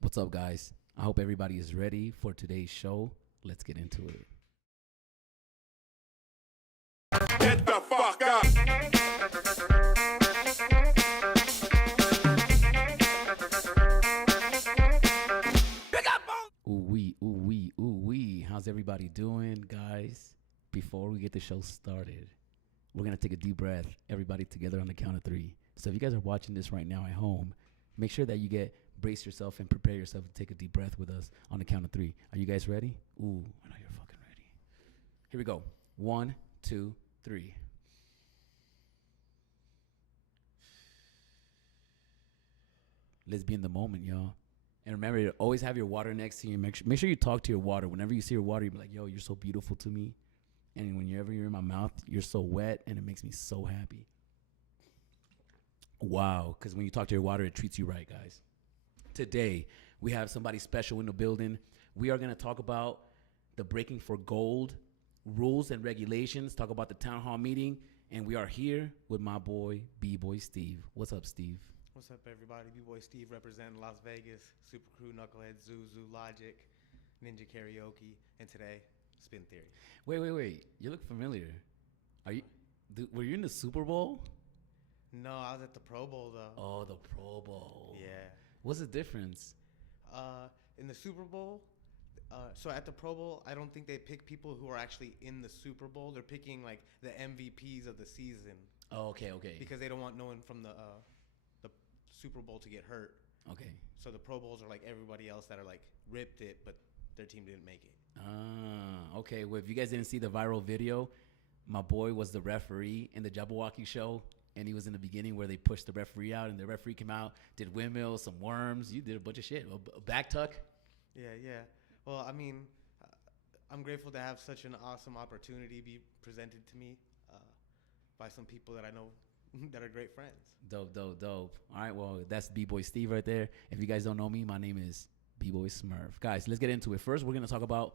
What's up, guys? I hope everybody is ready for today's show. Let's get into it. Get the fuck up! Ooh wee. How's everybody doing, guys? Before we get the show started, we're gonna take a deep breath, everybody together on the count of three. So if you guys are watching this right now at home, make sure that you brace yourself and prepare yourself to take a deep breath with us on the count of three. Are you guys ready? Ooh, I know you're fucking ready. Here we go. 1, 2, 3. Let's be in the moment, y'all. And remember, to always have your water next to you. Make sure you talk to your water. Whenever you see your water, you be like, yo, you're so beautiful to me. And whenever you're in my mouth, you're so wet, and it makes me so happy. Wow, because when you talk to your water, it treats you right, guys. Today, we have somebody special in the building. We are going to talk about the Breaking for Gold rules and regulations, talk about the town hall meeting, and we are here with my boy, B-Boy Steve. What's up, Steve? What's up, everybody? B-Boy Steve representing Las Vegas, Super Crew, Knucklehead, Zuzu, Logic, Ninja Karaoke, and today, Spin Theory. Wait. You look familiar. Were you in the Super Bowl? No, I was at the Pro Bowl, though. Oh, the Pro Bowl. Yeah. What's the difference? In the Super Bowl, so at the Pro Bowl, I don't think they pick people who are actually in the Super Bowl. They're picking, like, the MVPs of the season. Oh, okay. Because they don't want no one from the Super Bowl to get hurt. Okay. So the Pro Bowls are like everybody else that are like ripped it, but their team didn't make it. Okay. Well, if you guys didn't see the viral video, my boy was the referee in the Jabberwocky show, and he was in the beginning where they pushed the referee out, and the referee came out, did windmills, some worms. You did a bunch of shit. A back tuck. Yeah. Well, I mean, I'm grateful to have such an awesome opportunity be presented to me by some people that I know that are great friends. Dope. All right, well, that's B-Boy Steve right there. If you guys don't know me, my name is B-Boy Smurf. Guys, let's get into it. First, we're going to talk about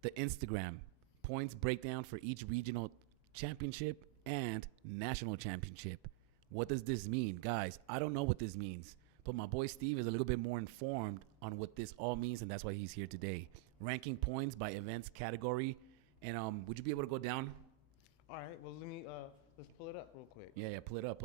the Instagram points breakdown for each regional championship and national championship. What does this mean? Guys, I don't know what this means, but my boy Steve is a little bit more informed on what this all means, and that's why he's here today. Ranking points by events category. And would you be able to go down? All right, well, let's pull it up real quick. Yeah, pull it up.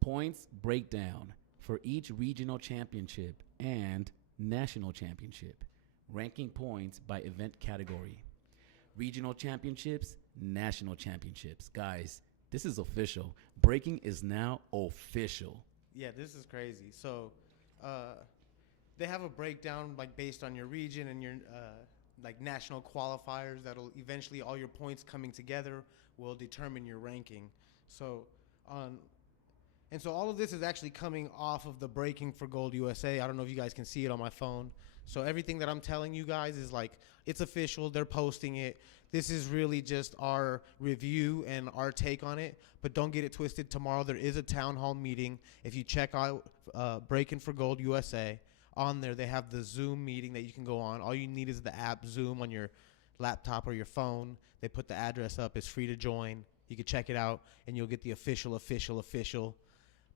Points breakdown for each regional championship and national championship. Ranking points by event category. Regional championships, national championships. Guys, this is official. Breaking is now official. Yeah, this is crazy. So, they have a breakdown like based on your region and your like national qualifiers that'll eventually all your points coming together will determine your ranking. So all of this is actually coming off of the Breaking for Gold USA. I don't know if you guys can see it on my phone. So everything that I'm telling you guys is like, it's official. They're posting it. This is really just our review and our take on it. But don't get it twisted. Tomorrow there is a town hall meeting. If you check out Breaking for Gold USA, on there they have the Zoom meeting that you can go on. All you need is the app Zoom on your laptop or your phone. They put the address up. It's free to join. You can check it out, and you'll get the official.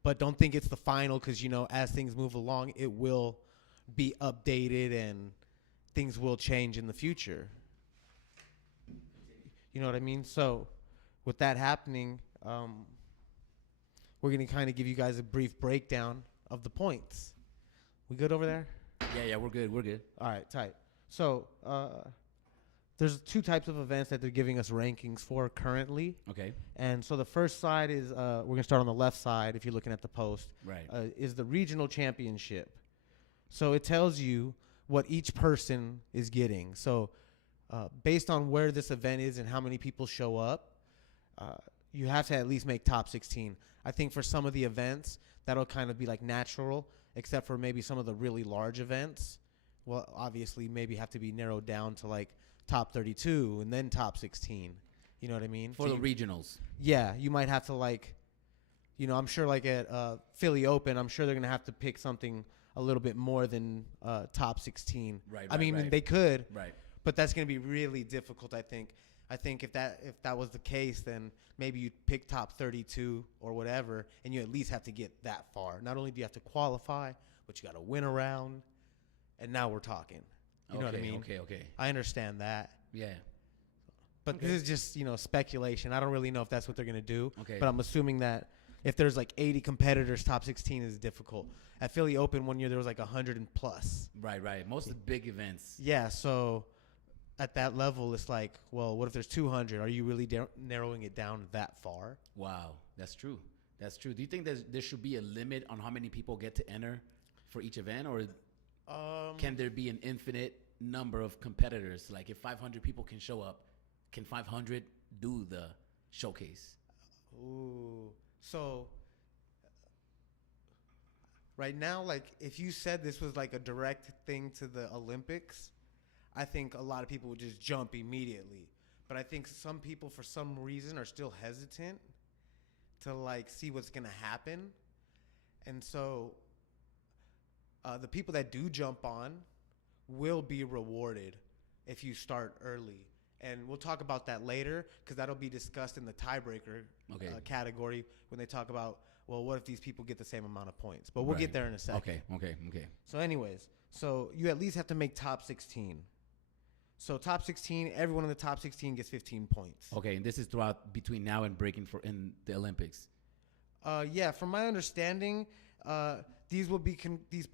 But don't think it's the final because, as things move along, it will be updated and things will change in the future. You know what I mean? So with that happening, we're going to kind of give you guys a brief breakdown of the points. We good over there? Yeah, we're good. All right, tight. So there's two types of events that they're giving us rankings for currently. Okay. And so the first side is, we're going to start on the left side if you're looking at the post. Right. Is the regional championship. So it tells you what each person is getting. So based on where this event is and how many people show up, you have to at least make top 16. I think for some of the events, that'll kind of be like natural, except for maybe some of the really large events. Well, obviously, maybe have to be narrowed down to like top 32 and then top 16. You know what I mean? For the regionals. Yeah, you might have to like, I'm sure like at Philly Open, I'm sure they're going to have to pick something a little bit more than top 16. Right. I mean, they could. Right. But that's going to be really difficult, I think. I think if that was the case, then maybe you'd pick top 32 or whatever, and you at least have to get that far. Not only do you have to qualify, but you got to win a round, and now we're talking. You know what I mean? Okay. I understand that. Yeah. But this is just, speculation. I don't really know if that's what they're going to do. Okay. But I'm assuming that if there's like 80 competitors, top 16 is difficult. At Philly Open one year, there was like 100 and plus. Right. Most of the big events. Yeah, so at that level, it's like, well, what if there's 200? Are you really narrowing it down that far? Wow, that's true. Do you think there should be a limit on how many people get to enter for each event, or can there be an infinite number of competitors? Like if 500 people can show up, can 500 do the showcase? Ooh, so right now, like if you said this was like a direct thing to the Olympics, I think a lot of people would just jump immediately. But I think some people, for some reason, are still hesitant to like see what's gonna happen, and so the people that do jump on will be rewarded if you start early. And we'll talk about that later because that'll be discussed in the tiebreaker category when they talk about, well, what if these people get the same amount of points? But we'll get there in a second. Okay. So anyways, so you at least have to make top 16. So top 16, everyone in the top 16 gets 15 points. Okay, and this is throughout between now and breaking for in the Olympics. Yeah, from my understanding, these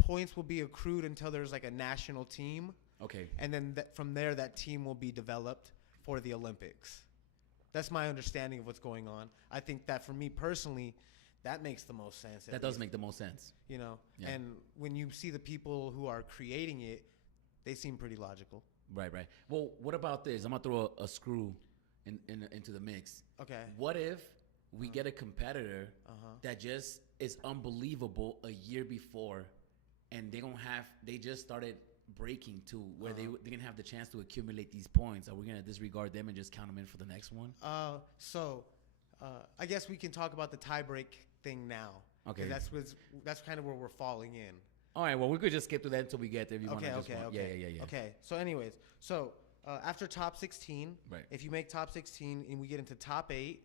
points will be accrued until there's like a national team. Okay. And then from there, that team will be developed for the Olympics. That's my understanding of what's going on. I think that for me personally, that makes the most sense. That does make the most sense. You know, Yeah. and when you see the people who are creating it, they seem pretty logical. Right. Well, what about this? I'm gonna throw a screw into the mix. Okay. What if we get a competitor that just is unbelievable a year before, and they just started breaking to where they can have the chance to accumulate these points? Are we gonna disregard them and just count them in for the next one? So I guess we can talk about the tiebreak thing now. Okay. That's kind of where we're falling in. All right. Well, we could just skip through that until we get there. If you Okay. Yeah. Okay. So anyways, after top 16, Right. if you make top 16 and we get into top 8,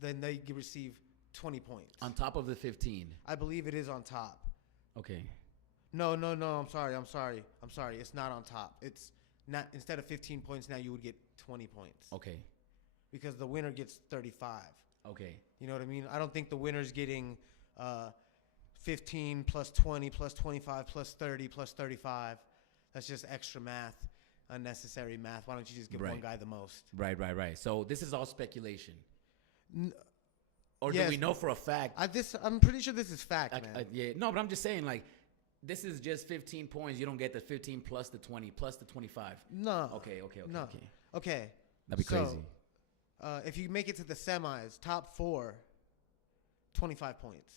then they receive 20 points. On top of the 15. I believe it is on top. Okay. No. I'm sorry. It's not on top. It's not. Instead of 15 points, now you would get 20 points. Okay. Because the winner gets 35. Okay. You know what I mean? I don't think the winner's getting 15 plus 20 plus 25 plus 30 plus 35. That's just extra math, unnecessary math. Why don't you just give one guy the most? Right. So this is all speculation. Or yes. do we know for a fact? I'm pretty sure this is fact, man. Yeah. No, but I'm just saying, like, this is just 15 points. You don't get the 15 plus the 20 plus the 25. No. Okay. No. Okay. That'd be crazy. If you make it to the semis, top 4, 25 points.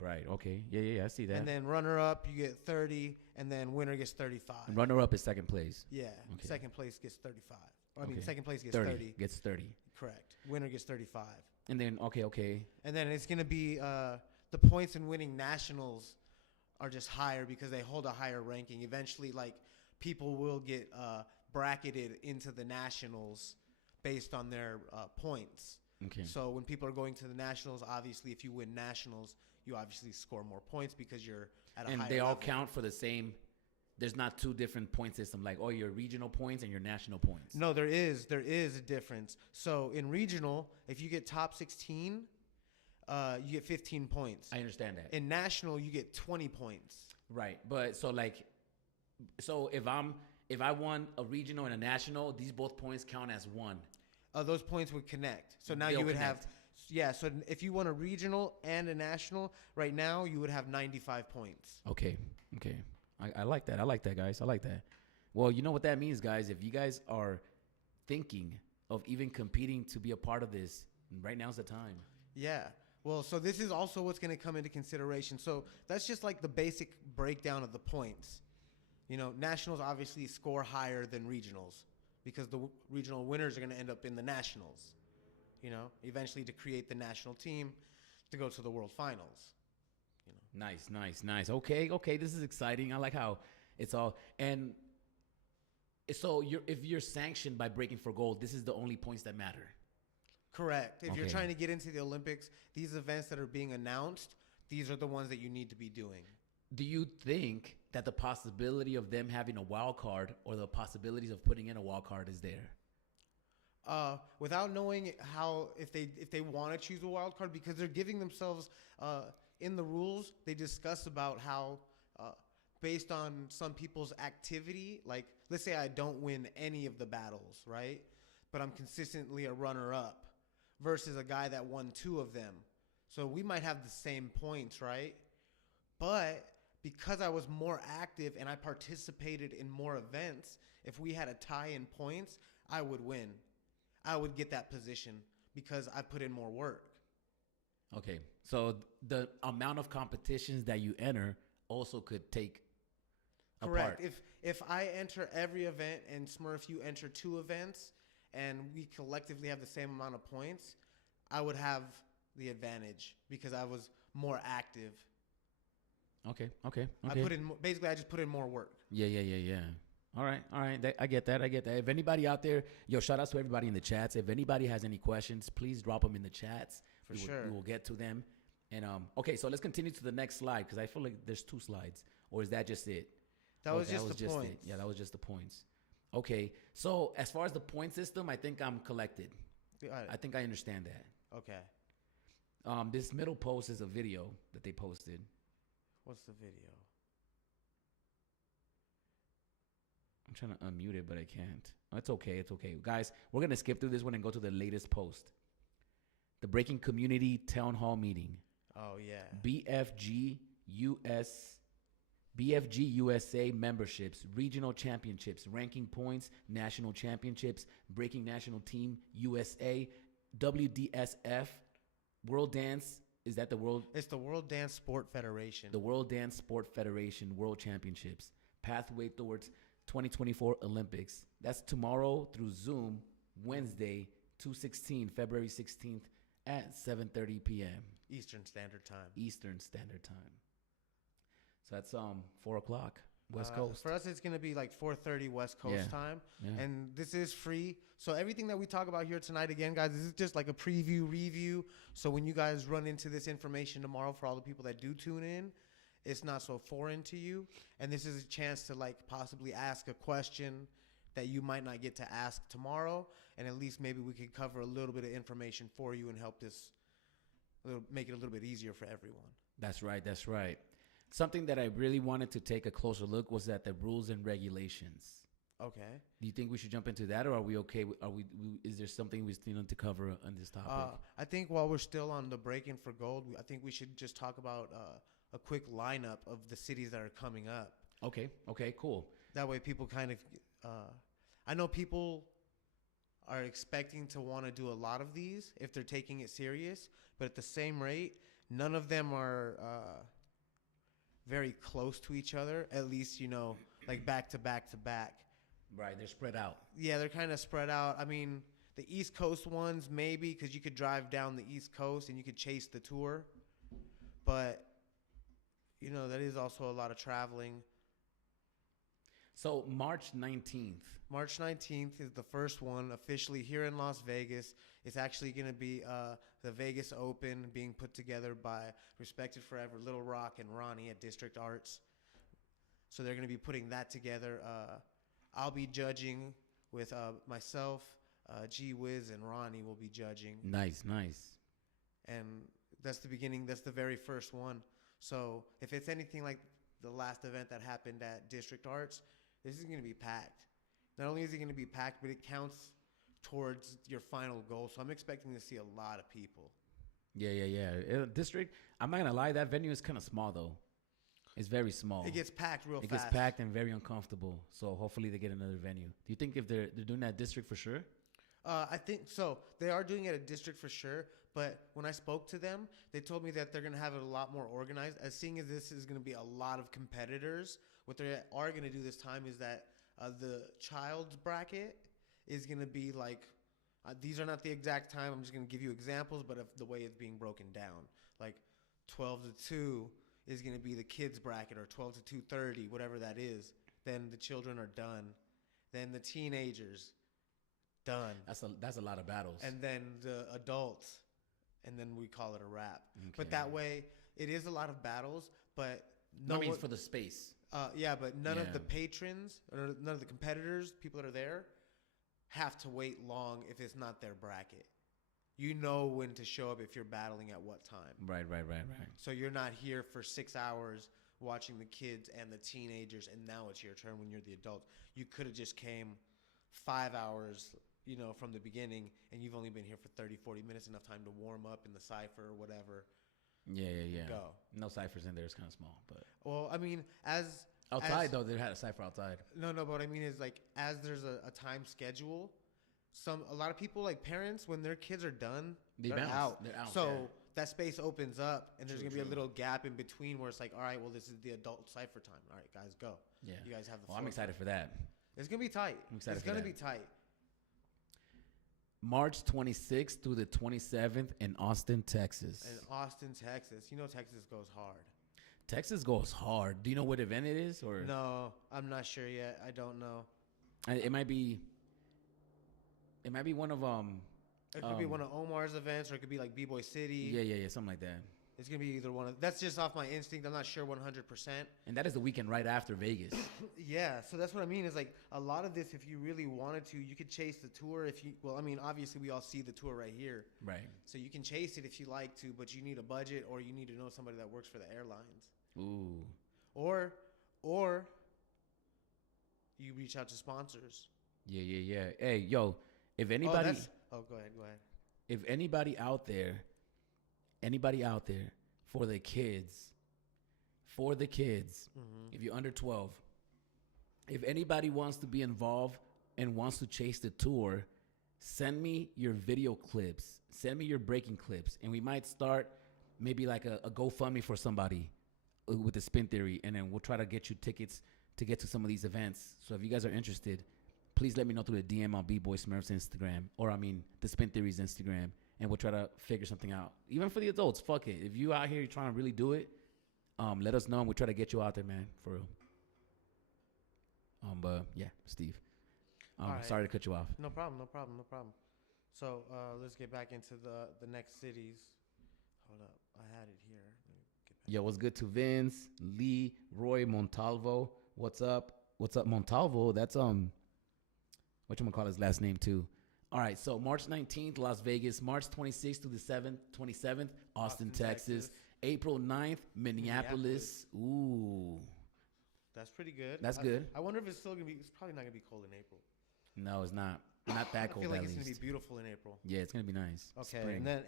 Right. Okay. Yeah. I see that. And then runner up, you get 30, and then winner gets 35. And runner up is second place. Yeah. Okay. Second place gets 35. Okay. Second place gets 30. Gets 30. Correct. Winner gets 35. And then okay. And then it's gonna be the points in winning nationals are just higher because they hold a higher ranking. Eventually, like, people will get bracketed into the nationals based on their points. Okay. So when people are going to the nationals, obviously, if you win nationals, you obviously score more points because you're at a higher level. And they all count for the same. There's not two different point system, like your regional points and your national points. No, there is a difference. So in regional, if you get top 16, you get 15 points. I understand that. In national, you get 20 points. Right, but so if I won a regional and a national, these both points count as one. Those points would connect. So now They'll you would connect. have, so if you won a regional and a national, right now you would have 95 points. Okay. I like that. Guys. I like that. Well, you know what that means, guys. If you guys are thinking of even competing to be a part of this, right now's the time. Yeah. Well, so this is also what's going to come into consideration. So that's just like the basic breakdown of the points. You know, nationals obviously score higher than regionals because the regional winners are going to end up in the nationals, you know, eventually to create the national team to go to the world finals. You know. Nice. Okay, this is exciting. I like how it's all. And So if you're sanctioned by breaking for gold, this is the only points that matter. Correct. If you're Okay. trying to get into the Olympics, these events that are being announced, these are the ones that you need to be doing. Do you think that the possibility of them having a wild card or the possibilities of putting in a wild card is there? Without knowing how, if they want to choose a wild card, because they're giving themselves in the rules, they discuss about how based on some people's activity, like let's say I don't win any of the battles, right? But I'm consistently a runner-up versus a guy that won 2 of them. So we might have the same points, right? But because I was more active and I participated in more events, if we had a tie in points, I would win. I would get that position because I put in more work. Okay. So the amount of competitions that you enter also could take a Correct. part. If I enter every event and Smurf, you enter 2 events and we collectively have the same amount of points, I would have the advantage because I was more active. Okay. I put in basically I just put in more work. Yeah. All right. I get that. If anybody out there, shout out to everybody in the chats. If anybody has any questions, please drop them in the chats. For sure. We will get to them. And okay, so let's continue to the next slide because I feel like there's 2 slides, or is that just it? That was just the points. Yeah, that was just the points. Okay, so as far as the point system, I think I'm collected. I think I understand that. Okay. This middle post is a video that they posted. What's the video? I'm trying to unmute it, but I can't. Oh, it's okay. Guys, we're going to skip through this one and go to the latest post. The Breaking Community Town Hall Meeting. Oh, yeah. BFG USA memberships, regional championships, ranking points, national championships, breaking national team USA, WDSF, World Dance. Is that the world? It's the World Dance Sport Federation. The World Dance Sport Federation World Championships. Pathway towards 2024 Olympics. That's tomorrow through Zoom, Wednesday, 2/16, February 16th at 7:30 p.m. Eastern Standard Time. So that's 4 o'clock West Coast. For us, it's going to be like 4:30 West Coast time. Yeah. And this is free. So everything that we talk about here tonight, again, guys, this is just like a preview review. So when you guys run into this information tomorrow, for all the people that do tune in, it's not so foreign to you. And this is a chance to like possibly ask a question that you might not get to ask tomorrow. And at least maybe we could cover a little bit of information for you and help this make it a little bit easier for everyone. That's right. Something that I really wanted to take a closer look was at the rules and regulations. Okay. Do you think we should jump into that, or are we okay? Is there something we still need to cover on this topic? I think while we're still on the breaking for gold, I think we should just talk about a quick lineup of the cities that are coming up. Okay, cool. That way people kind of, I know people are expecting to want to do a lot of these if they're taking it serious, but at the same rate, none of them are very close to each other, at least, like back to back to back. Right, they're spread out. Yeah, they're kind of spread out. I mean, the East Coast ones, maybe, because you could drive down the East Coast and you could chase the tour. But, that is also a lot of traveling. So March 19th. March 19th is the first one officially here in Las Vegas. It's actually going to be the Vegas Open being put together by Respected Forever, Little Rock, and Ronnie at District Arts. So they're going to be putting that together. I'll be judging with myself, G Wiz, and Ronnie will be judging. Nice. And that's the beginning. That's the very first one. So if it's anything like the last event that happened at District Arts, this is going to be packed. Not only is it going to be packed, but it counts towards your final goal. So I'm expecting to see a lot of people. Yeah. District, I'm not going to lie, that venue is kind of small, though. It's very small. It gets packed real fast. It gets packed and very uncomfortable. So hopefully they get another venue. Do you think if they're doing that District for sure? I think so. They are doing it at District for sure. But when I spoke to them, they told me that they're going to have it a lot more organized. As seeing as this is going to be a lot of competitors, what they are going to do this time is that the child's bracket is going to be like, these are not the exact time. I'm just going to give you examples, but of the way it's being broken down. Like 12 to 2 is going to be the kids bracket, or 12 to 2:30, whatever that is. Then the children are done. then the teenagers, done. That's a lot of battles. And then the adults, and then we call it a wrap. Okay. But that way, it is a lot of battles, but no, I mean for the space. Yeah, but none of the patrons or none of the competitors, people that are there, have to wait long if it's not their bracket. You know when to show up if you're battling at what time. Right. So you're not here for 6 hours watching the kids and the teenagers, and now it's your turn when you're the adult. You could have just came 5 hours, from the beginning, and you've only been here for 30, 40 minutes, enough time to warm up in the cipher or whatever. Yeah. Go. No ciphers in there. It's kind of small, but. Well, I mean, outside though, they had a cipher outside. No, but what I mean is like as there's a time schedule, a lot of people like parents when their kids are done, they're out. They're out. So that space opens up, and there's gonna be a little gap in between where it's like, all right, well, this is the adult cipher time. All right, guys, go. Yeah. You guys have the. Well, I'm excited for that. It's gonna be tight. It's gonna be tight. March 26th through the 27th in Austin, Texas. In Austin, Texas. Texas goes hard. Texas goes hard. Do you know what event it is? Or no, I'm not sure yet. I don't know. It might be one of It could be one of Omar's events, or it could be like B-Boy City. Yeah, something like that. It's gonna be either one of. That's just off my instinct. I'm not sure 100%. And that is the weekend right after Vegas. Yeah, so that's what I mean. Is like a lot of this. If you really wanted to, you could chase the tour. Well, I mean, obviously we all see the tour right here. Right. So you can chase it if you like to, but you need a budget, or you need to know somebody that works for the airlines. Ooh. Or you reach out to sponsors. Yeah. Hey, yo, if anybody. Go ahead. If anybody out there, for the kids, if you're under 12, if anybody wants to be involved and wants to chase the tour, send me your video clips, send me your breaking clips, and we might start maybe like a GoFundMe for somebody with the Spin Theory, and then we'll try to get you tickets to get to some of these events. So if you guys are interested, please let me know through the DM on B-Boy Smurf's Instagram, or the Spin Theory's Instagram, and we'll try to figure something out. Even for the adults, fuck it. If you out here trying to really do it, let us know, and we'll try to get you out there, man, for real. But yeah, Steve. Right. Sorry to cut you off. No problem. So let's get back into the next cities. Hold up, I had it here. Yo, what's good to Vince, Lee, Roy, Montalvo? What's up, Montalvo? That's whatchamacallit his last name too. All right, so March 19th, Las Vegas. March 26th to the 27th, Austin, Texas. April 9th, Minneapolis. Ooh. That's pretty good. That's good. I wonder if it's still going to be, it's probably not going to be cold in April. No, it's not. Not that cold, I feel like at it's least. going to be beautiful in April. Yeah, it's going to be nice. Okay, Spring. and then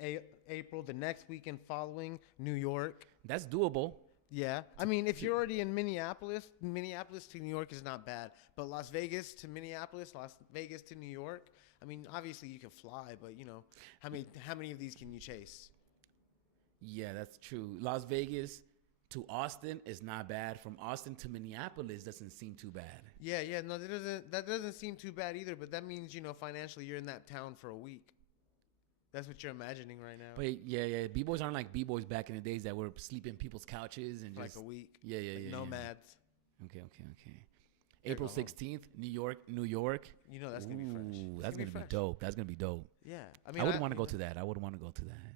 April, the next weekend following, New York. That's doable. Yeah. I mean, if you're already in Minneapolis to New York is not bad. But Las Vegas to Minneapolis, Las Vegas to New York, I mean, obviously you can fly, but, how many of these can you chase? Yeah, that's true. Las Vegas to Austin is not bad. From Austin to Minneapolis doesn't seem too bad. Yeah. No, that doesn't seem too bad either. But that means, financially you're in that town for a week. That's what you're imagining right now. But yeah. B-boys aren't like B-boys back in the days that were sleeping in people's couches and for just like a week. Yeah. Nomads. Okay. April 16th, New York. That's gonna be fresh. That's gonna be dope. That's gonna be dope. Yeah, I mean, I wouldn't want to go to that. I wouldn't want to go to that.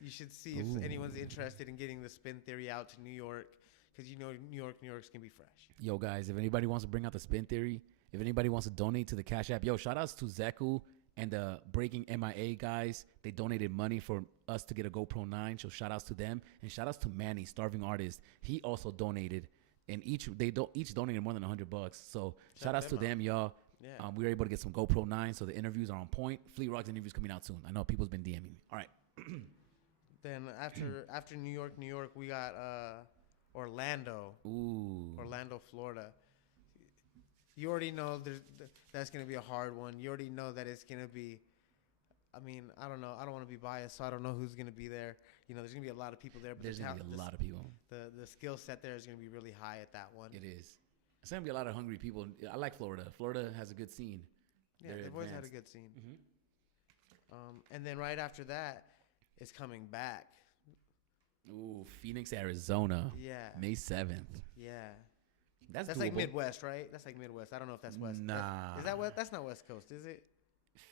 You should see if anyone's interested in getting the Spin Theory out to New York, because New York's gonna be fresh. Yo, guys, if anybody wants to bring out the Spin Theory, if anybody wants to donate to the Cash App, yo, shout outs to Zeku and the Breaking MIA guys. They donated money for us to get a GoPro 9. So shout outs to them, and shout outs to Manny, Starving Artist. He also donated, and each donated more than $100. So shout outs to them, y'all. Yeah. We were able to get some GoPro 9, so the interviews are on point. Fleet Rock's interviews coming out soon. I know people's been DMing me. All right. Then after New York, we got Orlando. Ooh. Orlando, Florida. You already know that's going to be a hard one. You already know that it's going to be, I mean, I don't know. I don't want to be biased, so I don't know who's going to be there. There's going to be a lot of people there. But there's going to be a lot of people. The skill set there is going to be really high at that one. It is. It's going to be a lot of hungry people. I like Florida. Florida has a good scene. Yeah, they've always had a good scene. Mm-hmm. And then right after that is coming back. Ooh, Phoenix, Arizona. Yeah. May 7th. Yeah. That's like doable. Midwest, right? That's like Midwest. I don't know if that's West. Nah. Is that West? That's not West Coast, is it?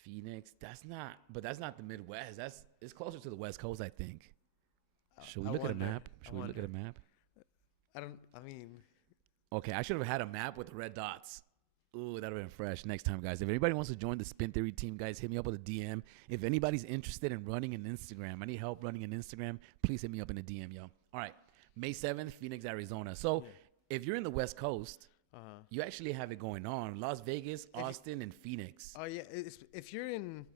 Phoenix. That's not. But that's not the Midwest. It's closer to the West Coast, I think. Should we I look at a wonder. map? Should we look at a map? I mean, Okay, I should have had a map with the red dots. Ooh, that would have been fresh. Next time, guys. If anybody wants to join the Spin Theory team, guys, hit me up with a DM. If anybody's interested in running an Instagram, I need help running an Instagram, please hit me up in a DM, yo. All right. May 7th, Phoenix, Arizona. So if you're in the West Coast, you actually have it going on. Las Vegas, Austin, and Phoenix. oh yeah, if you're in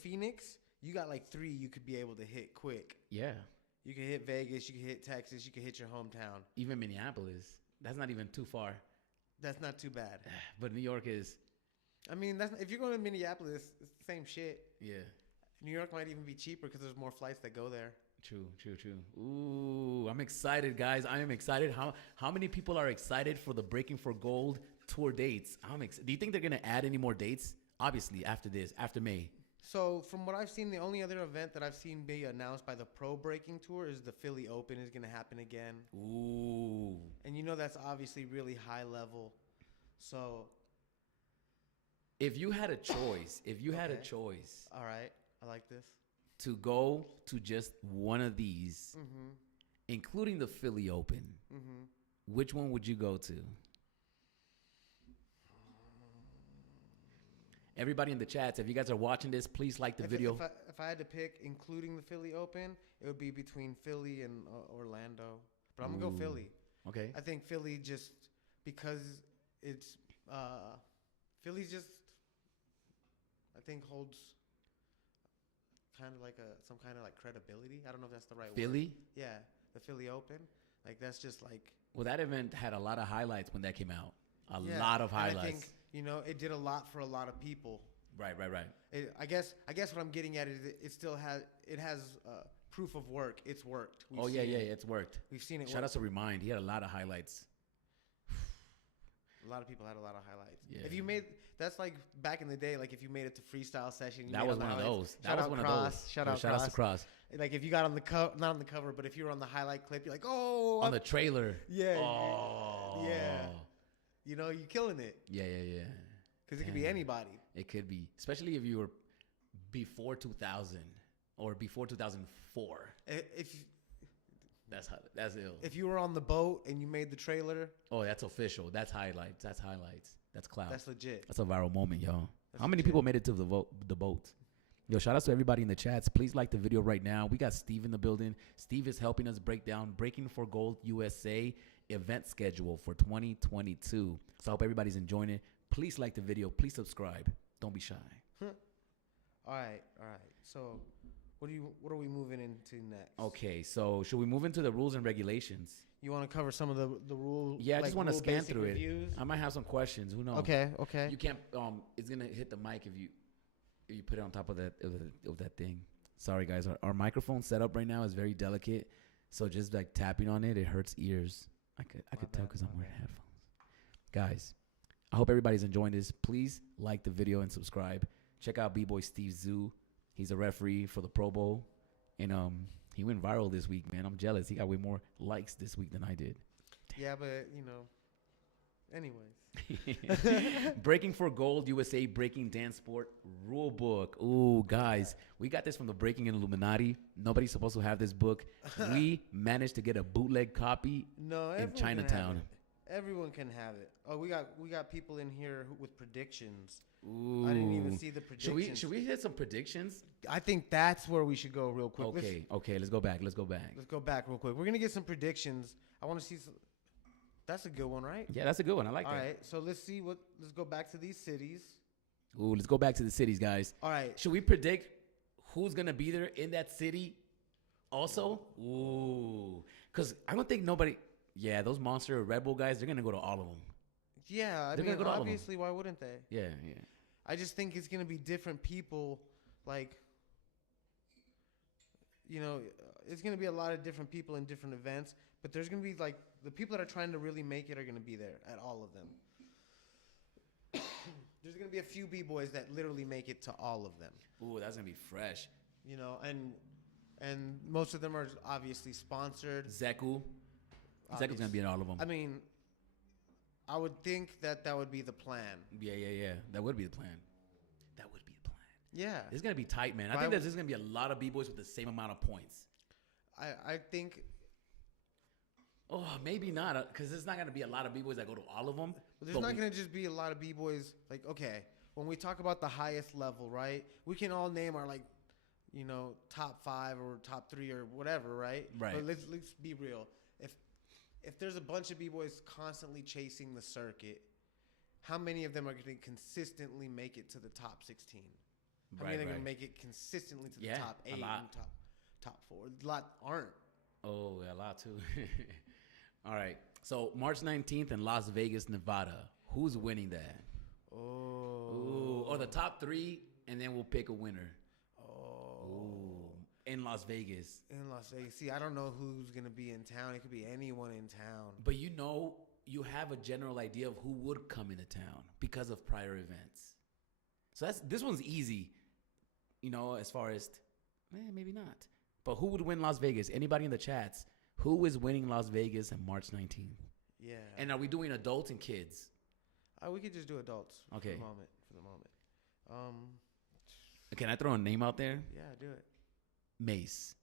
Phoenix, you got like 3 you could be able to hit quick. Yeah. You can hit Vegas, you can hit Texas, you can hit your hometown. Even Minneapolis. That's not even too far. That's not too bad. But New York is. I mean, if you're going to Minneapolis, it's the same shit. Yeah. New York might even be cheaper because there's more flights that go there. True. Ooh, I'm excited, guys. I am excited. How many people are excited for the Breaking for Gold tour dates? Do you think they're gonna add any more dates? Obviously, after this, after May. So from what I've seen, the only other event that I've seen be announced by the Pro Breaking Tour is the Philly Open is going to happen again. Ooh. And you know that's obviously really high level. So If you had a choice, all right, I like this. to go to just one of these, including the Philly Open, which one would you go to? Everybody in the chats, if you guys are watching this, please like the video. If I had to pick, including the Philly Open, it would be between Philly and Orlando. But I'm gonna go Philly. Okay. I think Philly just because it's Philly's just I think holds kind of like some kind of like credibility. I don't know if that's the right word. Philly? Yeah, the Philly Open. Like that's just like Well, that event had a lot of highlights when that came out. A yeah, lot of and highlights. I think it did a lot for a lot of people. Right. I guess what I'm getting at is it still has proof of work. It's worked. Yeah, it's worked. We've seen it. Shout out to Remind. He had a lot of highlights. A lot of people had a lot of highlights. Yeah. If you that's like back in the day, like if you made it to freestyle session. That was one of those. That was one of those. Shout out Like if you got on the not on the cover, but if you were on the highlight clip, you're like, on the trailer. Yeah. Oh. Yeah. You're killing it. Yeah. Because it could be anybody. It could be, especially if you were before 2000 or before 2004. That's ill. If you were on the boat and you made the trailer. Oh, that's official. That's highlights. That's clout. That's legit. That's a viral moment, yo. How many people made it to the boat? Yo, shout out to everybody in the chats. Please like the video right now. We got Steve in the building. Steve is helping us break down Breaking for Gold USA event schedule for 2022. So I hope everybody's enjoying it. Please like the video. Please subscribe. Don't be shy. All right. So what are we moving into next? Okay, so should we move into the rules and regulations? You want to cover some of the rules? Yeah, I just want to scan through reviews? it. I might have some questions. Who knows? Okay. You can't. It's gonna hit the mic if you put it on top of that thing. Sorry, guys. Our microphone setup right now is very delicate, so just like tapping on it hurts ears. I could tell because I'm wearing headphones. Guys, I hope everybody's enjoying this. Please like the video and subscribe. Check out B-Boy Steve Zoo. He's a referee for the Pro Bowl, and he went viral this week, man. I'm jealous. He got way more likes this week than I did. Yeah, but anyways. Breaking for Gold USA Breaking Dance Sport Rulebook. Ooh, guys, we got this from the Breaking Illuminati. Nobody's supposed to have this book. We managed to get a bootleg copy in Chinatown. Everyone can have it. Oh, we got people in here with predictions. Ooh. I didn't even see the predictions. Should we hit some predictions? I think that's where we should go real quick. Okay, let's go back. Let's go back real quick. We're going to get some predictions. I want to see some. That's a good one, right? Yeah, that's a good one. I like that. All right, so let's go back to these cities. Ooh, let's go back to the cities, guys. All right. Should we predict who's going to be there in that city also? Ooh. Because I don't think nobody... Yeah, those Monster Red Bull guys, they're going to go to all of them. Yeah, I mean, obviously, why wouldn't they? Yeah. I just think it's going to be different people. Like, it's going to be a lot of different people in different events. But there's going to be, like, the people that are trying to really make it are going to be there at all of them. There's going to be a few B-boys that literally make it to all of them. Ooh, that's going to be fresh. And most of them are obviously sponsored. Zeku's going to be in all of them. I mean, I would think that would be the plan. Yeah. That would be the plan. That would be the plan. Yeah. It's gonna be tight, man. I think there's gonna be a lot of b-boys with the same amount of points. I think. Oh, maybe not, because there's not gonna be a lot of b-boys that go to all of them. There's not gonna just be a lot of b-boys. Like, okay, when we talk about the highest level, right? We can all name our top 5 or top 3 or whatever, right? Right. But let's be real. If there's a bunch of b-boys constantly chasing the circuit, how many of them are going to consistently make it to the top 16? How many are going to make it consistently to the top 8 and top 4? A lot aren't. Oh, a lot too. All right. So March 19th in Las Vegas, Nevada. Who's winning that? Oh. Or the top 3, and then we'll pick a winner. Oh. Ooh. In Las Vegas. In Las Vegas. See, I don't know who's going to be in town. It could be anyone in town. But you have a general idea of who would come into town because of prior events. So this one's easy, as far as, maybe not. But who would win Las Vegas? Anybody in the chats? Who is winning Las Vegas on March 19th? Yeah. And are we doing adults and kids? We could just do adults. Okay. For the moment. Can I throw a name out there? Yeah, do it. Mace.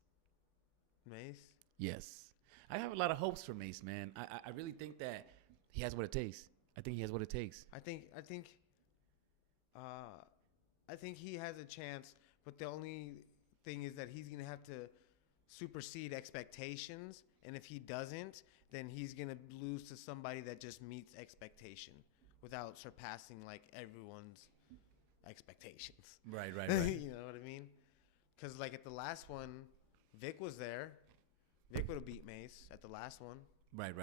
Mace? Yes. I have a lot of hopes for Mace, man. I really think that he has what it takes. I think he has what it takes. I think he has a chance, but the only thing is that he's gonna have to supersede expectations, and if he doesn't, then he's gonna lose to somebody that just meets expectation without surpassing like everyone's expectations. Right. You know what I mean? Because like at the last one, Vic was there. Vic would have beat Mace at the last one. Right.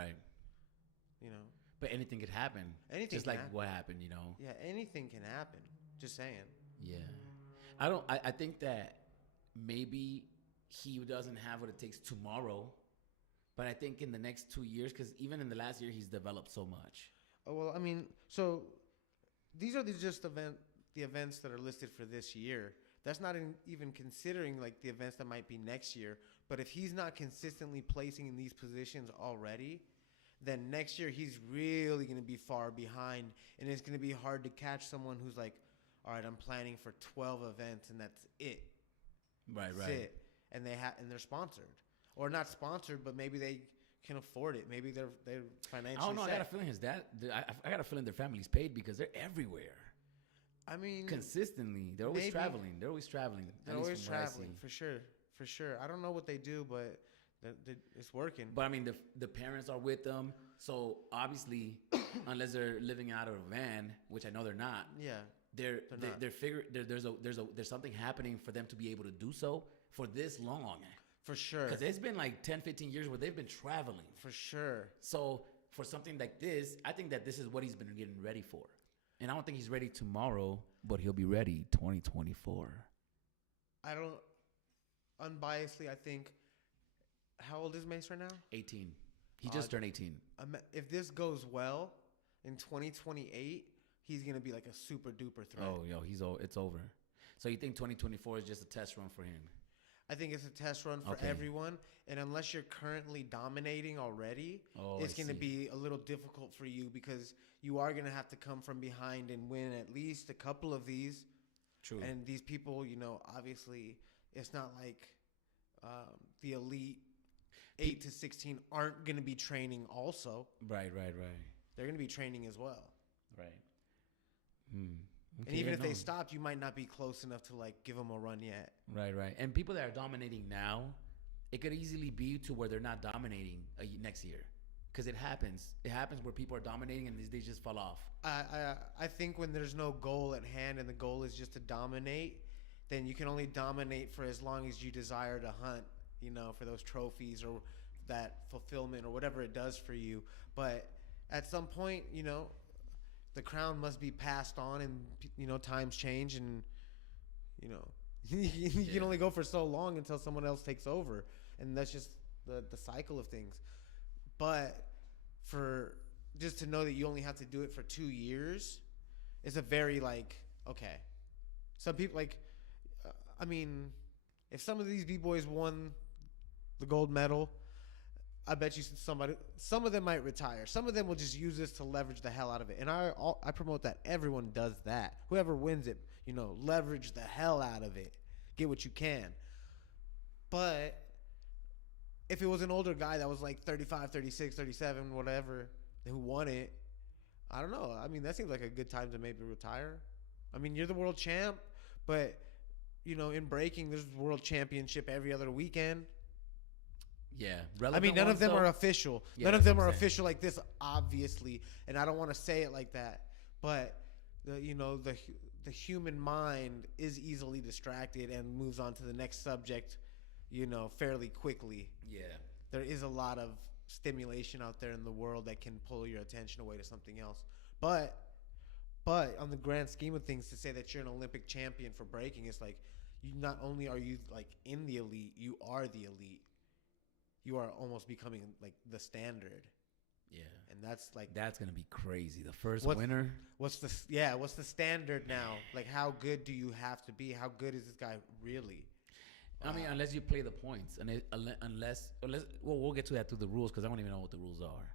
But anything could happen. Anything just can like happen. what happened, Yeah, anything can happen. Just saying. Yeah. I think that maybe he doesn't have what it takes tomorrow, but I think in the next 2 years, because even in the last year, he's developed so much. Oh, well, I mean, so these are just the events that are listed for this year. That's not even considering like the events that might be next year. But if he's not consistently placing in these positions already, then next year he's really going to be far behind, and it's going to be hard to catch someone who's like, all right, I'm planning for 12 events and that's it. Right. That's it. And they're sponsored, or not sponsored, but maybe they can afford it. Maybe they're financially. I don't know. set. I got a feeling I got a feeling their family's paid because they're everywhere. I mean, consistently, they're always traveling. They're always traveling. For sure. I don't know what they do, but it's working. But I mean, the parents are with them, so obviously, unless they're living out of a van, which I know they're not. Yeah, there's something happening for them to be able to do so for this long. For sure. Because it's been like 10, 15 years where they've been traveling. For sure. So for something like this, I think that this is what he's been getting ready for. And I don't think he's ready tomorrow, but he'll be ready 2024. Unbiasedly, I think, how old is Mace right now? 18. He just turned 18. If this goes well, in 2028, he's going to be like a super duper threat. Oh, it's over. So you think 2024 is just a test run for him? I think it's a test run for everyone. And unless you're currently dominating already, it's going to be a little difficult for you because you are going to have to come from behind and win at least a couple of these. True. And these people, obviously, it's not like the elite 8 to 16 aren't going to be training also. Right. They're going to be training as well. Right. Okay, and even if they stopped, you might not be close enough to like give them a run yet. Right. And people that are dominating now, it could easily be to where they're not dominating next year, because it happens. It happens where people are dominating and they just fall off. I think when there's no goal at hand and the goal is just to dominate, then you can only dominate for as long as you desire to hunt, for those trophies or that fulfillment or whatever it does for you. But at some point, the crown must be passed on, and times change, and you can only go for so long until someone else takes over, and that's just the cycle of things. But for just to know that you only have to do it for 2 years is a very okay. Some people if some of these b-boys won the gold medal, I bet you some of them might retire. Some of them will just use this to leverage the hell out of it. And I promote that. Everyone does that. Whoever wins it, leverage the hell out of it. Get what you can. But if it was an older guy that was like 35, 36, 37, whatever, who won it, I don't know. I mean, that seems like a good time to maybe retire. I mean, you're the world champ, but, in breaking, there's world championship every other weekend. Yeah. I mean, none of them are official. Yeah, None of them that's what are I'm saying. official like this, obviously. And I don't want to say it like that. But, the human mind is easily distracted and moves on to the next subject, fairly quickly. Yeah. There is a lot of stimulation out there in the world that can pull your attention away to something else. But on the grand scheme of things, to say that you're an Olympic champion for breaking, it's like, not only are you like in the elite, you are the elite. You are almost becoming like the standard. Yeah. And that's going to be crazy. The first winner. What's the standard now? Like, how good do you have to be? How good is this guy really? I mean, unless you play the points, and unless we'll get to that through the rules, because I don't even know what the rules are.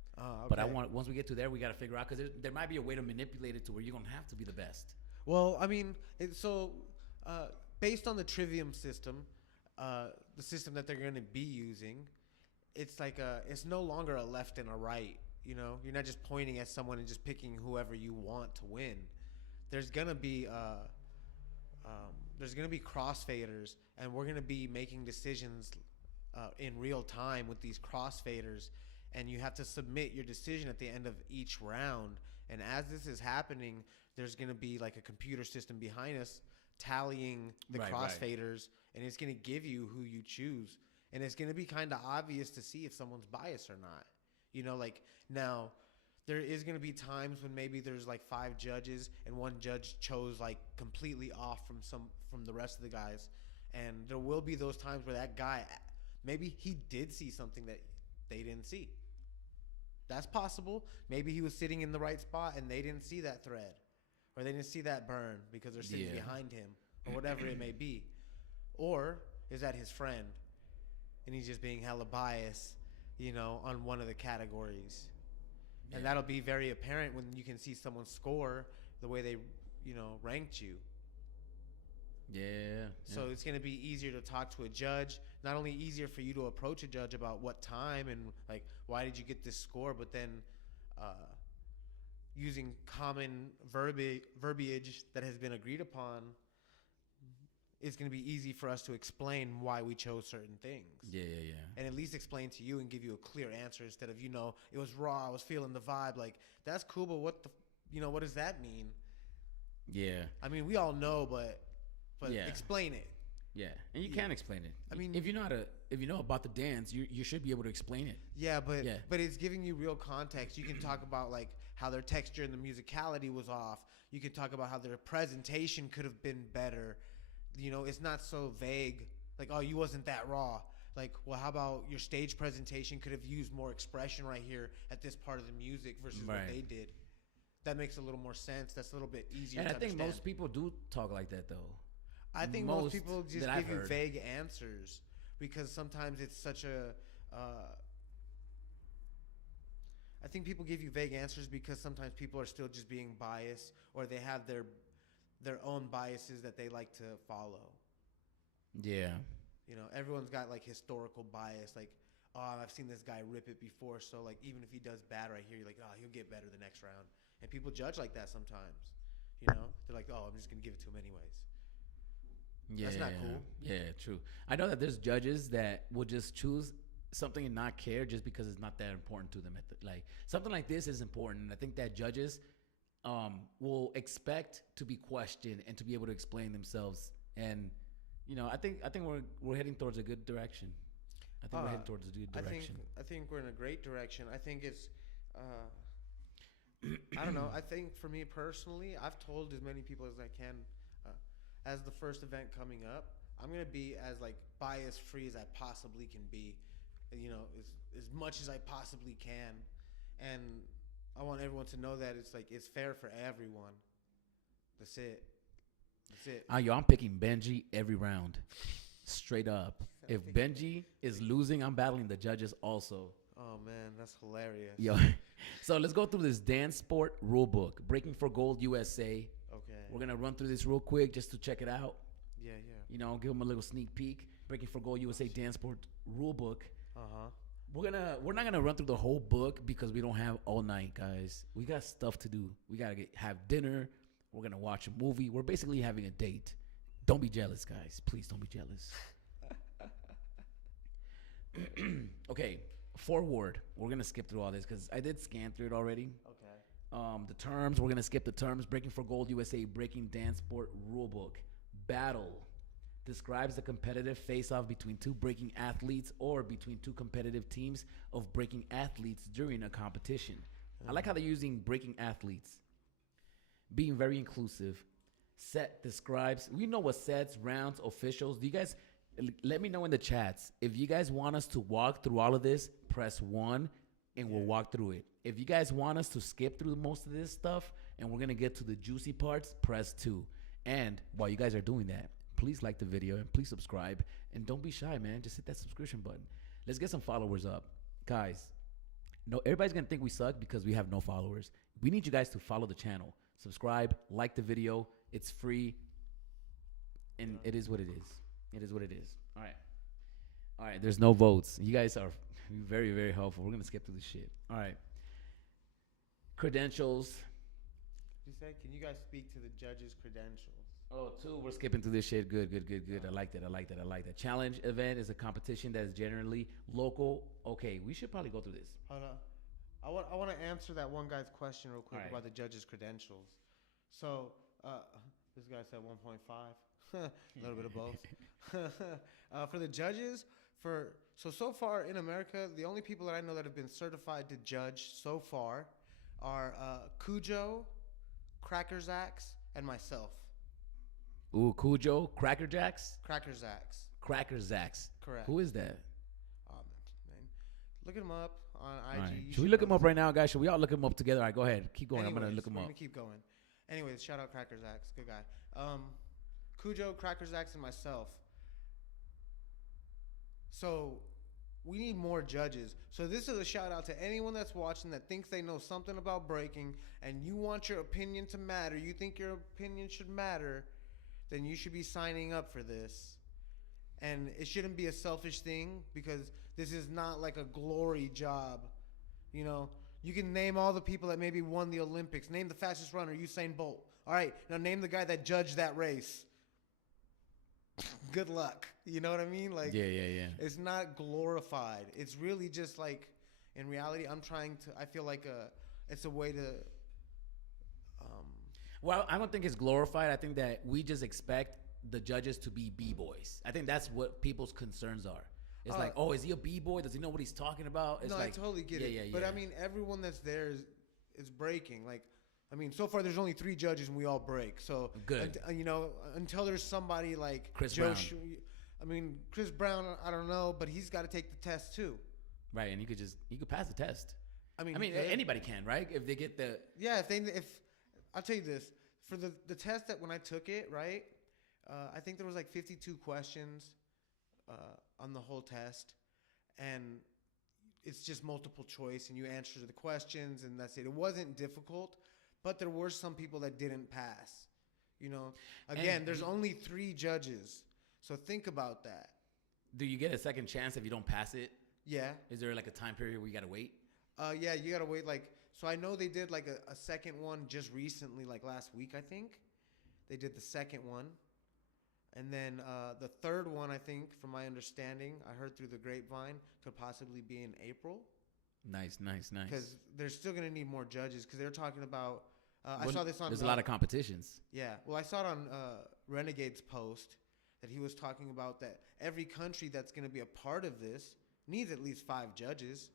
Okay. But once we get to there, we got to figure out, because there might be a way to manipulate it to where you're gonna have to be the best. Well, I mean, based on the trivium system, the system that they're going to be using, it's like it's no longer a left and a right. You're not just pointing at someone and just picking whoever you want to win. There's gonna be crossfaders, and we're gonna be making decisions in real time with these crossfaders, and you have to submit your decision at the end of each round. And as this is happening, there's gonna be like a computer system behind us tallying the crossfaders, and it's gonna give you who you choose. And it's going to be kind of obvious to see if someone's biased or not. Now, there is going to be times when maybe there's like 5 judges and one judge chose like completely off from the rest of the guys. And there will be those times where that guy, maybe he did see something that they didn't see. That's possible. Maybe he was sitting in the right spot and they didn't see that thread, or they didn't see that burn because they're sitting behind him, or whatever it may be. Or is that his friend? And he's just being hella biased, on one of the categories. Yeah. And that'll be very apparent when you can see someone score the way they, ranked you. Yeah. So it's going to be easier to talk to a judge. Not only easier for you to approach a judge about what time and, like, why did you get this score, but then using common verbiage that has been agreed upon, it's going to be easy for us to explain why we chose certain things. Yeah. And at least explain to you and give you a clear answer instead of, it was raw, I was feeling the vibe. Like, that's cool, but what does that mean? Yeah. I mean, we all know, but explain it. Yeah, and you can explain it. I mean, if you know about the dance, you should be able to explain it. Yeah, but it's giving you real context. You can talk about like how their texture and the musicality was off. You can talk about how their presentation could have been better. It's not so vague. Like, oh, you wasn't that raw. Like, well, how about your stage presentation could have used more expression right here at this part of the music versus what they did. That makes a little more sense. That's a little bit easier to understand. And I think most people do talk like that, though. I think most people just give you vague answers because sometimes it's such a... I think people give you vague answers because sometimes people are still just being biased, or they have their own biases that they like to follow. Yeah. Everyone's got like historical bias. Like, oh, I've seen this guy rip it before, so like even if he does bad right here, you're like, oh, he'll get better the next round. And people judge like that sometimes. They're like, oh, I'm just gonna give it to him anyways. Yeah, that's not cool. Yeah, true. I know that there's judges that will just choose something and not care just because it's not that important to them. Like something like this is important, and I think that judges will expect to be questioned and to be able to explain themselves. And I think we're heading towards a good direction. I think we're heading towards a good direction. I think we're in a great direction. I think it's I don't know. I think for me personally, I've told as many people as I can as the first event coming up, I'm gonna be as like bias free as I possibly can be, as much as I possibly can, and I want everyone to know that it's fair for everyone. That's it. I'm picking Benji every round, straight up. If Benji is losing, I'm battling the judges also. Oh man, that's hilarious. Yo, so let's go through this dance sport rule book. Breaking for Gold USA. Okay. We're gonna run through this real quick just to check it out. Yeah. You know, give them a little sneak peek. Breaking for Gold USA dance sport rule book. We're not gonna run through the whole book because we don't have all night, guys. We got stuff to do. We gotta have dinner. We're gonna watch a movie. We're basically having a date. Don't be jealous, guys. Please don't be jealous. Okay, forward. We're gonna skip through all this because I did scan through it already. Okay. The terms. We're gonna skip the terms. Breaking for Gold USA Breaking Dance Sport Rulebook. Battle describes the competitive face-off between two breaking athletes or between two competitive teams of breaking athletes during a competition. I like how they're using breaking athletes. Being very inclusive. Set describes, we know what sets, rounds, officials. Do you guys, let me know in the chats. If you guys want us to walk through all of this, press 1 and we'll walk through it. If you guys want us to skip through most of this stuff and we're going to get to the juicy parts, press 2. And while you guys are doing that, please like the video and please subscribe. And don't be shy, man. Just hit that subscription button. Let's get some followers up. Guys, no, everybody's going to think we suck because we have no followers. We need you guys to follow the channel. Subscribe, like the video. It's free. And it is what it is. It is what it is. All right. All right. There's no votes. You guys are very, very helpful. We're going to skip through this shit. All right. Credentials. You said, can you guys speak to the judges' credentials? Oh, 2, we're skipping through this shit. Good. I like that. Challenge event is a competition that is generally local. Okay, we should probably go through this. Hold on. I want to answer that one guy's question real quick All right. about the judges' credentials. So, this guy said 1.5. A little bit of both. For the judges, so far in America, the only people that I know that have been certified to judge so far are Cujo, Cracker Zacks, and myself. Ooh, Cujo, Cracker Jacks? Cracker Zacks. Cracker Zacks. Correct. Who is that? Man. Look him up on IG. Right. Should we look him up right now, guys? Should we all look him up together? All right, go ahead. Keep going. I'm going to look him we're up. going to keep going. Anyways, shout out Cracker Zacks. Good guy. Cujo, Cracker Zacks, and myself. So we need more judges. So this is a shout out to anyone that's watching that thinks they know something about breaking and you want your opinion to matter. You think your opinion should matter. Then you should be signing up for this. And it shouldn't be a selfish thing because this is not like a glory job. You know, you can name all the people that maybe won the Olympics. Name the fastest runner, Usain Bolt. All right, now name the guy that judged that race. Good luck. You know what I mean? Like, Yeah. It's not glorified. It's really just like, in reality, I feel like it's a way to... Well, I don't think it's glorified. I think that we just expect the judges to be B-boys. I think that's what people's concerns are. It's like, oh, is he a B-boy? Does he know what he's talking about? It's I totally get it. Yeah. But I mean, everyone that's there is breaking. Like, I mean, so far there's only 3 judges and we all break. So good. Until there's somebody like Chris Brown. Chris Brown, I don't know, but he's got to take the test too. Right, and you could pass the test. I mean, good. anybody can, right? If they get the... Yeah, if I'll tell you this. For the test that when I took it, right, I think there was like 52 questions on the whole test. And it's just multiple choice, and you answer the questions, and that's it. It wasn't difficult, but there were some people that didn't pass. You know, again, there's only 3 judges. So think about that. Do you get a second chance if you don't pass it? Yeah. Is there like a time period where you got to wait? Yeah, you got to wait so I know they did like a second one just recently, like last week, I think. They did the second one. And then the third one, I think, from my understanding, I heard through the grapevine, could possibly be in April. Nice. Because they're still going to need more judges because they're talking about... I saw this on... There's a lot of competitions. Yeah. Well, I saw it on Renegade's post that he was talking about that every country that's going to be a part of this needs at least 5 judges.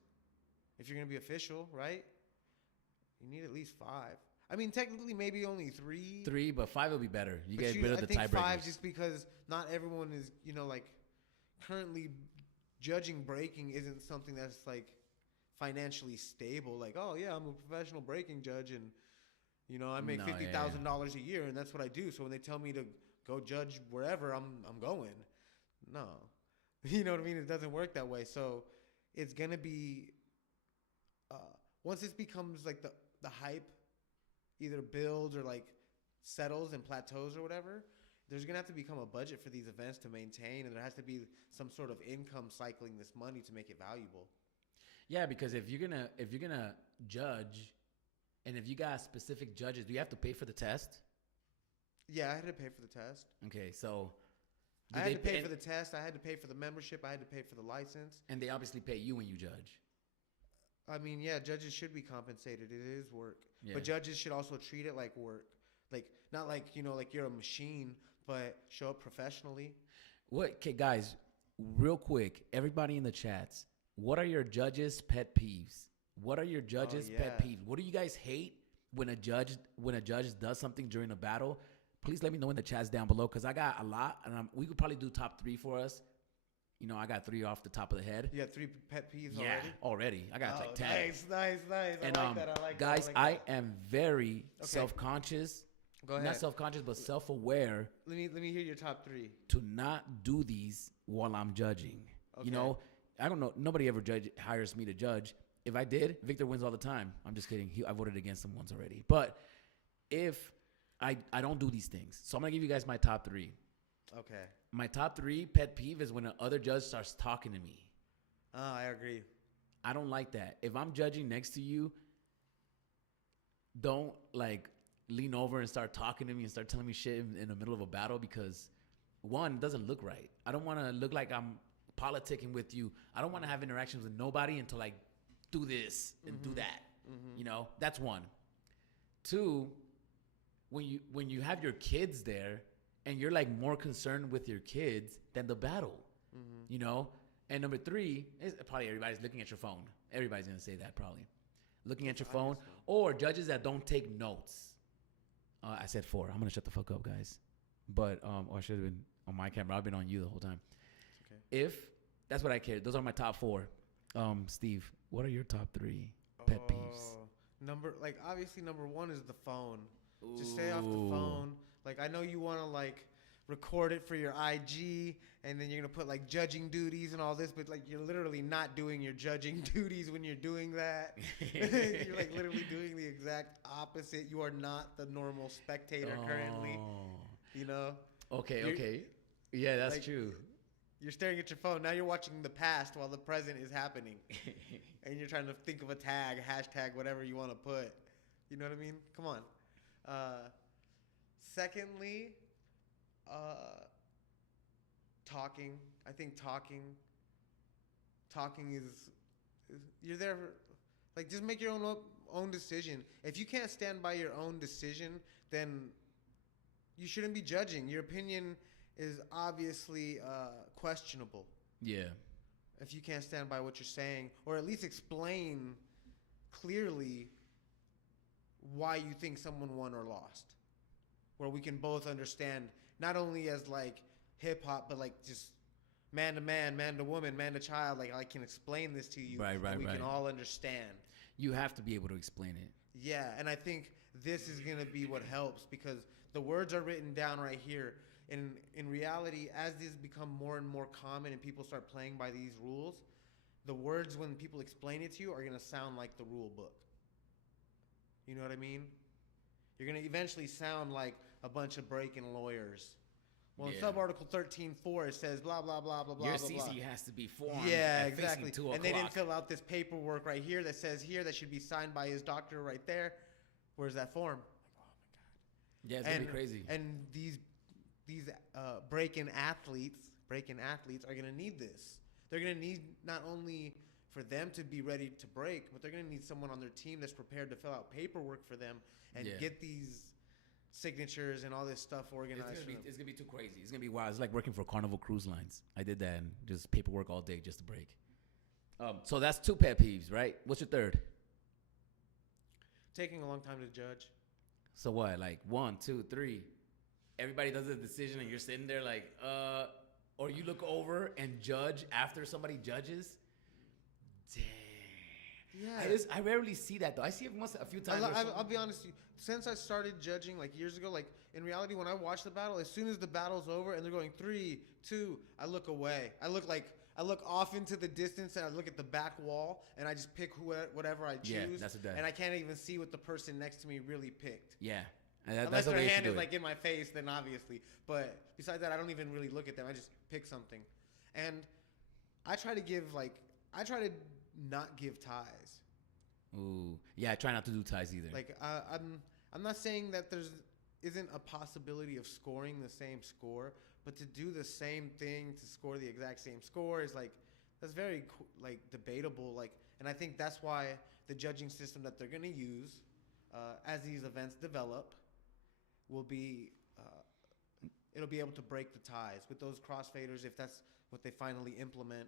If you're going to be official, right? You need at least 5. I mean, technically, maybe only 3. 3, but 5 would be better. You get rid of the tiebreakers. I think 5 just because not everyone is, currently judging breaking isn't something that's, financially stable. Like, oh, yeah, I'm a professional breaking judge and, I make $50,000 a year and that's what I do. So when they tell me to go judge wherever, I'm going. No. You know what I mean? It doesn't work that way. So it's going to be once this becomes like the hype either builds or like settles and plateaus or whatever, there's gonna have to become a budget for these events to maintain, and there has to be some sort of income cycling this money to make it valuable. Yeah, because if you're gonna judge, and if you got specific judges, do you have to pay for the test? Yeah, I had to pay for the test. Okay, so I had to pay for the test. I had to pay for the membership. I had to pay for the license. and they obviously pay you when you judge. I mean, yeah, judges should be compensated. It is work. Yeah. But judges should also treat it like work. Like, not like, like you're a machine, but show up professionally. Okay, guys, real quick, everybody in the chats, what are your judges' pet peeves? What are your judges' pet peeves? What do you guys hate when a judge does something during a battle? Please let me know in the chats down below, because I got a lot, and we could probably do top 3 for us. I got 3 off the top of the head. You got 3 pet peeves already. I got like 10. Nice. And I like that. I like guys, that. I like that. I am very self-conscious. Go ahead. Not self-conscious, but self-aware. Let me hear your top 3. To not do these while I'm judging. Okay. I don't know. Nobody ever hires me to judge. If I did, Victor wins all the time. I'm just kidding. I voted against him once already. But if I don't do these things, so I'm gonna give you guys my top 3. Okay. My top 3 pet peeve is when another judge starts talking to me. I agree. I don't like that. If I'm judging next to you, don't like lean over and start talking to me and start telling me shit in the middle of a battle, because one, it doesn't look right. I don't want to look like I'm politicking with you. I don't want to have interactions with nobody until like do this and do that. That's one. 2, when you have your kids there and you're like more concerned with your kids than the battle, And number 3 is probably everybody's looking at your phone. Everybody's gonna say that probably, looking at your phone, or judges that don't take notes. I said 4. I'm gonna shut the fuck up, guys. But or I should have been on my camera. I've been on you the whole time. Okay. If that's what I care. Those are my top 4. Steve, what are your top 3 pet peeves? Obviously number 1 is the phone. Just stay off the phone. Like, I know you want to like record it for your IG, and then you're gonna put like judging duties and all this, but like you're literally not doing your judging duties when you're doing that. You're like literally doing the exact opposite. You are not the normal spectator currently. Okay. Yeah, that's like, true. You're staring at your phone. Now you're watching the past while the present is happening. And you're trying to think of a tag, hashtag, whatever you want to put. You know what I mean? Come on. Secondly, talking. I think talking is you're there for, like, just make your own decision. If you can't stand by your own decision, then you shouldn't be judging. Your opinion is obviously questionable. Yeah. If you can't stand by what you're saying, or at least explain clearly why you think someone won or lost, where we can both understand, not only as like hip hop, but like just man to man, man to woman, man to child. Like, I can explain this to you. Right. We can all understand. You have to be able to explain it. Yeah, and I think this is going to be what helps, because the words are written down right here. In reality, as these become more and more common and people start playing by these rules, the words, when people explain it to you, are going to sound like the rule book. You know what I mean? You're going to eventually sound like a bunch of break-in lawyers. Well, in subarticle 13.4, it says blah, blah, blah, blah, blah, Your blah, CC blah. has to be formed. Yeah, exactly. And they didn't fill fill out this paperwork right here that says here that should be signed by his doctor right there. Where's that form? Like, oh, my God. Yeah, it's going to be crazy. And these break-in athletes are going to need this. They're going to need not only for them to be ready to break, but they're going to need someone on their team that's prepared to fill out paperwork for them and get these signatures and all this stuff organized. It's going to be too crazy. It's going to be wild. It's like working for Carnival Cruise Lines. I did that, and just paperwork all day just to break. So that's 2 pet peeves, right? What's your 3rd? Taking a long time to judge. So what? Like 1, 2, 3. Everybody does a decision, and you're sitting there like, or you look over and judge after somebody judges. Dang. Yeah. I rarely see that, though. I see it a few times. I'll be honest with you. Since I started judging like years ago, like in reality, when I watch the battle, as soon as the battle's over and they're going 3, 2, I look away. I look like I look off into the distance and I look at the back wall and I just pick whatever I choose. Yeah, that's what that. And I can't even see what the person next to me really picked. Yeah. Unless That's the their way you hand should is do it. like in my face, then obviously. But besides that, I don't even really look at them. I just pick something. And I try to not give ties. Ooh. Yeah, I try not to do ties either. Like I'm not saying that there's isn't a possibility of scoring the same score, but to do the same thing to score the exact same score is like that's very like debatable. Like, and I think that's why the judging system that they're gonna use as these events develop will be it'll be able to break the ties with those crossfaders. If that's what they finally implement,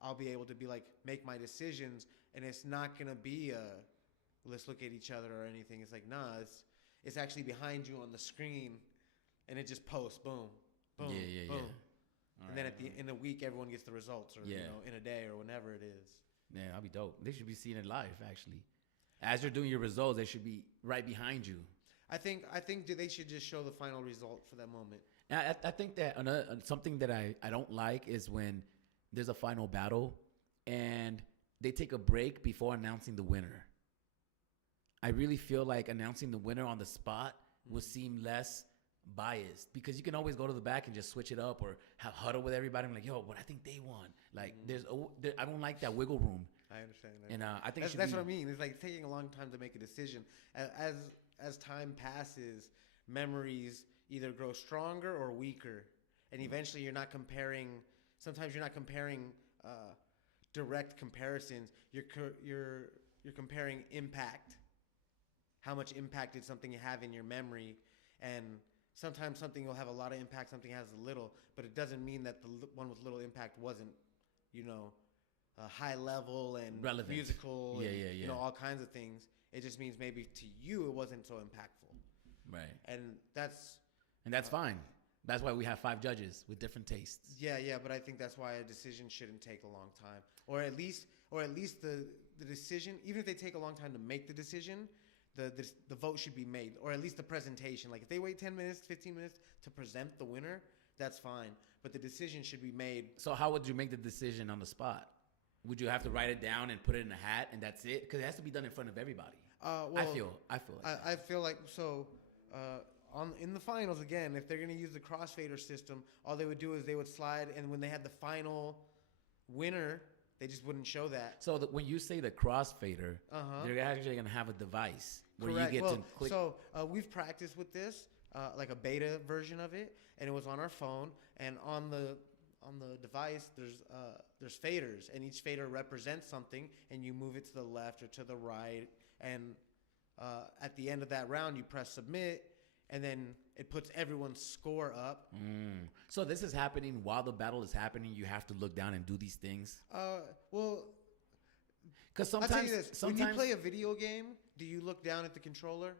I'll be able to be like make my decisions, and it's not gonna be let's look at each other or anything. It's like nah, it's actually behind you on the screen, and it just posts boom, boom, Yeah. boom. All And then right. in a week, everyone gets the results, or in a day, or whenever it is. Yeah, that'll be dope. They should be seeing it live, actually. As you're doing your results, they should be right behind you. I think they should just show the final result for that moment. And I think that something that I don't like is when there's a final battle and they take a break before announcing the winner. I really feel like announcing the winner on the spot would seem less biased because you can always go to the back and just switch it up or have huddle with everybody. I'm like, yo, but I think they won. Like, I don't like that wiggle room. I understand that. And I think that's what I mean. It's like taking a long time to make a decision. As time passes, memories either grow stronger or weaker, and eventually you're not comparing. Sometimes you're not comparing direct comparisons. You're comparing impact. How much impact did something have in your memory? And sometimes something will have a lot of impact, something has a little, but it doesn't mean that the one with little impact wasn't, high level and relevant, musical, and, all kinds of things. It just means maybe to you it wasn't so impactful. Right. And that's fine. That's why we have 5 judges with different tastes. Yeah, but I think that's why a decision shouldn't take a long time, or at least the decision, even if they take a long time to make the decision. The vote should be made, or at least the presentation. Like if they wait 10 minutes, 15 minutes to present the winner, that's fine. But the decision should be made. So how would you make the decision on the spot? Would you have to write it down and put it in a hat and that's it? Because it has to be done in front of everybody. I feel like I feel like so. In the finals again, if they're gonna use the crossfader system, all they would do is they would slide, and when they had the final winner, they just wouldn't show that. So when you say the crossfader, they're actually going to have a device where Correct. you get to click. So we've practiced with this, like a beta version of it, and it was on our phone. And on the device, there's faders, and each fader represents something, and you move it to the left or to the right. And at the end of that round, you press submit, and then it puts everyone's score up. So this is happening while the battle is happening. You have to look down and do these things. Well, because I'll sometimes, tell you this: when you play a video game, do you look down at the controller?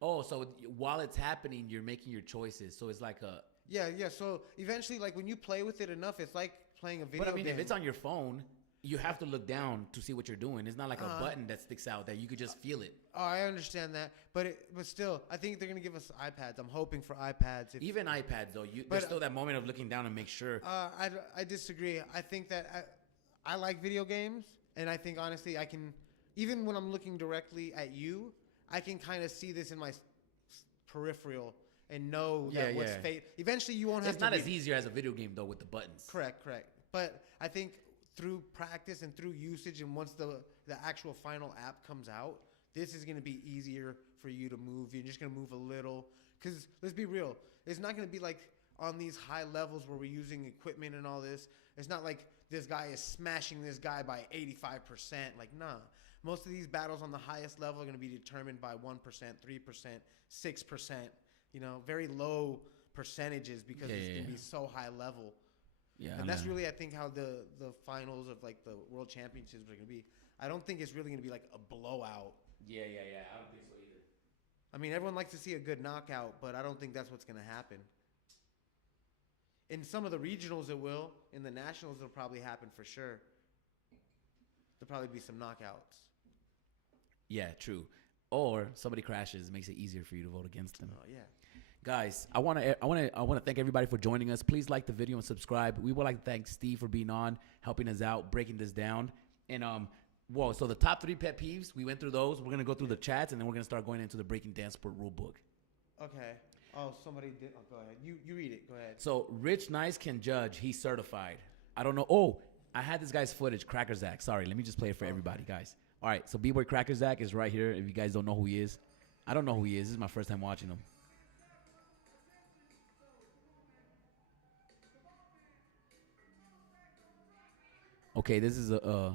Oh, so while it's happening, you're making your choices. So it's like a yeah. So eventually, like when you play with it enough, it's like playing a video game. But I mean, if it's on your phone, you have to look down to see what you're doing. It's not like a button that sticks out that you could just feel it. Oh, I understand that, but still, I think they're gonna give us iPads. I'm hoping for iPads. Even iPads, though, there's still that moment of looking down and make sure. I disagree. I think that I like video games, and I think honestly, I can, even when I'm looking directly at you, I can kind of see this in my peripheral and know that what's fate. Eventually, you won't have. It's not as easier as a video game though with the buttons. Correct. But I think through practice and through usage, and once the actual final app comes out, this is going to be easier for you to move. You're just going to move a little. Because let's be real, it's not going to be like on these high levels where we're using equipment and all this. It's not like this guy is smashing this guy by 85%. Like, nah. Most of these battles on the highest level are going to be determined by 1%, 3%, 6%. Very low percentages because it's going to be so high level. Yeah, and that's really, I think, how the finals of like the World Championships are going to be. I don't think it's really going to be like a blowout. Yeah. I don't think so either. I mean, everyone likes to see a good knockout, but I don't think that's what's going to happen. In some of the regionals, it will. In the nationals, it'll probably happen for sure. There'll probably be some knockouts. Yeah, true. Or somebody crashes, makes it easier for you to vote against them. Oh, yeah. Guys, I want to thank everybody for joining us. Please like the video and subscribe. We would like to thank Steve for being on, helping us out, breaking this down. And whoa, so the top 3 pet peeves, we went through those. We're gonna go through the chats, and then we're gonna start going into the Breaking Dance Sport rule book. Okay. Oh, somebody did. Oh, go ahead. You read it. Go ahead. So Rich Nice can judge. He's certified. I don't know. Oh, I had this guy's footage, Cracker Zach. Sorry, let me just play it for everybody, guys. All right, so B-Boy Cracker Zach is right here. If you guys don't know who he is, I don't know who he is. This is my first time watching him. Okay, this is a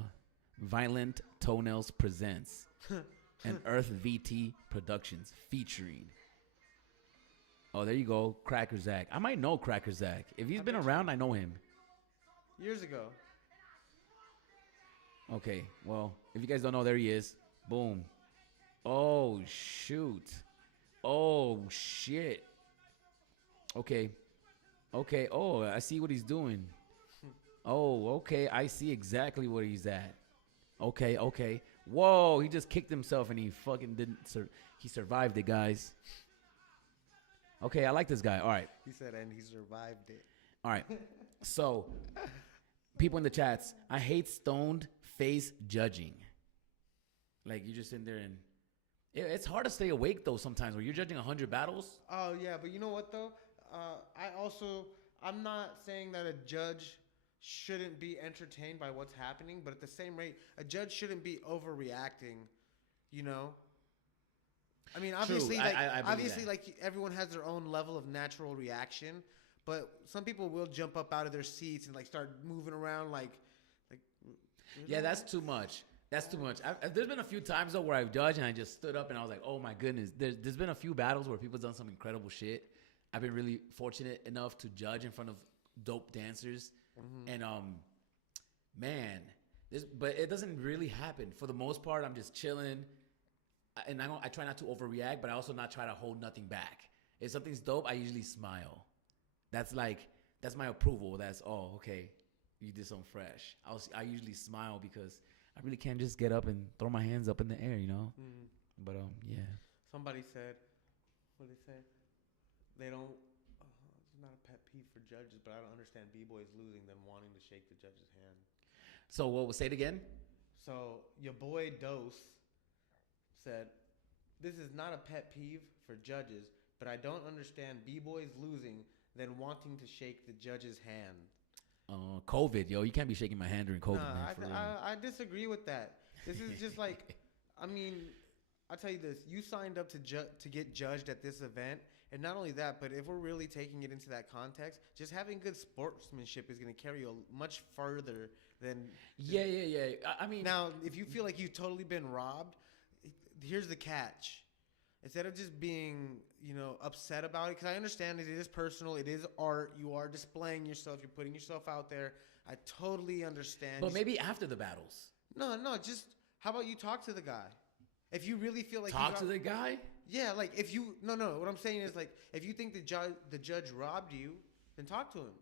Violent Toenails Presents and Earth VT Productions featuring. Oh, there you go, Cracker Zach. I might know Cracker Zach. If he's been around, I know him. Years ago. Okay, well, if you guys don't know, there he is. Boom. Oh, shoot. Oh, shit. Okay. Okay, oh, I see what he's doing. Oh, okay, I see exactly where he's at. Okay, okay. Whoa, he just kicked himself and he fucking didn't. He survived it, guys. Okay, I like this guy. All right. He said, and he survived it. All right. So, people in the chats, I hate stoned face judging. Like, you just in there and it's hard to stay awake though sometimes when you're judging 100 battles. Oh yeah, but you know what though? I'm not saying that a judge shouldn't be entertained by what's happening, but at the same rate, a judge shouldn't be overreacting. You know. I mean, obviously, True. like I obviously, that. like everyone has their own level of natural reaction, but some people will jump up out of their seats and like start moving around, like. Yeah, that's too much. That's too much. There's been a few times though where I've judged and I just stood up and I was like, oh my goodness. There's been a few battles where people done some incredible shit. I've been really fortunate enough to judge in front of dope dancers, and man, but it doesn't really happen for the most part. I'm just chilling. And I try not to overreact, but I also not try to hold nothing back. If something's dope, I usually smile. That's my approval. That's, oh, okay, you did something fresh. I usually smile because I really can't just get up and throw my hands up in the air, you know? But, yeah. Somebody said, what did they say? They don't, it's not a pet peeve for judges, but I don't understand B-boys losing them wanting to shake the judge's hand. So, say it again? So, your boy Dose said, this is not a pet peeve for judges, but I don't understand B-boys losing then wanting to shake the judge's hand. COVID, yo, you can't be shaking my hand during COVID, man. I disagree with that. This is just like, I mean, I'll tell you this. You signed up to get judged at this event, and not only that, but if we're really taking it into that context, just having good sportsmanship is going to carry you much further than... Yeah. I mean... Now, if you feel like you've totally been robbed, here's the catch. Instead of just being, upset about it, because I understand it is personal, it is art, you are displaying yourself, you're putting yourself out there. I totally understand. But maybe after the battles. No, just how about you talk to the guy? If you really feel like talk to the guy? Yeah, like if you no, what I'm saying is like if you think the judge robbed you, then talk to him.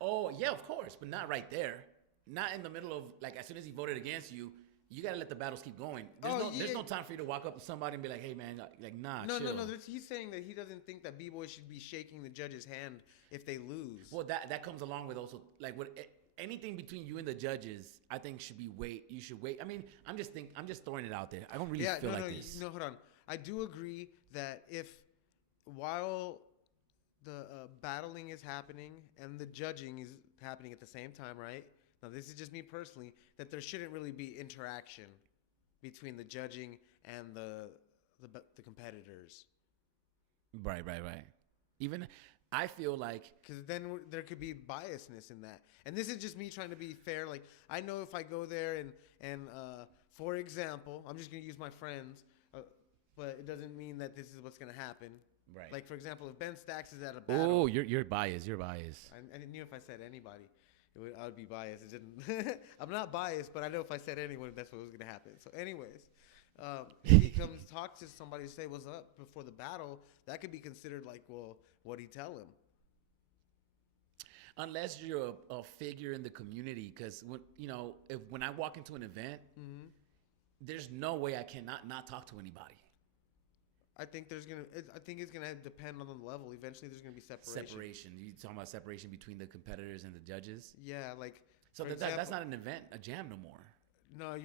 Oh yeah, of course, but not right there. Not in the middle of like as soon as he voted against you. You gotta let the battles keep going. There's no time for you to walk up to somebody and be like, "Hey, man, like, nah." No, chill. no. He's saying that he doesn't think that B-boys should be shaking the judge's hand if they lose. Well, that comes along with also like what anything between you and the judges, I think should be wait. You should wait. I mean, I'm just throwing it out there. I don't really feel like this. No, hold on. I do agree that while the battling is happening and the judging is happening at the same time, right? Now, this is just me personally, that there shouldn't really be interaction between the judging and the competitors. Right. Even I feel like... Because then there could be biasness in that. And this is just me trying to be fair. Like, I know if I go there and for example, I'm just going to use my friends, but it doesn't mean that this is what's going to happen. Right. Like, for example, if Ben Stacks is at a battle... Oh, you're biased. You're biased. I knew if I said anybody... I would be biased. It didn't. I'm not biased, but I know if I said anyone, that's what was going to happen. So, anyways, if he comes talk to somebody, say what's up before the battle, that could be considered like, well, what'd he tell him? Unless you're a figure in the community, because when I walk into an event, there's no way I cannot not talk to anybody. I think I think it's gonna depend on the level. Eventually, there's gonna be separation. Separation. You talking about separation between the competitors and the judges? Yeah, like So for that's example- not an event, a jam no more. No,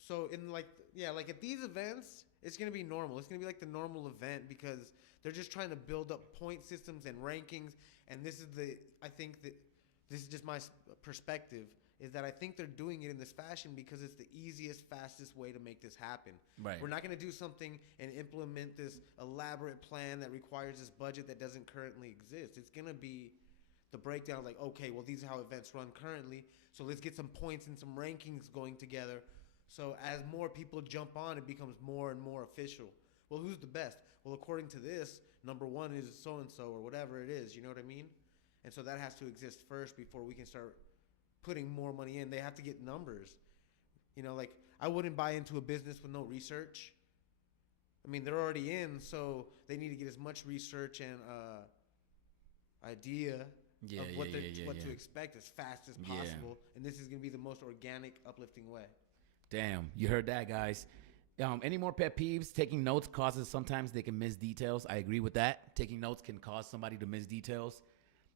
so in like like at these events, it's gonna be normal. It's gonna be like the normal event because they're just trying to build up point systems and rankings. And I think that this is just my perspective, is that I think they're doing it in this fashion because it's the easiest, fastest way to make this happen. Right. We're not gonna do something and implement this elaborate plan that requires this budget that doesn't currently exist. It's gonna be the breakdown, like, okay, well, these are how events run currently. So let's get some points and some rankings going together. So as more people jump on, it becomes more and more official. Well, who's the best? Well, according to this, number one is so-and-so or whatever it is. You know what I mean? And so that has to exist first before we can start putting more money in. They have to get numbers. You know, like, I wouldn't buy into a business with no research. I mean, they're already in, so they need to get as much research and idea of what to expect as fast as possible. And this is going to be the most organic, uplifting way. Damn, you heard that, guys. Any more pet peeves? Taking notes causes sometimes they can miss details. I agree with that. Taking notes can cause somebody to miss details.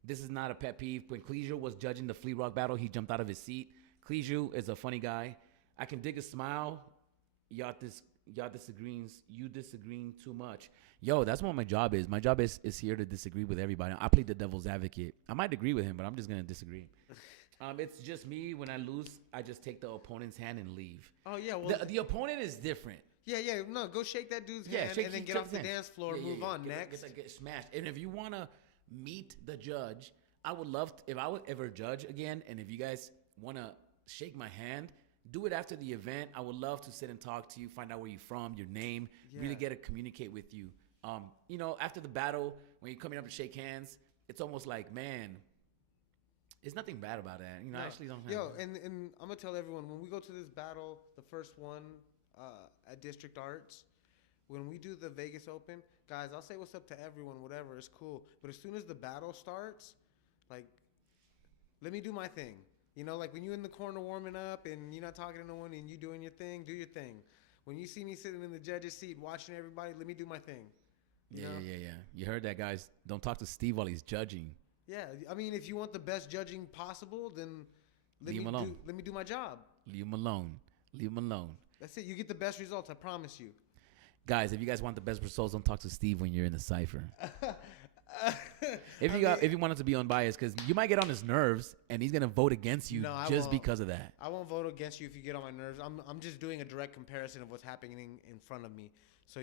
This is not a pet peeve. When Clejo was judging the Flea Rock battle, he jumped out of his seat. Clejo is a funny guy. I can dig a smile. Y'all disagreeing too much. Yo, that's what my job is. My job is here to disagree with everybody. I play the devil's advocate. I might agree with him, but I'm just gonna disagree. It's just me. When I lose, I just take the opponent's hand and leave. Oh yeah, well the opponent is different. Yeah. No, go shake that dude's hand and then get off the dance floor and move on. Next, get smashed. And if you wanna meet the judge, I would love if I would ever judge again. And if you guys wanna shake my hand, do it after the event. I would love to sit and talk to you, find out where you're from, your name, really get to communicate with you. You know, after the battle, when you're coming up to shake hands, it's almost like, man, there's nothing bad about that. You know, I actually don't have. Yo, and I'm gonna tell everyone, when we go to this battle, the first one at District Arts, when we do the Vegas Open, guys, I'll say what's up to everyone, whatever, it's cool. But as soon as the battle starts, like, let me do my thing. You know, like when you're in the corner warming up and you're not talking to no one and you doing your thing, do your thing. When you see me sitting in the judge's seat watching everybody, let me do my thing. Yeah. You heard that, guys. Don't talk to Steve while he's judging. Yeah, I mean, if you want the best judging possible, then let me do my job. Leave him alone. That's it. You get the best results, I promise you. Guys, if you guys want the best results, don't talk to Steve when you're in the cipher. If you want it to be unbiased, because you might get on his nerves and he's gonna vote against you because of that. I won't vote against you if you get on my nerves. I'm just doing a direct comparison of what's happening in front of me. So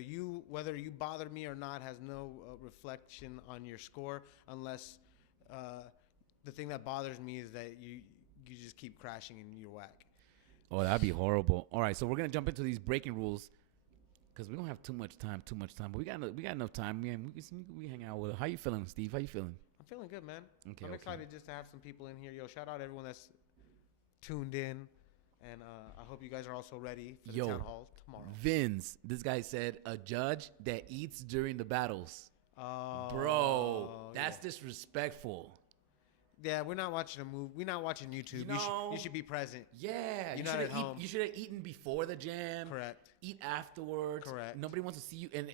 whether you bother me or not, has no reflection on your score, unless the thing that bothers me is that you just keep crashing and you're whack. Oh, that'd be horrible. All right, so we're gonna jump into these breaking rules. Because we don't have too much time, but we got enough time. We hang out with her. How you feeling, Steve? How you feeling? I'm feeling good, man. Okay, I'm excited just to have some people in here. Yo, shout out everyone that's tuned in. And I hope you guys are also ready for the town hall tomorrow. Vince, this guy said, a judge that eats during the battles. Oh, bro, that's disrespectful. Yeah, we're not watching a movie. We're not watching YouTube. You should be present. Yeah. You're not at home. You should have eaten before the jam. Correct. Eat afterwards. Correct. Nobody wants to see you. And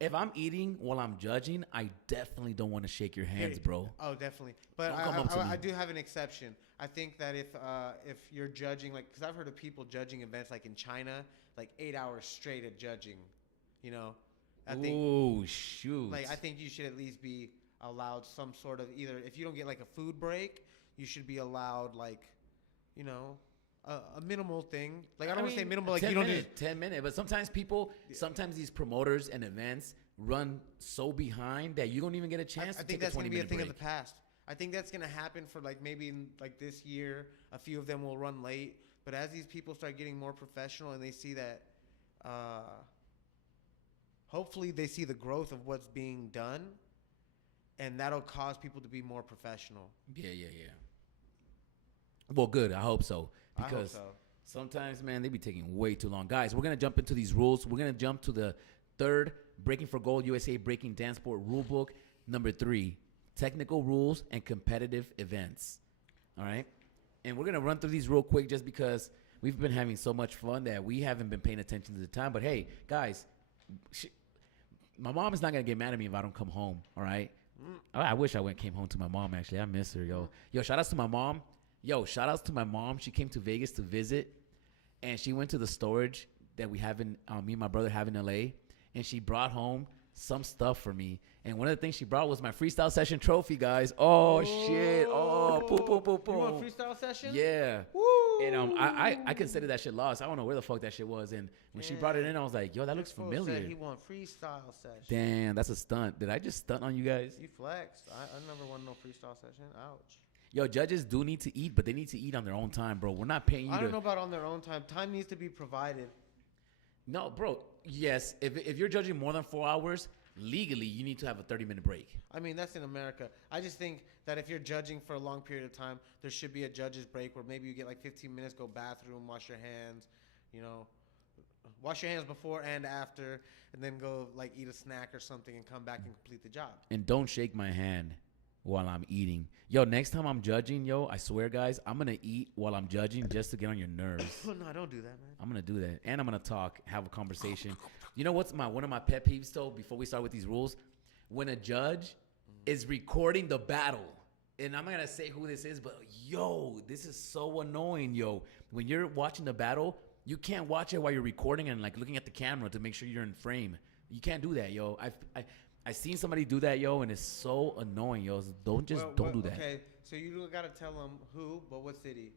if I'm eating while I'm judging, I definitely don't want to shake your hands, bro. Oh, definitely. But I do have an exception. I think that if you're judging, like, because I've heard of people judging events like in China, like 8 hours straight of judging, you know. Oh, shoot. Like, I think you should at least be allowed some sort of, either if you don't get like a food break, you should be allowed, like, you know, a minimal thing. Like, I don't want to say minimal, like, you don't need 10 minutes. But sometimes these promoters and events run so behind that you don't even get a chance to take a 20-minute break. I think that's going to be a thing of the past. I think that's going to happen for, like, maybe in, like, this year, a few of them will run late. But as these people start getting more professional and they see that, hopefully they see the growth of what's being done, and that'll cause people to be more professional. Yeah. Well, good. I hope so. Because I hope so. Sometimes, man, they be taking way too long. Guys, we're going to jump into these rules. We're going to jump to the third Breaking for Gold USA Breaking Dance Sport Rulebook. Number 3, technical rules and competitive events. All right? And we're going to run through these real quick just because we've been having so much fun that we haven't been paying attention to the time. But, hey, guys, my mom is not gonna get mad at me if I don't come home. All right. I wish I came home to my mom. Actually, I miss her, yo. Yo, shout outs to my mom. Yo, shout outs to my mom. She came to Vegas to visit, and she went to the storage that we have in me and my brother have in LA, and she brought home some stuff for me. And one of the things she brought was my freestyle session trophy, guys. Oh shit! Oh, poo poo poo poo. You want freestyle session? Yeah. Woo! And I consider that shit lost. I don't know where the fuck that shit was. And when she brought it in, I was like, yo, that looks familiar. Said he want freestyle session. Damn, that's a stunt. Did I just stunt on you guys? You flexed. I never won no freestyle session. Ouch. Yo, judges do need to eat, but they need to eat on their own time, bro. We're not paying you. I don't know about on their own time. Time needs to be provided. No, bro. Yes, if you're judging more than 4 hours, legally you need to have a 30-minute break. I mean, that's in America. I just think that if you're judging for a long period of time, there should be a judge's break where maybe you get like 15 minutes, go bathroom, wash your hands, you know, wash your hands before and after, and then go like eat a snack or something and come back and complete the job. And don't shake my hand while I'm eating. Yo, next time I'm judging, yo, I swear, guys, I'm going to eat while I'm judging just to get on your nerves. No, don't do that, man. I'm going to do that. And I'm going to talk, have a conversation. You know what's one of my pet peeves, though, before we start with these rules? When a judge is recording the battle. And I'm not going to say who this is, but yo, this is so annoying, yo. When you're watching the battle, you can't watch it while you're recording and like looking at the camera to make sure you're in frame. You can't do that, yo. I seen somebody do that, yo, and it's so annoying, yo. So don't do that. Okay, so you got to tell them who, but what city?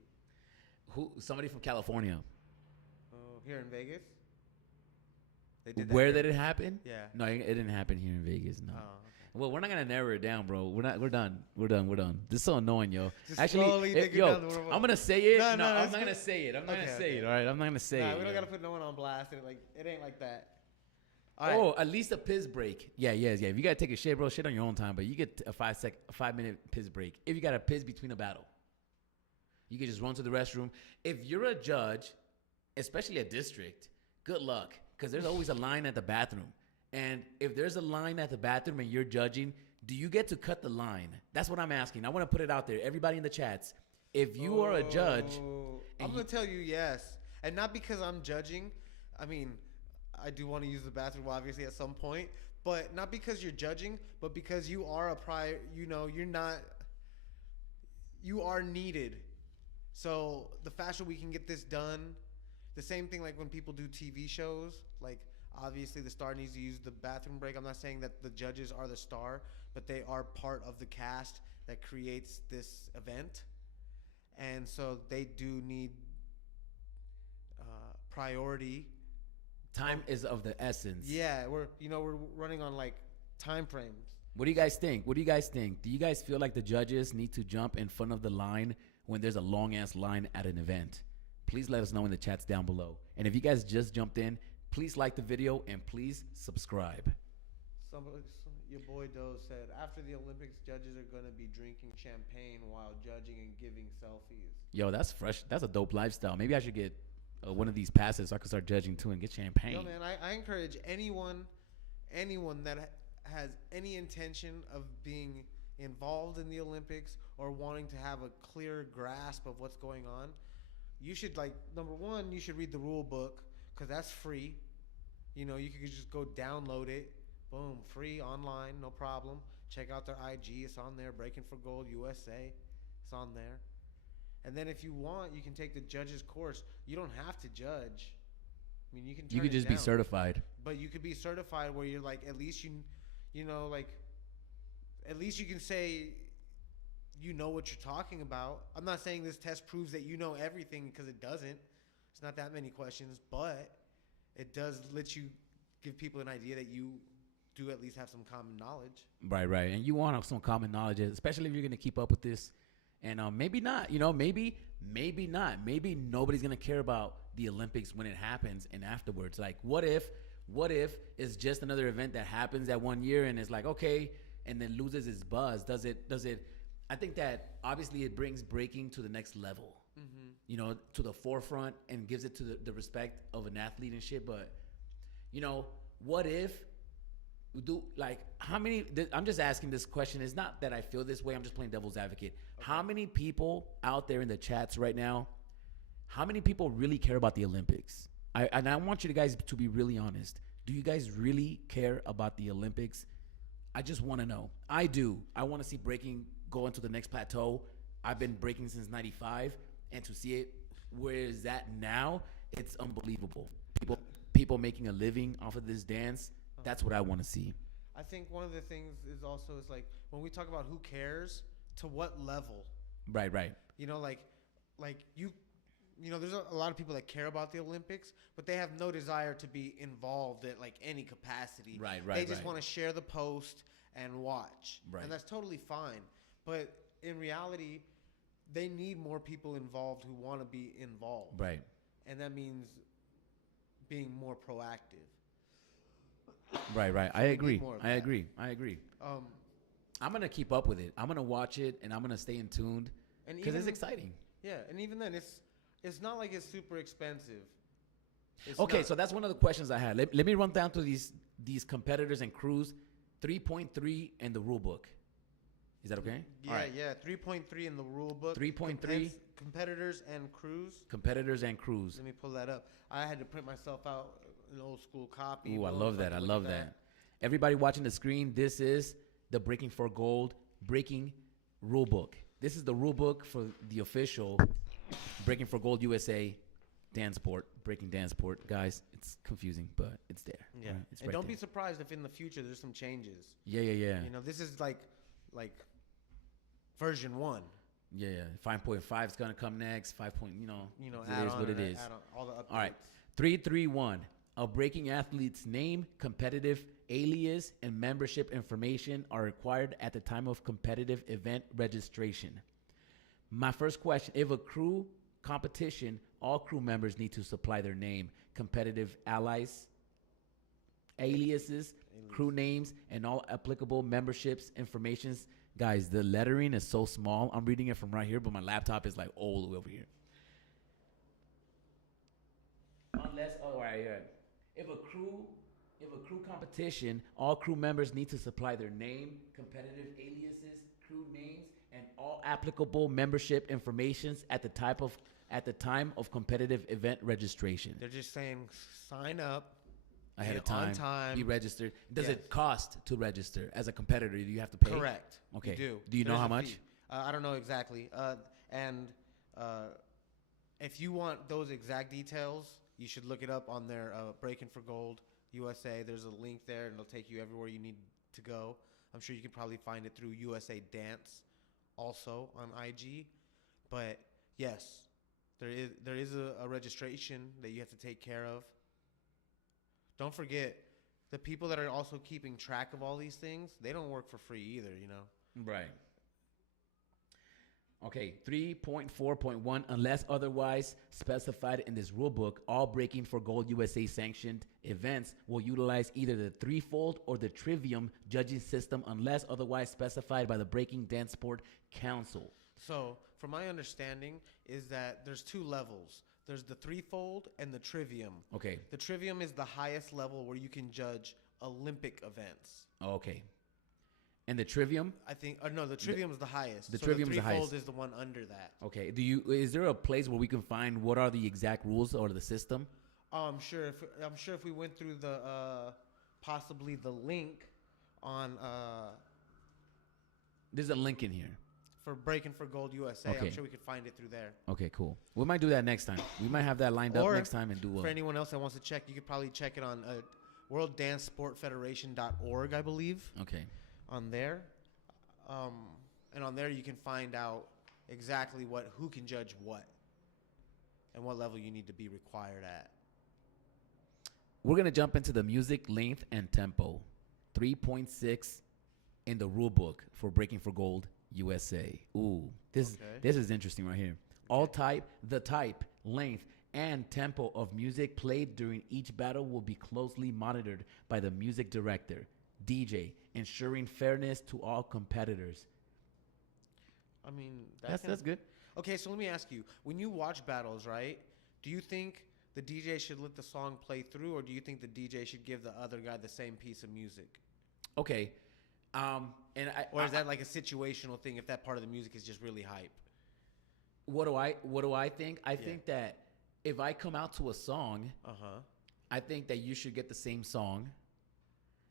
Somebody from California. Here in Vegas? They did that Where here? did it happen? Yeah. No, it didn't happen here in Vegas, no. Oh, okay. Well, we're not gonna narrow it down, bro. We're done. This is so annoying, yo. Just Actually, slowly take it down the road. I'm gonna say it. No, I'm not it's gonna good. say it. I'm not Okay, gonna say okay. it. All right, I'm not gonna say it. We don't yo. got to put no one on blast. It ain't like that. Oh, at least a piss break. Yeah. If you gotta take a shit, bro, shit on your own time. But you get a 5-minute piss break. If you got to piss between a battle, you can just run to the restroom. If you're a judge, especially a district, good luck, because there's always a line at the bathroom. And if there's a line at the bathroom and you're judging, do you get to cut the line? That's what I'm asking. I want to put it out there. Everybody in the chats, if you are a judge, I'm gonna tell you yes, and not because I'm judging. I mean, I do want to use the bathroom obviously at some point, but not because you're judging, but because you are a prior. You know, you're not. You are needed. So the faster we can get this done, the same thing like when people do TV shows, like obviously the star needs to use the bathroom break. I'm not saying that the judges are the star, but they are part of the cast that creates this event. And so they do need priority. time is of the essence. Yeah, we're running on like time frames. What do you guys think? Do you guys feel like the judges need to jump in front of the line when there's a long ass line at an event? Please let us know in the chats down below. And if you guys just jumped in, please like the video and please subscribe. Your boy Doe said, after the Olympics, judges are going to be drinking champagne while judging and giving selfies. Yo, that's fresh. That's a dope lifestyle. Maybe I should get one of these passes so I can start judging too and get champagne. Yo, man, I encourage anyone that has any intention of being involved in the Olympics or wanting to have a clear grasp of what's going on, you should, like, number one, you should read the rule book because that's free. You know, you could just go download it. Boom, free online, no problem. Check out their IG. It's on there. Breaking for Gold USA. It's on there. And then if you want, you can take the judge's course. You don't have to judge. I mean, you can. You could just be certified. But you could be certified where you're like, at least you know, like, at least you can say, you know what you're talking about. I'm not saying this test proves that you know everything because it doesn't. It's not that many questions, but it does let you give people an idea that you do at least have some common knowledge. Right. And you want some common knowledge, especially if you're going to keep up with this. And maybe not, maybe not. Maybe nobody's going to care about the Olympics when it happens and afterwards. Like, what if it's just another event that happens that one year and it's like, okay, and then loses its buzz? Does it? I think that obviously it brings breaking to the next level, to the forefront and gives it to the respect of an athlete and shit. But, what if, how many, I'm just asking this question. It's not that I feel this way. I'm just playing devil's advocate. Okay. How many people out there in the chats right now, how many people really care about the Olympics? And I want you guys to be really honest. Do you guys really care about the Olympics? I just want to know. I do. I want to see breaking go into the next plateau. I've been breaking since '95, and to see it where is that now, it's unbelievable. People making a living off of this dance. That's what I want to see. I think one of the things is also is like when we talk about who cares, to what level. Right, right. You know, like you know, there's a lot of people that care about the Olympics, but they have no desire to be involved at like any capacity. Right, right, They just right. want to share the post and watch, Right. and that's totally fine. But in reality, they need more people involved who want to be involved. Right. And that means being more proactive. Right, right. I we need agree. more of I that. agree. I agree. Um, I'm gonna keep up with it. I'm gonna watch it, and I'm gonna stay in tuned and because it's even exciting. yeah, and even then, it's not like it's super expensive. It's Okay, not. so that's one of the questions I had. Let me run down through these competitors and crews. 3.3 and the rule book. Is that okay? Yeah, All right. yeah. 3.3 in the rule book. 3.3. Competitors and crews. Competitors and crews. Let me pull that up. I had to print myself out an old school copy. Ooh, I but love if that. I can look love at that. Everybody watching the screen, this is the Breaking for Gold Breaking Rule Book. This is the rule book for the official Breaking for Gold USA dance sport, breaking dance sport. Guys, it's confusing, but it's there. Yeah, all right? It's and right don't there. be surprised if in the future there's some changes. Yeah, yeah, yeah. You know, this is like version 1. Yeah, yeah. 5.5 is gonna come next. 5 point, You know, it add is on what it and is. add on all the updates. All right. 331. A breaking athlete's name, competitive alias, and membership information are required at the time of competitive event registration. My first question, if a crew competition, all crew members need to supply their name, competitive allies, aliases, crew names, and all applicable memberships informations. Guys, the lettering is so small. I'm reading it from right here, but my laptop is like all the way over here. Unless, oh, all right, yeah. If a crew competition, all crew members need to supply their name, competitive aliases, crew names, and all applicable membership informations at the time of competitive event registration. They're just saying sign up Ahead of on time, time. be registered. Does Yes. it cost to register as a competitor? Do you have to pay? Correct. Okay. You do. Do you know There's how a much? fee. I don't know exactly. And if you want those exact details, you should look it up on their Breaking for Gold USA. There's a link there, and it'll take you everywhere you need to go. I'm sure you can probably find it through USA Dance, also on IG. But yes, there is a registration that you have to take care of. Don't forget, the people that are also keeping track of all these things, they don't work for free either, you know? Right. Okay, 3.4.1, unless otherwise specified in this rule book, all Breaking for Gold USA sanctioned events will utilize either the threefold or the trivium judging system unless otherwise specified by the Breaking Dance Sport Council. So, from my understanding, is that there's 2 levels. There's the threefold and the trivium. Okay. The trivium is the highest level where you can judge Olympic events. Okay. And the trivium? I think, no, the trivium is the highest. the so trivium is the threefold highest. is the one under that. Okay. Is there a place where we can find what are the exact rules or the system? I'm sure if we went through the possibly the link on There's a link in here. for Breaking for Gold USA, Okay. I'm sure we could find it through there. Okay, cool. We might do that next time. We might have that lined up Or next time and do For anyone else that wants to check, you could probably check it on worlddancesportfederation.org, I believe, Okay. on there. And on there you can find out exactly who can judge what and what level you need to be required at. We're going to jump into the music length and tempo. 3.6 in the rule book for Breaking for Gold USA. Ooh, this is interesting right here. All type, length, and tempo of music played during each battle will be closely monitored by the music director, DJ, ensuring fairness to all competitors. I mean, That's good. Okay, so let me ask you: when you watch battles, right? Do you think the DJ should let the song play through, or do you think the DJ should give the other guy the same piece of music? Okay. Or is that like a situational thing if that part of the music is just really hype? What do I think? I think that if I come out to a song, I think that you should get the same song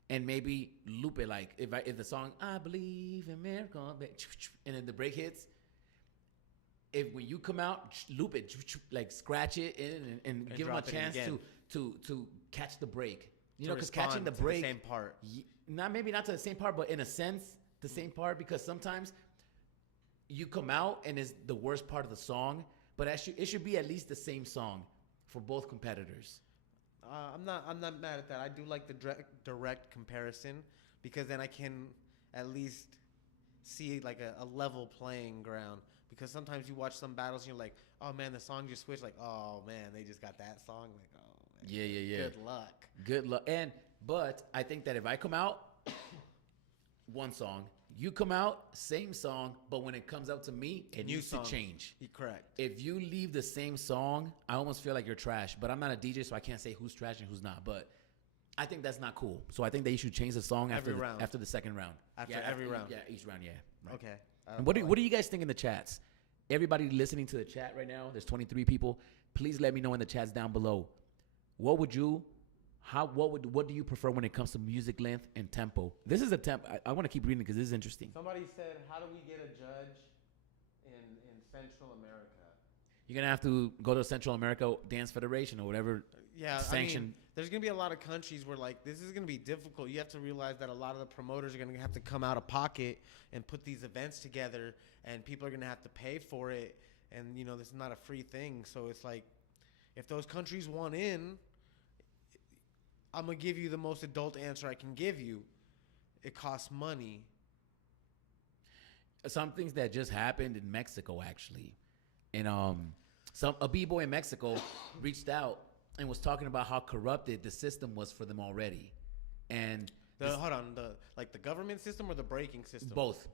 and maybe loop it. Like if the song I believe in miracle, and then the break hits, if when you come out, loop it, like scratch it in and give them a chance to catch the break. You know, because catching the break, the same part. Maybe not to the same part, but in a sense, the same part. Because sometimes you come out and it's the worst part of the song, but it should be at least the same song for both competitors. I'm not mad at that. I do like the direct comparison because then I can at least see like a level playing ground. Because sometimes you watch some battles and you're like, oh man, the song just switched. Like, oh man, they just got that song. Like, oh man, yeah. Good luck. But I think that if I come out, one song, you come out, same song, but when it comes out to me, it needs to change. You're correct. If you leave the same song, I almost feel like you're trash. But I'm not a DJ, so I can't say who's trash and who's not. But I think that's not cool. So I think that you should change the song after the second round. After every round. Yeah, each round, yeah. Right. Okay. And what do you guys think in the chats? Everybody listening to the chat right now, there's 23 people. Please let me know in the chats down below. What do you prefer when it comes to music length and tempo? This is a tempo. I want to keep reading because this is interesting. Somebody said, how do we get a judge in Central America? You're going to have to go to Central America Dance Federation or whatever. Yeah, sanction. I mean, there's going to be a lot of countries where, like, this is going to be difficult. You have to realize that a lot of the promoters are going to have to come out of pocket and put these events together, and people are going to have to pay for it. And, you know, this is not a free thing. So it's like, if those countries want in, I'm going to give you the most adult answer I can give you. It costs money. Some things that just happened in Mexico, actually. And a b-boy in Mexico reached out and was talking about how corrupted the system was for them already. And hold on, the government system or the breaking system? Both.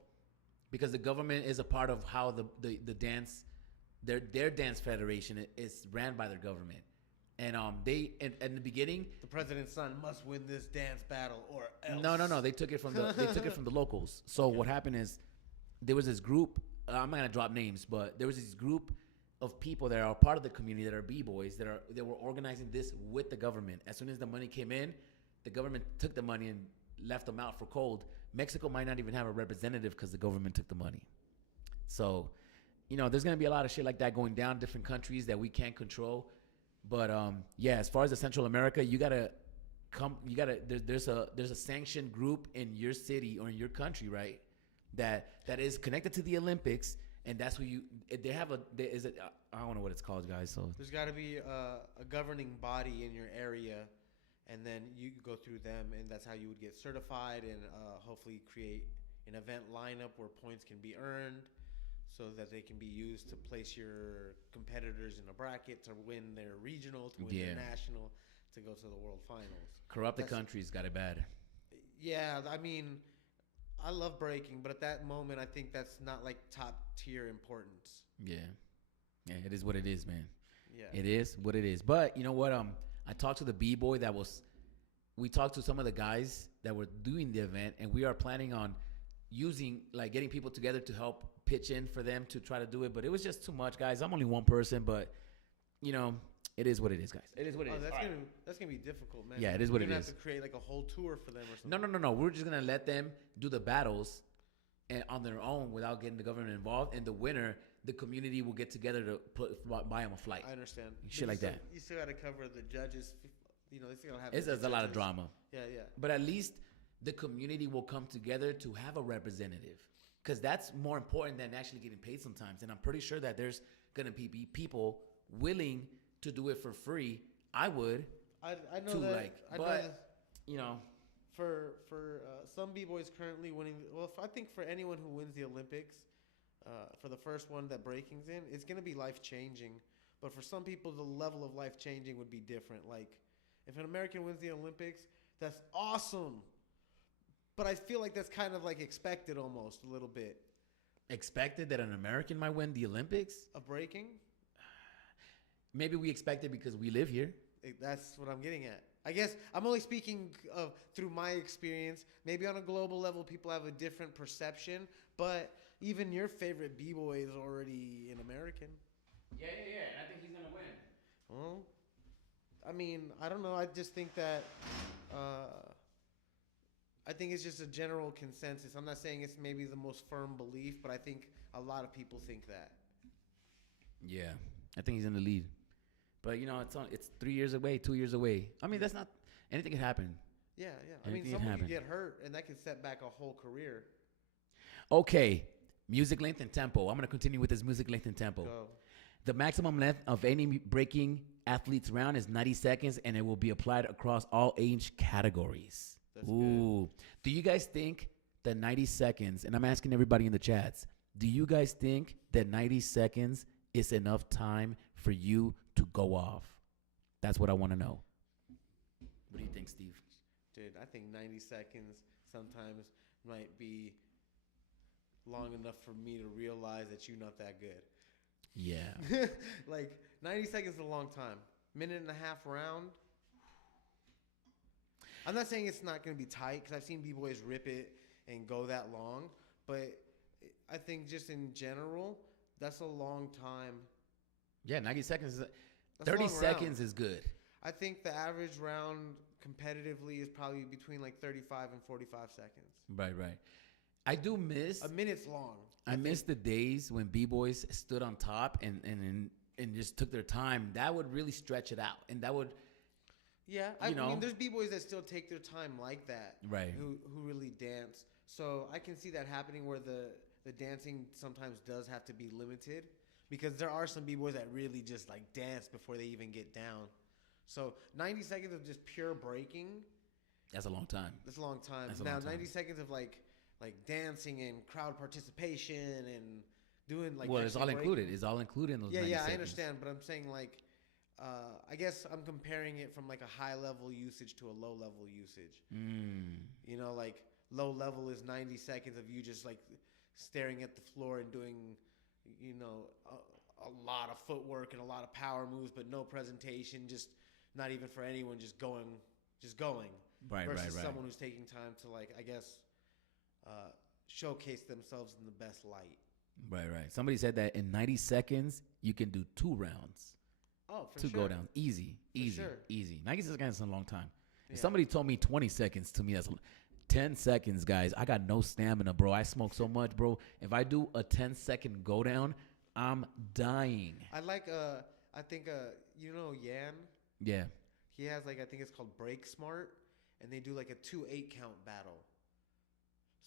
Because the government is a part of how the dance, their dance federation is ran by their government. And they in the beginning, the president's son must win this dance battle or else. No. They took it from the locals. So what happened is there was this group. I'm not gonna drop names, but there was this group of people that are part of the community that are b-boys that were organizing this with the government. As soon as the money came in, the government took the money and left them out for cold. Mexico might not even have a representative because the government took the money. So, you know, there's gonna be a lot of shit like that going down in different countries that we can't control. But yeah, as far as the Central America, there's a sanctioned group in your city or in your country, right? That is connected to the Olympics, and that's who I don't know what it's called, guys. So there's got to be a governing body in your area, and then you go through them, and that's how you would get certified and hopefully create an event lineup where points can be earned, so that they can be used to place your competitors in a bracket to win their regional, to win their national, to go to the world finals. Corrupted countries got it bad. Yeah, I mean, I love breaking, but at that moment, I think that's not like top tier importance. Yeah, it is what it is, man. Yeah, it is what it is. But you know what? I talked to the b-boy we talked to some of the guys that were doing the event, and we are planning on getting people together to help pitch in for them to try to do it, but it was just too much, guys. I'm only one person, but you know, it is what it is, guys. It is what it is. That's gonna be difficult, man. Yeah, it is what it is. You're gonna have to create like a whole tour for them or something. No. We're just gonna let them do the battles and on their own without getting the government involved, and the winner, the community will get together to buy them a flight. I understand. Shit like that. You still gotta cover the judges. You know, they still have. It's a lot of drama. Yeah. But at least the community will come together to have a representative. Because that's more important than actually getting paid sometimes. And I'm pretty sure that there's going to be people willing to do it for free. I would. I know that. You know. For some b-boys currently winning, I think for anyone who wins the Olympics, for the first one that breaking's in, it's going to be life-changing. But for some people, the level of life-changing would be different. Like, if an American wins the Olympics, that's awesome. But I feel like that's kind of like expected almost a little bit. Expected that an American might win the Olympics? Of breaking? Maybe we expect it because we live here. That's what I'm getting at. I guess I'm only speaking through my experience. Maybe on a global level, people have a different perception. But even your favorite b-boy is already an American. Yeah. I think he's going to win. Well, I mean, I don't know. I just think that I think it's just a general consensus. I'm not saying it's maybe the most firm belief, but I think a lot of people think that. Yeah, I think he's in the lead. But it's 3 years away, 2 years away. I mean, that's not anything can happen. Yeah. I mean, someone could get hurt, and that could set back a whole career. Okay, music length and tempo. I'm gonna continue with this music length and tempo. Go. The maximum length of any breaking athlete's round is 90 seconds, and it will be applied across all age categories. That's Ooh. good. Do you guys think that 90 seconds, and I'm asking everybody in the chats, do you guys think that 90 seconds is enough time for you to go off? That's what I want to know. What do you think, Steve? Dude, I think 90 seconds sometimes might be long enough for me to realize that you're not that good. Yeah. Like, 90 seconds is a long time. Minute and a half round. I'm not saying it's not going to be tight, because I've seen B-boys rip it and go that long. But I think just in general, that's a long time. Yeah, 90 seconds. That's 30 a long seconds round. is good. I think the average round competitively is probably between like 35 and 45 seconds. Right. I do miss. A minute's long. I miss the days when B-boys stood on top and just took their time. That would really stretch it out. And that would... Yeah, I mean, there's B-boys that still take their time like that. Right. Who really dance. So I can see that happening where the dancing sometimes does have to be limited. Because there are some B-boys that really just like dance before they even get down. So 90 seconds of just pure breaking. That's a long time. That's a long time. That's a now long time. 90 seconds of like dancing and crowd participation and doing like. Well, it's all breaking. included. It's all included in those 90 seconds. I understand, but I'm saying like, I guess I'm comparing it from like a high level usage to a low level usage. You know, like low level is 90 seconds of you just like staring at the floor and doing, you know, a lot of footwork and a lot of power moves, but no presentation, just not even for anyone, just going. Right. Versus someone who's taking time to like, I guess, showcase themselves in the best light. Right. Somebody said that in 90 seconds, you can do 2 rounds. Oh, for Two sure. go downs. Easy. Sure. 90 seconds is a long time. Yeah. If somebody told me 20 seconds, to me, that's 10 seconds, guys. I got no stamina, bro. I smoke so much, bro. If I do a 10-second go down, I'm dying. I like, I think, you know, Yan? Yeah. He has like, I think it's called Break Smart, and they do like a 2-8 count battle.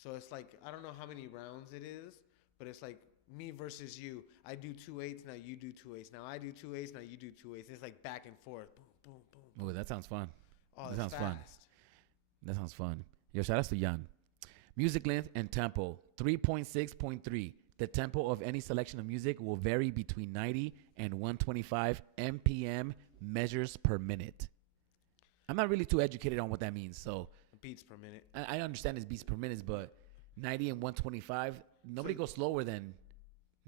So it's like, I don't know how many rounds it is, but it's like me versus you. I do 2-8s, now you do 2-8s. Now I do 2-8s, now you do 2-8s. It's like back and forth. Boom, boom, boom. Oh, that sounds fun. Oh, that that's sounds fun. fast. That sounds fun. Yo, shout out to Jan. Music length and tempo. 3.6.3. The tempo of any selection of music will vary between 90 and 125 MPM measures per minute. I'm not really too educated on what that means, so Beats per minute. I understand it's beats per minute, but 90 and 125, nobody goes slower than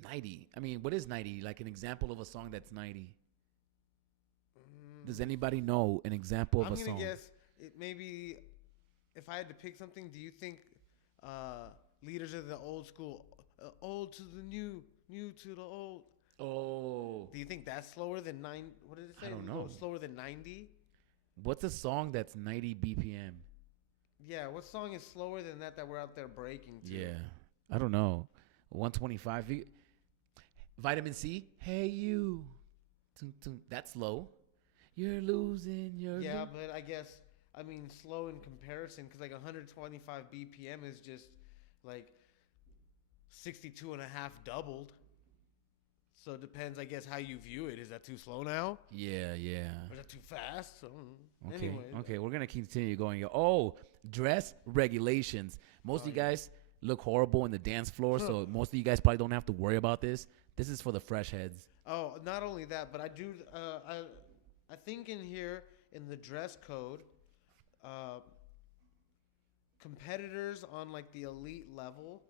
90. I mean, what is 90? Like an example of a song that's 90. Does anybody know an example of a song? I'm going to guess it maybe, if I had to pick something, do you think leaders of the old school, old to the new, new to the old? Oh. Do you think that's slower than 9? What did it say? I don't know. Slower than 90? What's a song that's 90 BPM? Yeah, what song is slower than that we're out there breaking to? Yeah. I don't know. 125. Vitamin C. Hey, you. That's slow. You're losing your... Yeah, but I guess, I mean, slow in comparison, because like 125 BPM is just like 62 and a half doubled. So it depends, I guess, how you view it. Is that too slow now? Yeah. Or is that too fast? So, Okay, anyway. okay, we're gonna continue going. Oh, dress regulations. Most of you guys look horrible in the dance floor, so most of you guys probably don't have to worry about this. This is for the fresh heads. Oh, not only that, but I do. I think in here in the dress code, competitors on like the elite level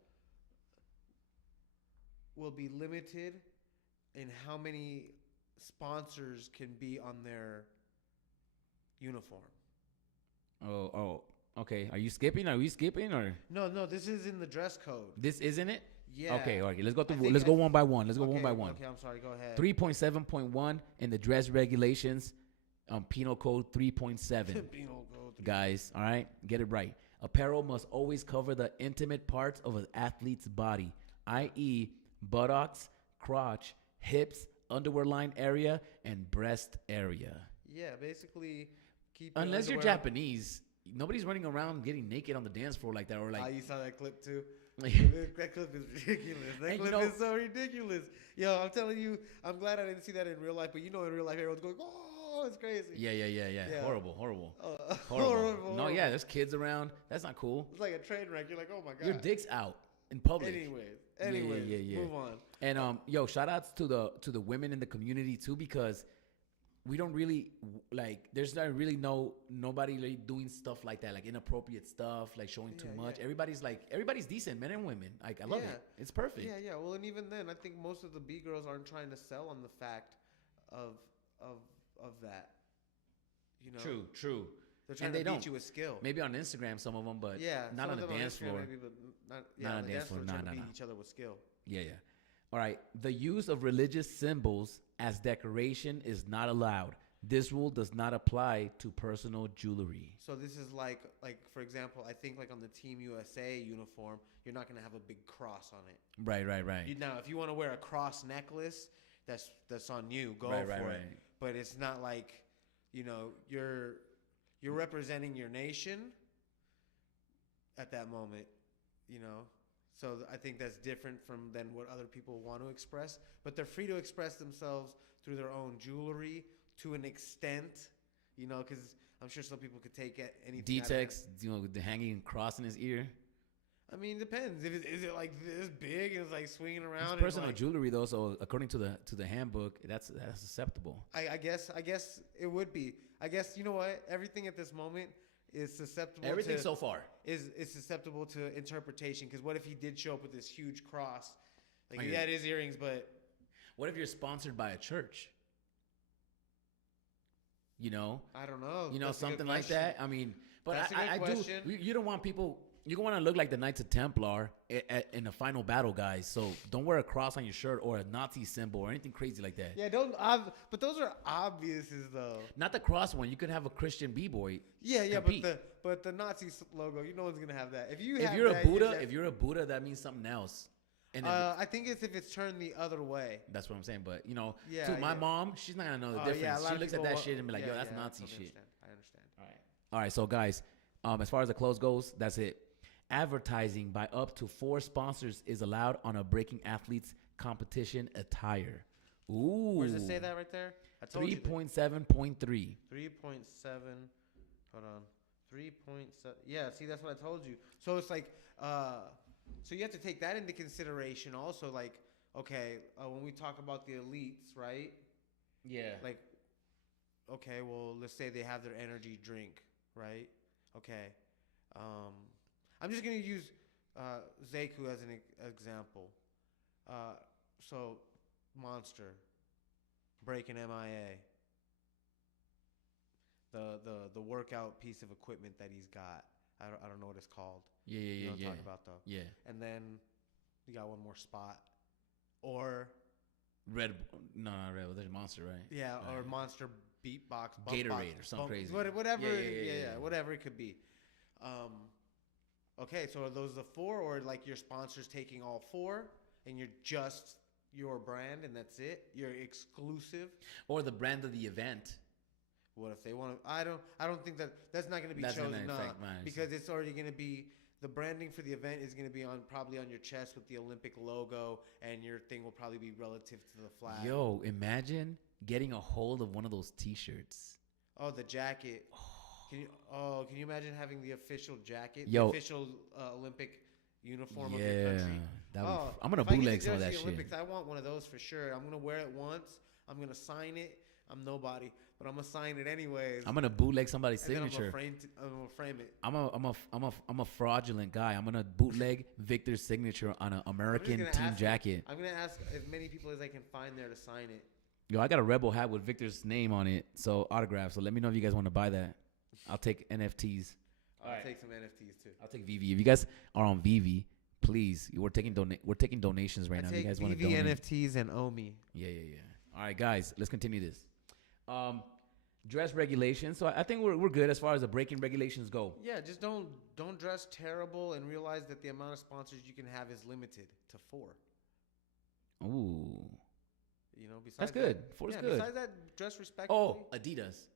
will be limited in how many sponsors can be on their uniform. Oh, okay. Are you skipping? Are we skipping or? No, this is in the dress code. This isn't it? Yeah. Okay. Let's go through. Let's go one by one. Let's go one by one. Okay, I'm sorry. Go ahead. 3.7.1 in the dress regulations. Penal Code 3.7. Penal Code 3. Guys, all right? Get it right. Apparel must always cover the intimate parts of an athlete's body, i.e., buttocks, crotch, hips, underwear line area, and breast area. Yeah, basically keep. Unless you're Japanese, nobody's running around getting naked on the dance floor like that, or like. You saw that clip too. That clip is ridiculous. That clip is so ridiculous. Yo, I'm telling you, I'm glad I didn't see that in real life. But in real life, everyone's going, "Oh, it's crazy." Yeah. Horrible. Horrible. No, yeah, there's kids around. That's not cool. It's like a train wreck. You're like, "Oh my god." Your dick's out in public. Anyways, yeah. Move on. And yo, shout outs to the women in the community too, because we don't really like. There's not really nobody like doing stuff like that, like inappropriate stuff, like showing too much. Yeah. Everybody's decent, men and women. Like I love it. It's perfect. Yeah. Well, and even then, I think most of the B girls aren't trying to sell on the fact of that. True. They're trying to beat you with skill. Maybe on Instagram, some of them, but not on the dance floor. Maybe, but not on the dance floor. Trying to beat each other with skill. Yeah. All right. The use of religious symbols as decoration is not allowed. This rule does not apply to personal jewelry. So this is like for example, I think like on the Team USA uniform, you're not gonna have a big cross on it. Right. Now, if you want to wear a cross necklace, that's on you. Go for it. But it's not like, you're representing your nation at that moment, So I think that's different than what other people want to express. But they're free to express themselves through their own jewelry to an extent, because I'm sure some people could take anything. D-Tex, the hanging cross in his ear. I mean, it depends. Is it like this big and it's like swinging around? It's personal jewelry though, so according to the handbook, that's acceptable. I guess it would be. I guess you know what? Everything at this moment is susceptible. Everything so far is susceptible to interpretation. Because what if he did show up with this huge cross? Like he had his earrings, but what if you're sponsored by a church? I don't know. That's something like that. I mean, but I do. You don't want people. You want to look like the Knights of Templar in the final battle, guys. So don't wear a cross on your shirt or a Nazi symbol or anything crazy like that. Yeah, don't. But those are obviouses, though. Not the cross one. You could have a Christian b-boy. Yeah, but the Nazi logo, no one's gonna have that. If you're a Buddha, that means something else. And I think if it's turned the other way. That's what I'm saying. But my mom, she's not gonna know the difference. Yeah, she looks at that shit and be like, "Yo, that's Nazi shit." I understand. All right. So guys, as far as the clothes goes, that's it. Advertising by up to 4 sponsors is allowed on a breaking athlete's competition attire. Ooh. Where does it say that right there? 3.7.3. 3.7. Hold on. 3.7. Yeah, see, that's what I told you. So it's like, so you have to take that into consideration also. Like, okay, when we talk about the elites, right? Yeah. Like, okay, well, let's say they have their energy drink, right? Okay. I'm just going to use Zeku as an example. So, Monster, breaking MIA, the workout piece of equipment that he's got. I don't know what it's called. Yeah. You know what I'm talking about, though. Yeah. And then you got one more spot. Or... Red... No, not Red Bull. There's Monster, right? Yeah, or Monster Beatbox. Gatorade or something crazy. Whatever. Yeah, whatever it could be. Okay, so are those the 4, or like your sponsor's taking all 4 and you're just your brand and that's it? You're exclusive? Or the brand of the event. What if they want to? I don't think that's not going to be chosen because it's already going to be, the branding for the event is going to be probably on your chest with the Olympic logo, and your thing will probably be relative to the flag. Yo, imagine getting a hold of one of those t-shirts. Oh, the jacket. Can you imagine having the official jacket? Yo. The official Olympic uniform of your country? I'm going to bootleg some of that Olympics, shit. I want one of those for sure. I'm going to wear it once. I'm going to sign it. I'm nobody, but I'm going to sign it anyways. I'm going to bootleg somebody's signature. I'm going to frame it. I'm a fraudulent guy. I'm going to bootleg Victor's signature on an American team jacket. I'm going to ask as many people as I can find there to sign it. Yo, I got a Rebel hat with Victor's name on it, so autograph. So let me know if you guys want to buy that. I'll take NFTs. I'll take some NFTs too. I'll take VV. If you guys are on VV, please, we're taking donations right now. If you guys want to donate. NFTs and OMI. Yeah. All right, guys, let's continue this. Dress regulations. So I think we're good as far as the breaking regulations go. Yeah, just don't dress terrible and realize that the amount of sponsors you can have is limited to 4. Ooh. You know, besides That's good. That, 4's yeah, good. Besides that, dress respectfully. Oh, Adidas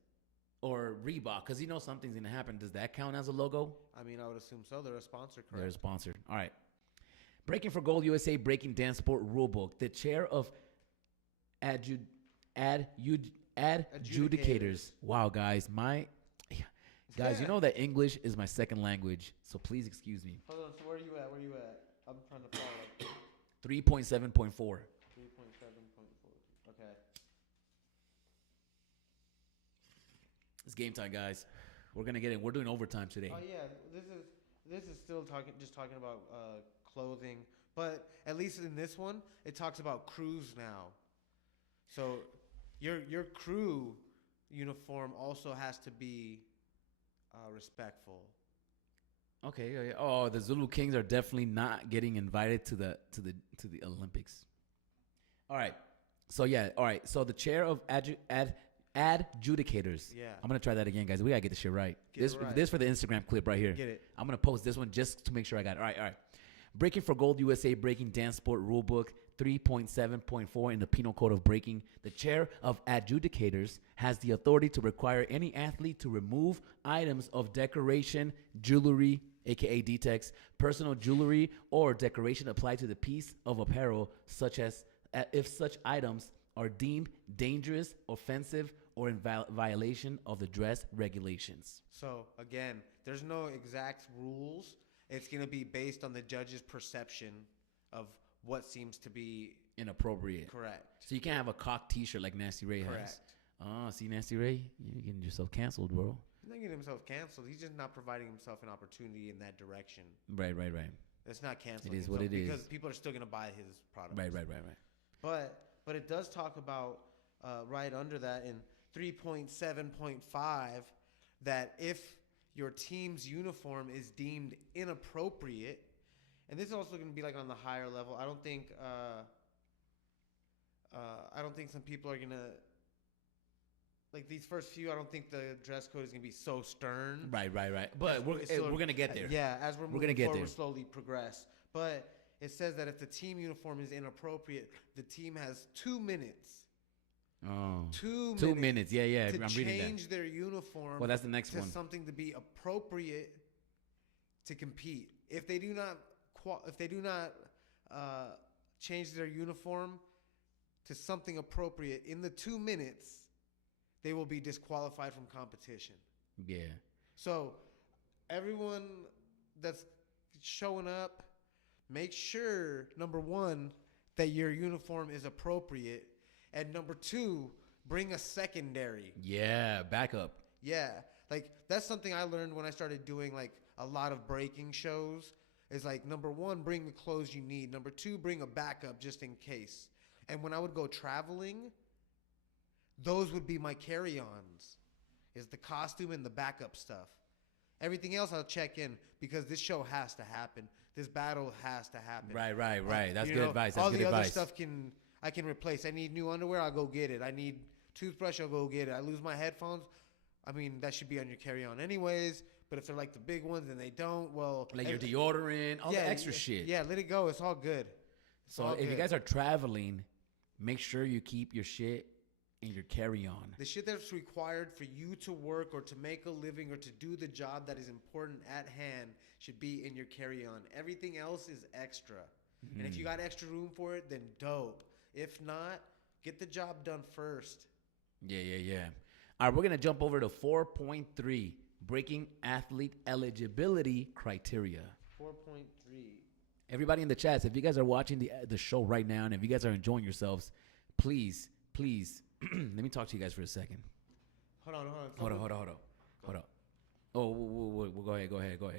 or Reebok, because you know something's gonna happen. Does that count as a logo? I mean, I would assume so. They're a sponsor, correct? They're a sponsor. All right. Breaking for Gold USA Breaking Dance Sport Rulebook. The chair of adjudicators. Wow, guys, you know that English is my second language, so please excuse me. Hold on. So where are you at? I'm trying to follow. 3.7.4. 3.7.4. Okay. It's game time, guys. We're gonna get in. We're doing overtime today. Oh yeah, this is still talking about clothing, but at least in this one, it talks about crews now. So your crew uniform also has to be respectful. Okay. Yeah. Oh, the Zulu Kings are definitely not getting invited to the Olympics. All right. So yeah. All right. So the chair of adjudicators. Yeah. I'm gonna try that again, guys. We gotta get this shit right. Get it right. This for the Instagram clip right here. Get it. I'm gonna post this one just to make sure I got it. All right. Breaking for Gold USA Breaking Dance Sport Rulebook 3.7.4 in the Penal Code of Breaking. The chair of adjudicators has the authority to require any athlete to remove items of decoration, jewelry, aka D-Tex, personal jewelry, or decoration applied to the piece of apparel, such as if such items are deemed dangerous, offensive, or in violation of the dress regulations. So again, there's no exact rules. It's going to be based on the judge's perception of what seems to be inappropriate. Correct. So you can't have a cock T-shirt like Nasty Ray has. Correct. Oh, see, Nasty Ray, you're getting yourself canceled, bro. He's not getting himself canceled. He's just not providing himself an opportunity in that direction. Right. It's not canceling. It is what it is. Because people are still going to buy his product. Right. But it does talk about right under that in 3.7.5 that if your team's uniform is deemed inappropriate, and this is also going to be like on the higher level. I don't think some people are going to like these first few. I don't think the dress code is going to be so stern. Right. But we're going to get there. Yeah, as we're moving going to get forward, there. We'll slowly progress. But it says that if the team uniform is inappropriate, the team has 2 minutes. Oh. 2 minutes. Yeah. To I'm reading that. change their uniform. Well, that's the next to one. something to be appropriate to compete. If they do not change their uniform to something appropriate in the 2 minutes, they will be disqualified from competition. Yeah. So everyone that's showing up, make sure, number one, that your uniform is appropriate. And number two, bring a secondary. Yeah, backup. Yeah. Like, that's something I learned when I started doing, like, a lot of breaking shows. Is like, number one, bring the clothes you need. Number two, bring a backup just in case. And when I would go traveling, those would be my carry-ons, is the costume and the backup stuff. Everything else I'll check in because this show has to happen. This battle has to happen. Right. That's good advice. That's all good the advice. other stuff I can replace. I need new underwear, I'll go get it. I need toothbrush, I'll go get it. I lose my headphones. I mean, that should be on your carry-on anyways. But if they're like the big ones and they don't, well... Like your deodorant, all the extra shit. Yeah, let it go. It's all good. So if you guys are traveling, make sure you keep your shit in your carry-on. The shit that's required for you to work or to make a living or to do the job that is important at hand should be in your carry-on. Everything else is extra. And if you got extra room for it, then dope. If not, get the job done first. Yeah. All right, we're going to jump over to 4.3, breaking athlete eligibility criteria. 4.3. Everybody in the chats, if you guys are watching the show right now and if you guys are enjoying yourselves, please, let me talk to you guys for a second. Hold on. Hold on. Oh, we'll go ahead.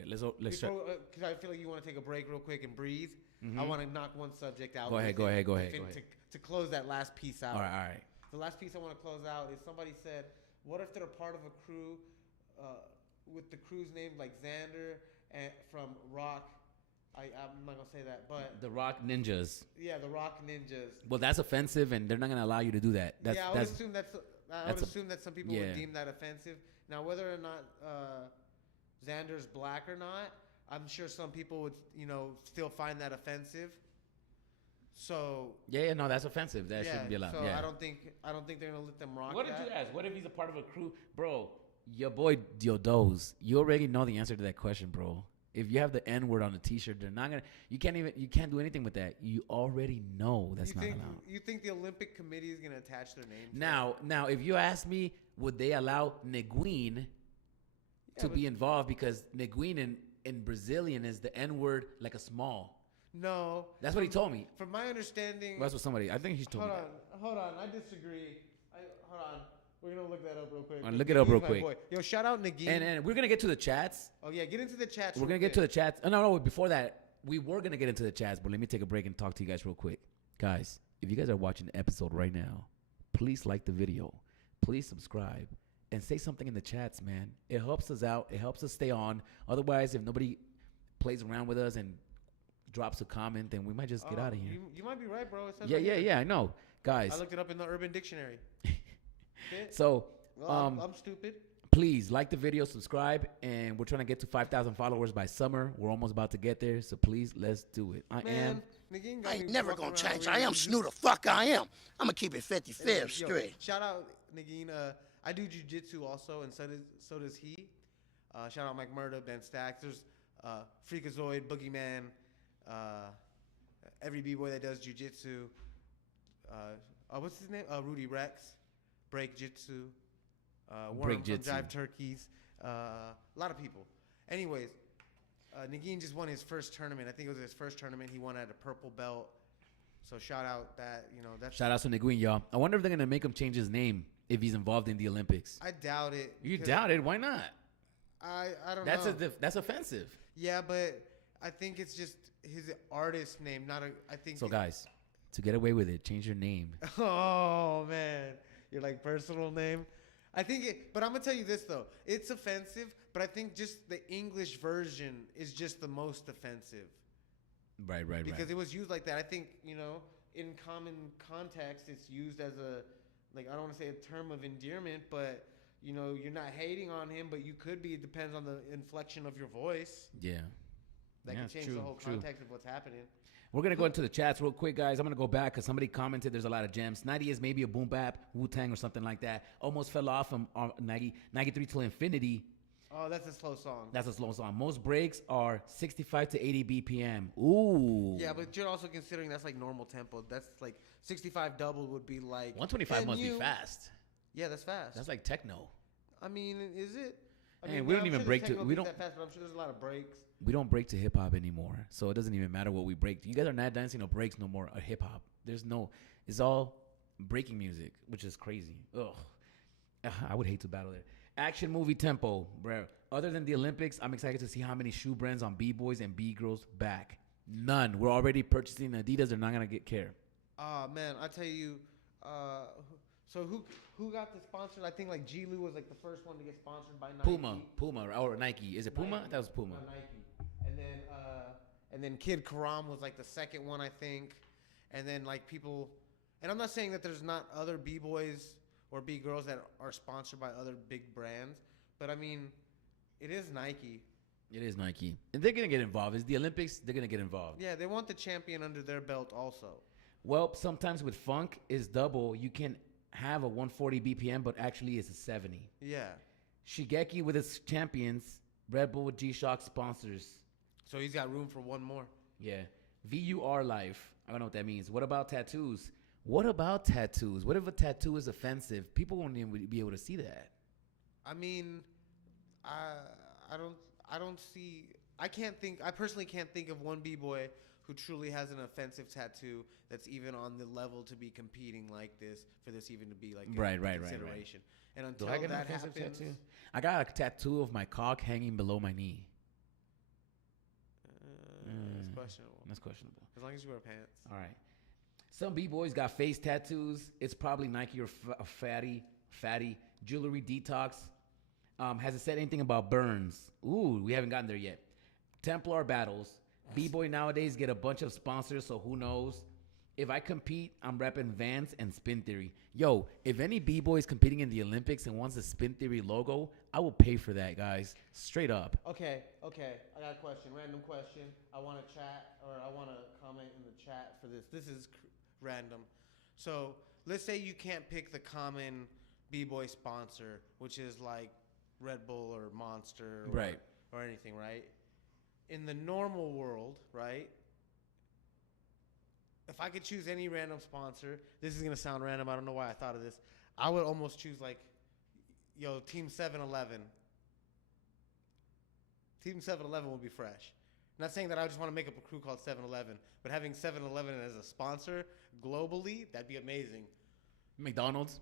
Let's start. Because I feel like you want to take a break real quick and breathe. I want to knock one subject out. Go ahead. To close that last piece out. All right. The last piece I want to close out is somebody said, what if they're a part of a crew with the crew's name like Xander and from Rock? I'm not going to say that, but... The Rock Ninjas. Yeah, the Rock Ninjas. Well, that's offensive, and they're not going to allow you to do that. I would assume that's I would assume that some people yeah. would deem that offensive. Now, whether or not Xander's black or not, I'm sure some people would, still find that offensive. So Yeah, no, that's offensive. That yeah, shouldn't be allowed. so Yeah. I don't think they're gonna let them rock. What did that. you ask? What if he's a part of a crew, bro? Your boy Diodos. You already know the answer to that question, bro. If you have the N word on the T-shirt, they're not gonna. You can't do anything with that. You already know that's not allowed. You think the Olympic Committee is gonna attach their name? Now, if you ask me, would they allow Neguin to be involved because Neguin in Brazilian is the N word like a small. No. That's what he told me. From my understanding. Well, that's what somebody. I think he's told me. Hold on. I disagree. Hold on. We're gonna look that up real quick. Look it up real quick. Boy. Yo, shout out Nagin. And we're gonna get to the chats. Oh yeah, get into the chats. We're gonna get to the chats. Oh, no. Before that, we were gonna get into the chats, but let me take a break and talk to you guys real quick, guys. If you guys are watching the episode right now, please like the video, please subscribe, and say something in the chats, man. It helps us out. It helps us stay on. Otherwise, if nobody plays around with us and drops a comment, then we might just get out of here. You might be right, bro. It says Yeah. I know, guys. I looked it up in the Urban Dictionary. So, I'm stupid. Please like the video, subscribe, and we're trying to get to 5,000 followers by summer. We're almost about to get there, so please let's do it. I ain't never gonna change. I am Snoop the fuck I am. I'm gonna keep it 55 straight. Shout out Nagin. I do jujitsu also, and so does he. Shout out Mike Murda, Ben Stacks. There's Freakazoid, Boogeyman, every b-boy that does jujitsu. What's his name? Rudy Rex, Break Jitsu, Worm from Jive Turkeys. A lot of people. Anyways, Nagin just won his first tournament. I think it was his first tournament. He won at a purple belt. So shout out that, that's... Shout out to Nagin, y'all. I wonder if they're going to make him change his name if he's involved in the Olympics. I doubt it. You doubt it? Why not? I don't know. That's offensive. Yeah, but I think it's just his artist name, not a... I think... So, guys, to get away with it, change your name. Oh, man. Your, personal name? I think it... But I'm going to tell you this, though. It's offensive, but I think just the English version is just the most offensive. Right. Because it was used like that. I think, in common context, it's used as a... I don't want to say a term of endearment, but... you're not hating on him, but you could be. It depends on the inflection of your voice. Yeah. That can change the whole context of what's happening. We're going to go into the chats real quick, guys. I'm going to go back because somebody commented there's a lot of gems. 90 is maybe a boom bap, Wu-Tang or something like that. Almost fell off from 93 till infinity. Oh, that's a slow song. That's a slow song. Most breaks are 65 to 80 BPM. Ooh. Yeah, but you're also considering that's normal tempo. That's 65 double would be 125 must be fast. Yeah, that's fast. That's like techno. I mean, is it? We don't even break to. We don't. That fast, but I'm sure there's a lot of breaks. We don't break to hip hop anymore, so it doesn't even matter what we break. You guys are not dancing or breaks no more. Hip hop. There's no. It's all breaking music, which is crazy. Ugh. I would hate to battle it. Action movie tempo, bro. Other than the Olympics, I'm excited to see how many shoe brands on B-boys and B-girls back. None. We're already purchasing Adidas. They're not gonna get care. Man, I tell you. So who got the sponsor? I think G-Lou was the first one to get sponsored by Nike. Puma or Nike. Is it Puma? Nike. That was Puma. Nike. And then Kid Karam was the second one, I think. And then people, and I'm not saying that there's not other B-boys or B-girls that are sponsored by other big brands, but I mean, it is Nike. It is Nike. And they're gonna get involved. It's the Olympics, they're gonna get involved. Yeah, they want the champion under their belt also. Well, sometimes with funk is double. You can have a 140 BPM, but actually it's a 70. Yeah. Shigeki with its champions, Red Bull with G-Shock sponsors. So he's got room for one more. Yeah. VUR life. I don't know what that means. What about tattoos? What if a tattoo is offensive? People won't even be able to see that. I mean, I personally can't think of one B-boy who truly has an offensive tattoo that's even on the level to be competing like this, for this even to be right. consideration. And until that happens, tattoo? I got a tattoo of my cock hanging below my knee. That's questionable. That's questionable. As long as you wear pants. All right. Some B-boys got face tattoos. It's probably Nike or fatty jewelry detox. Has it said anything about burns? Ooh, we haven't gotten there yet. Templar battles. B-boy nowadays get a bunch of sponsors, so who knows? if I compete, I'm repping Vans and Spin Theory. Yo, if any B-boy is competing in the Olympics and wants a Spin Theory logo, I will pay for that, guys. Straight up. Okay. I got a question. Random question. I want to chat or I want to comment in the chat for this. This is random. So let's say you can't pick the common B-boy sponsor, which is like Red Bull or Monster or anything, right? In the normal world, right? If I could choose any random sponsor, this is going to sound random. I don't know why I thought of this. I would almost choose like, Team 7-Eleven. Team 7-Eleven would be fresh. Not saying that I just want to make up a crew called 7-Eleven, but having 7-Eleven as a sponsor globally, that'd be amazing. McDonald's?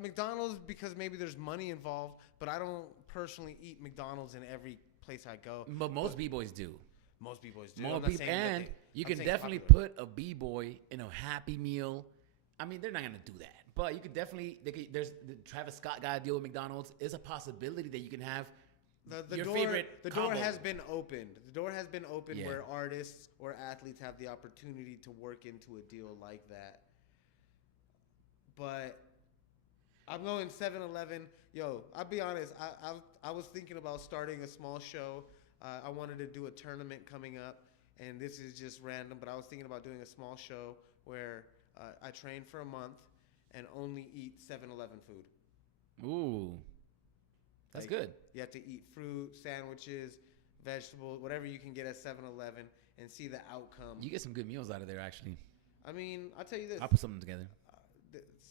McDonald's because maybe there's money involved, but I don't personally eat McDonald's in every place I go. But most B-boys do. Most B-boys do. And you can definitely put a B-boy in a Happy Meal. I mean, they're not going to do that. But you could definitely, there's the Travis Scott guy deal with McDonald's. It's a possibility that you can have your favorite The combo. door has been opened. The door has been opened where artists or athletes have the opportunity to work into a deal like that. But I'm going 7-Eleven. Yo, I'll be honest. I was thinking about starting a small show. I wanted to do a tournament coming up, and this is just random, but I was thinking about doing a small show where I train for a month and only eat 7-Eleven food. Ooh. That's good. You have to eat fruit, sandwiches, vegetables, whatever you can get at 7-Eleven and see the outcome. You get some good meals out of there, actually. I mean, I'll tell you this. I'll put something together.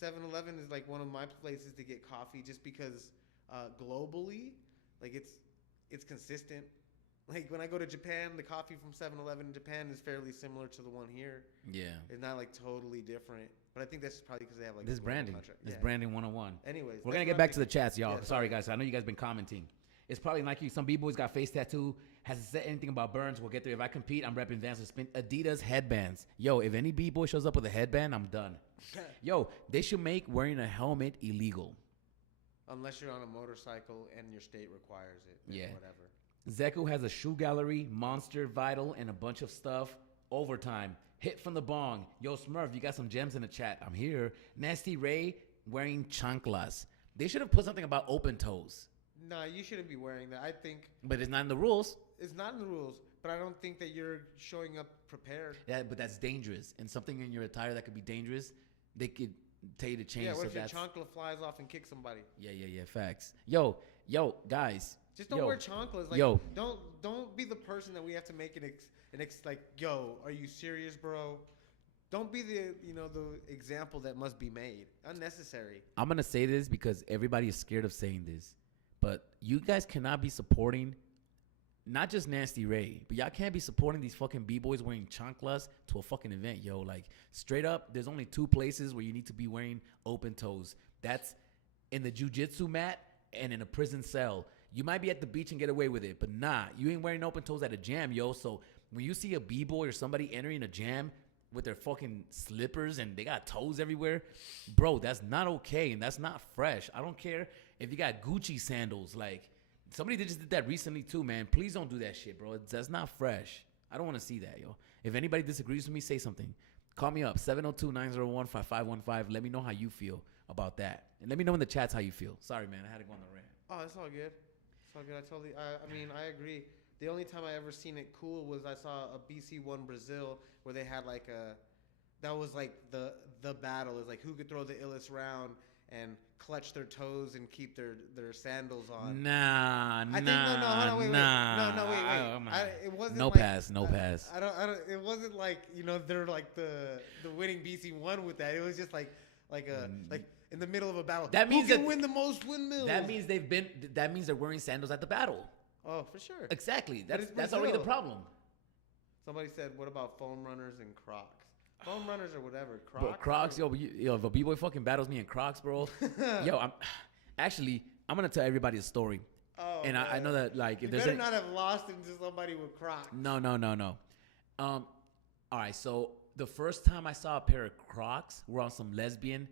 7-Eleven is like one of my places to get coffee just because globally, like it's consistent. Like when I go to Japan, the coffee from 7-Eleven in Japan is fairly similar to the one here. Yeah. It's not like totally different. But I think that's probably because they have like this branding. Contract. This branding 101. Anyways, we're gonna get back to the chats, y'all. Sorry guys, I know you guys been commenting. It's probably like you. Some B-boys got face tattoo. Hasn't said anything about burns. We'll get there. If I compete, I'm repping Vans and Spin. Adidas headbands. Yo, if any B-boy shows up with a headband, I'm done. Yo, they should make wearing a helmet illegal. Unless you're on a motorcycle and your state requires it. Yeah. Whatever. Zeku has a shoe gallery, Monster, Vital, and a bunch of stuff. Overtime. Hit from the bong. Yo, Smurf, you got some gems in the chat. I'm here. Nasty Ray wearing chanclas. They should have put something about open toes. Nah, you shouldn't be wearing that. I think. But it's not in the rules. It's not in the rules. But I don't think that you're showing up prepared. Yeah, but that's dangerous. And something in your attire that could be dangerous, they could tell you to change. Yeah, what if your chancla flies off and kicks somebody? Yeah. Facts. Yo, guys. Just don't wear chanclas. Like, don't be the person that we have to make like, yo, are you serious, bro? Don't be the example that must be made. Unnecessary. I'm gonna say this because everybody is scared of saying this, but you guys cannot be supporting not just Nasty Ray, but y'all can't be supporting these fucking B-boys wearing chanclas to a fucking event, yo. Like, straight up, there's only two places where you need to be wearing open toes. That's in the jiu-jitsu mat and in a prison cell. You might be at the beach and get away with it, but nah, you ain't wearing open toes at a jam, yo. So when you see a B-boy or somebody entering a jam with their fucking slippers and they got toes everywhere, bro, that's not okay and that's not fresh. I don't care if you got Gucci sandals. Like, somebody just did that recently too, man. Please don't do that shit, bro. That's not fresh. I don't want to see that, yo. If anybody disagrees with me, say something. Call me up, 702-901-5515. Let me know how you feel about that. And let me know in the chats how you feel. Sorry, man. I had to go on the rant. Oh, it's all good. It's all good. I mean, I agree. The only time I ever seen it cool was I saw a BC1 Brazil where they had like that was like the battle. Is like who could throw the illest round and clutch their toes and keep their sandals on. Wait. It wasn't no like, pass. I don't. It wasn't like they're like the winning BC1 with that. It was just like in the middle of a battle. That means who can win the most windmills. That means That means they're wearing sandals at the battle. Oh, for sure. Exactly. That's already the problem. Somebody said, "What about foam runners and Crocs?" Foam runners or whatever. Crocs. Bro, Crocs, yo, if a B-boy fucking battles me in Crocs, bro, yo, I'm gonna tell everybody a story. Oh, and I know that like if you better not have lost into somebody with Crocs. No. All right, so the first time I saw a pair of Crocs were on some lesbian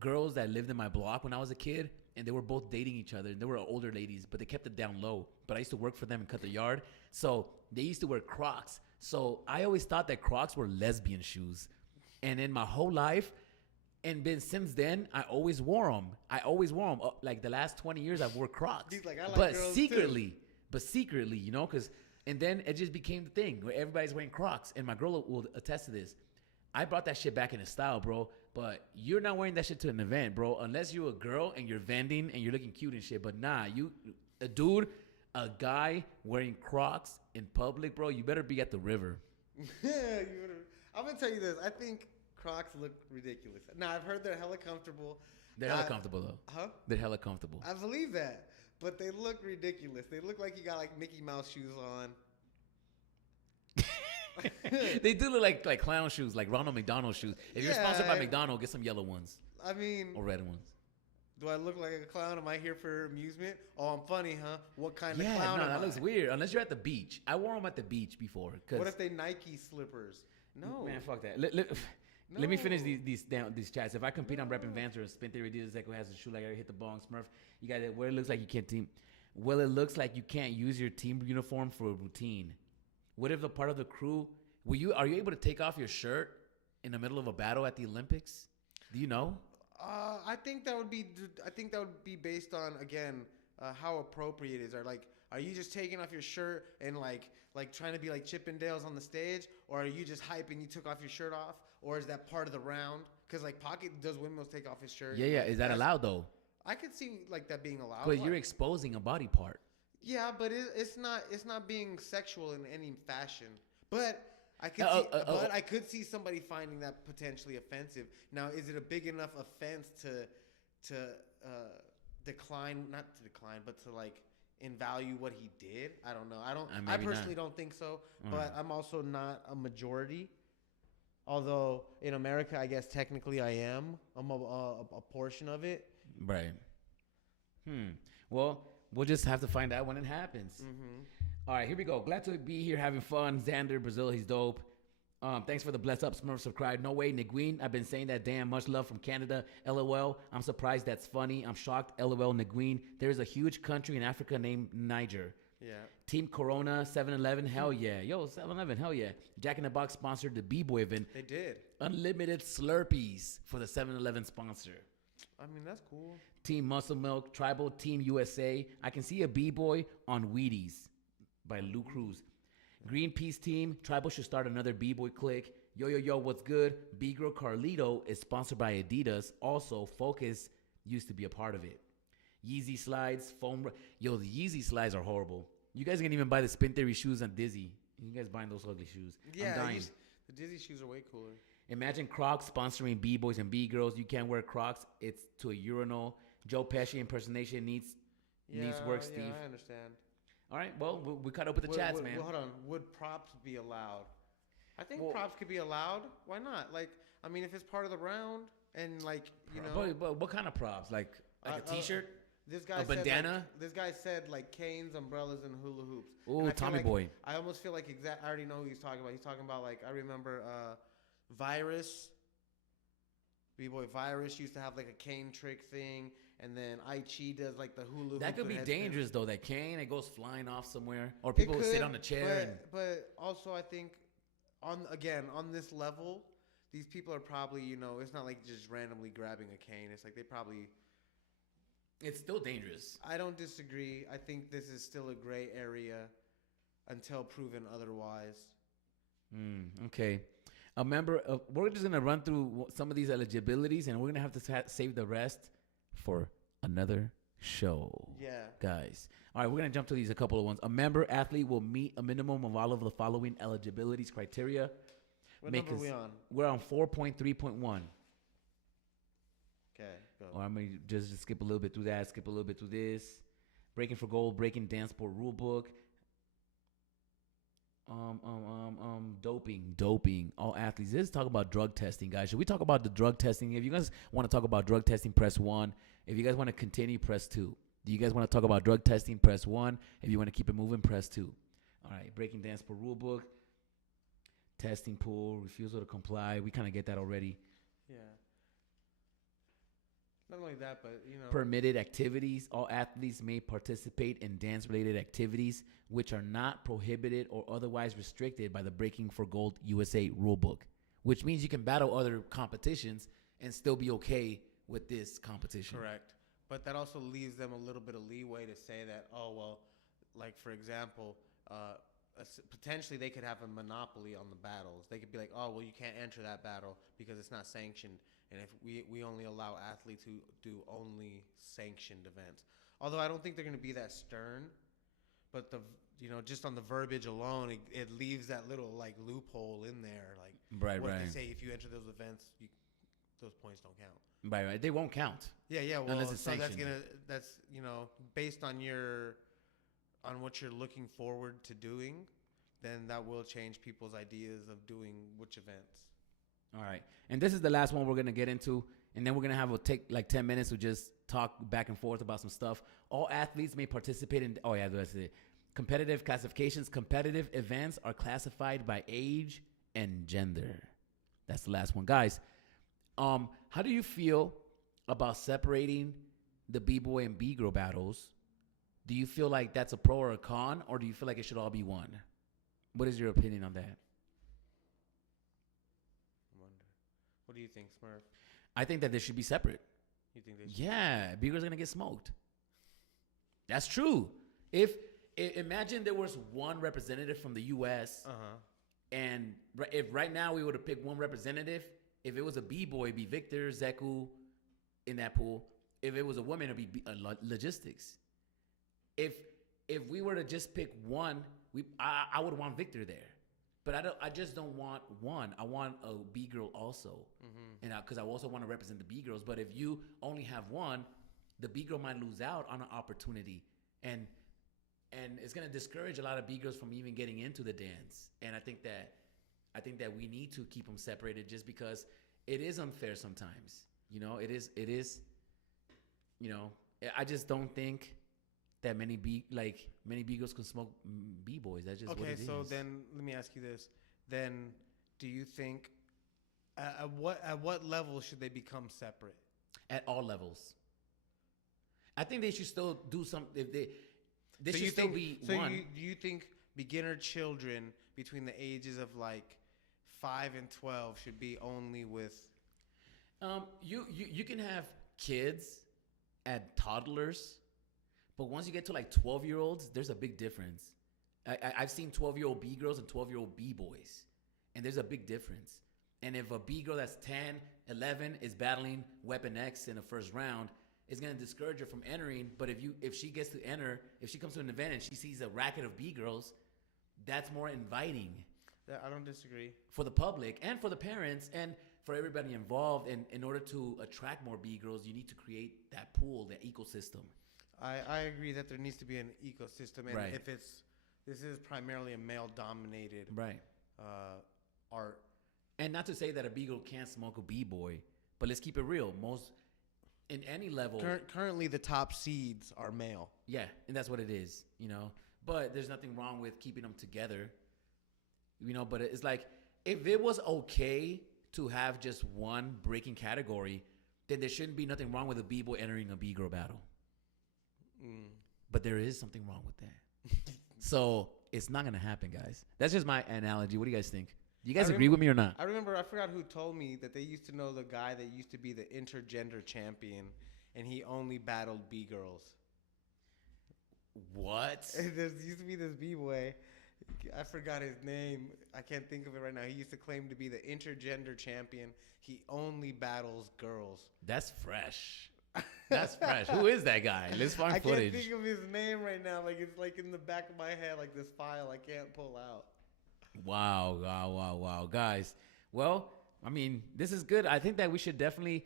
girls that lived in my block when I was a kid, and they were both dating each other. And they were older ladies, but they kept it down low. But I used to work for them and cut the yard. So they used to wear Crocs. So I always thought that Crocs were lesbian shoes. And in my whole life, and then since then, I always wore them. Like the last 20 years, I've worn Crocs. He's like, I like but girls secretly, too. but secretly, you know, because, and then it just became the thing where everybody's wearing Crocs. And my girl will attest to this. I brought that shit back into style, bro. But you're not wearing that shit to an event, bro. Unless you're a girl and you're vending and you're looking cute and shit. But nah, a guy wearing Crocs in public, bro, you better be at the river. I'm gonna tell you this. I think Crocs look ridiculous. Now I've heard they're hella comfortable. They're hella comfortable though. Huh? They're hella comfortable. I believe that, but they look ridiculous. They look like you got like Mickey Mouse shoes on. They do look like clown shoes, like Ronald McDonald shoes. If you're sponsored by McDonald, get some yellow ones. I mean, or red ones. Do I look like a clown? Am I here for amusement? Oh, I'm funny, huh? What kind of clown Yeah, no, am that I? looks weird. Unless you're at the beach. I wore them at the beach before. What if they Nike slippers? No. Man, fuck that. Let me finish these chats. If I compete on repping Vans or Spin Theory, Adidas, Echo has a shoe like I hit the bong, Smurf. You got it. Where it looks like you can't team. Well, it looks like you can't use your team uniform for a routine. What if the part of the crew? Are you able to take off your shirt in the middle of a battle at the Olympics? Do you know? I think that would be based on again how appropriate it is. Are you just taking off your shirt and like trying to be like Chippendales on the stage, or are you just hyping you took off your shirt off, or is that part of the round? Because like Pocket does windmills take off his shirt. Yeah. Is that allowed though? I could see like that being allowed. But you're exposing a body part. Yeah, but it's not being sexual in any fashion. But I could see somebody finding that potentially offensive. Now, is it a big enough offense to decline, not to decline, but to like invalue what he did? I don't know. I personally don't think so. But I'm also not a majority. Although in America, I guess technically I am. I'm a portion of it. Right. Well, we'll just have to find out when it happens. Mm-hmm. All right, here we go. Glad to be here having fun. Xander, Brazil, he's dope. Thanks for the bless up, Smurfs of Cried. No way, Niguin. I've been saying that damn. Much love from Canada. LOL. I'm surprised that's funny. I'm shocked. LOL, Niguin. There's a huge country in Africa named Niger. Yeah. Team Corona, 7-Eleven, hell yeah. Yo, 7-Eleven, hell yeah. Jack in the Box sponsored the B-Boy event. They did. Unlimited Slurpees for the 7-Eleven sponsor. I mean, that's cool. Team Muscle Milk, Tribal Team USA. I can see a B-Boy on Wheaties by Lou Cruz. Greenpeace Team, Tribal should start another B-Boy clique. Yo, what's good? B-Girl Carlito is sponsored by Adidas. Also, Focus used to be a part of it. Yeezy slides, foam. Yo, the Yeezy slides are horrible. You guys can even buy the Spin Theory shoes on Dizzy. You guys buying those ugly shoes. Yeah, I'm dying. The Dizzy shoes are way cooler. Imagine Crocs sponsoring B-Boys and B-Girls. You can't wear Crocs. It's to a urinal. Joe Pesci impersonation needs work, Steve. Yeah, I understand. All right, well, we caught up with the chats, man. Hold on. Would props be allowed? I think props could be allowed. Why not? Like, I mean, if it's part of the round and like, you know. But what kind of props? Like a T-shirt? This guy a bandana? This guy said like canes, umbrellas, and hula hoops. Ooh, Tommy Boy. I almost feel like I already know who he's talking about. He's talking about like I remember Virus. B-Boy Virus used to have like a cane trick thing, and then Aichi does like the hula hoop. That could be dangerous though. That cane, it goes flying off somewhere, or people would sit on the chair. But also, I think on this level, these people are probably it's not like just randomly grabbing a cane. It's like they probably. It's still dangerous. I don't disagree. I think this is still a gray area until proven otherwise. Okay. We're just going to run through some of these eligibilities, and we're going to have to save the rest for another show. Yeah. Guys. All right, we're going to jump to these a couple of ones. A member athlete will meet a minimum of all of the following eligibilities criteria. What number are we on? We're on 4.3.1. Okay, go. Or I'm going to just skip a little bit through that, skip a little bit through this. Breaking for gold, breaking dance sport rulebook. Doping. All athletes. Let's talk about drug testing, guys. Should we talk about the drug testing? If you guys want to talk about drug testing, press 1. If you guys want to continue, press 2. Do you guys want to talk about drug testing? Press 1. If you want to keep it moving, press 2. All right. Breaking dance sport rulebook. Testing pool. Refusal to comply. We kind of get that already. Yeah. Not only that, but Permitted activities. All athletes may participate in dance-related activities which are not prohibited or otherwise restricted by the Breaking for Gold USA Rulebook, which means you can battle other competitions and still be okay with this competition. Correct. But that also leaves them a little bit of leeway to say that, oh, well, like, for example, potentially they could have a monopoly on the battles. They could be like, oh, well, you can't enter that battle because it's not sanctioned. And if we only allow athletes who do only sanctioned events. Although I don't think they're going to be that stern. But, just on the verbiage alone, it leaves that little, like, loophole in there. Like, what if they say if you enter those events, those points don't count? Right. They won't count. Yeah. Well, unless it's so sanctioned. that's based on what you're looking forward to doing, then that will change people's ideas of doing which events. All right. And this is the last one we're going to get into. And then we're going to take like 10 minutes to just talk back and forth about some stuff. All athletes may participate in, that's it. Competitive classifications. Competitive events are classified by age and gender. That's the last one. Guys, how do you feel about separating the B-boy and B-girl battles? Do you feel like that's a pro or a con, or do you feel like it should all be one? What is your opinion on that? I wonder. What do you think, Smurf? I think that they should be separate. You think they should? Yeah, B-girls are gonna get smoked. That's true. Imagine there was one representative from the U.S. And if right now we were to pick one representative, if it was a B-boy, it'd be Victor, Zeku in that pool. If it was a woman, it'd be logistics. If we were to just pick one, I would want Victor there, but I just don't want one. I want a B girl also, and because I also want to represent the B girls. But if you only have one, the B girl might lose out on an opportunity, and it's gonna discourage a lot of B girls from even getting into the dance. And I think that we need to keep them separated, just because it is unfair sometimes. It is. I just don't think that many B girls can smoke B-boys. That's just what it is. Okay, so then let me ask you this. Then do you think at what level should they become separate? At all levels. I think they should still do some. If they should still be one. Do you think beginner children between the ages of like 5 and 12 should be only with? You can have kids at toddlers. But once you get to like 12-year-olds, there's a big difference. I've seen 12-year-old B-girls and 12-year-old B-boys. And there's a big difference. And if a B-girl that's 10, 11 is battling Weapon X in the first round, it's going to discourage her from entering. But if she gets to enter, if she comes to an event and she sees a racket of B-girls, that's more inviting. Yeah, I don't disagree. For the public and for the parents and for everybody involved. And in order to attract more B-girls, you need to create that pool, that ecosystem. I agree that there needs to be an ecosystem, and right. if this is primarily a male-dominated art. And not to say that a B-girl can't smoke a B-boy, but let's keep it real. Most in any level, currently the top seeds are male. Yeah, and that's what it is, But there's nothing wrong with keeping them together, But it's like if it was okay to have just one breaking category, then there shouldn't be nothing wrong with a B-boy entering a B-girl battle. But there is something wrong with that. So it's not going to happen, guys. That's just my analogy. What do you guys think? Do you guys agree with me or not? I forgot who told me that they used to know the guy that used to be the intergender champion, and he only battled B-girls. What? There used to be this B-boy. I forgot his name. I can't think of it right now. He used to claim to be the intergender champion. He only battles girls. That's fresh. That's fresh. Who is that guy? Let's find footage. I can't think of his name right now. Like it's like in the back of my head, like this file I can't pull out. Wow, guys. Well, I mean, this is good. I think that we should definitely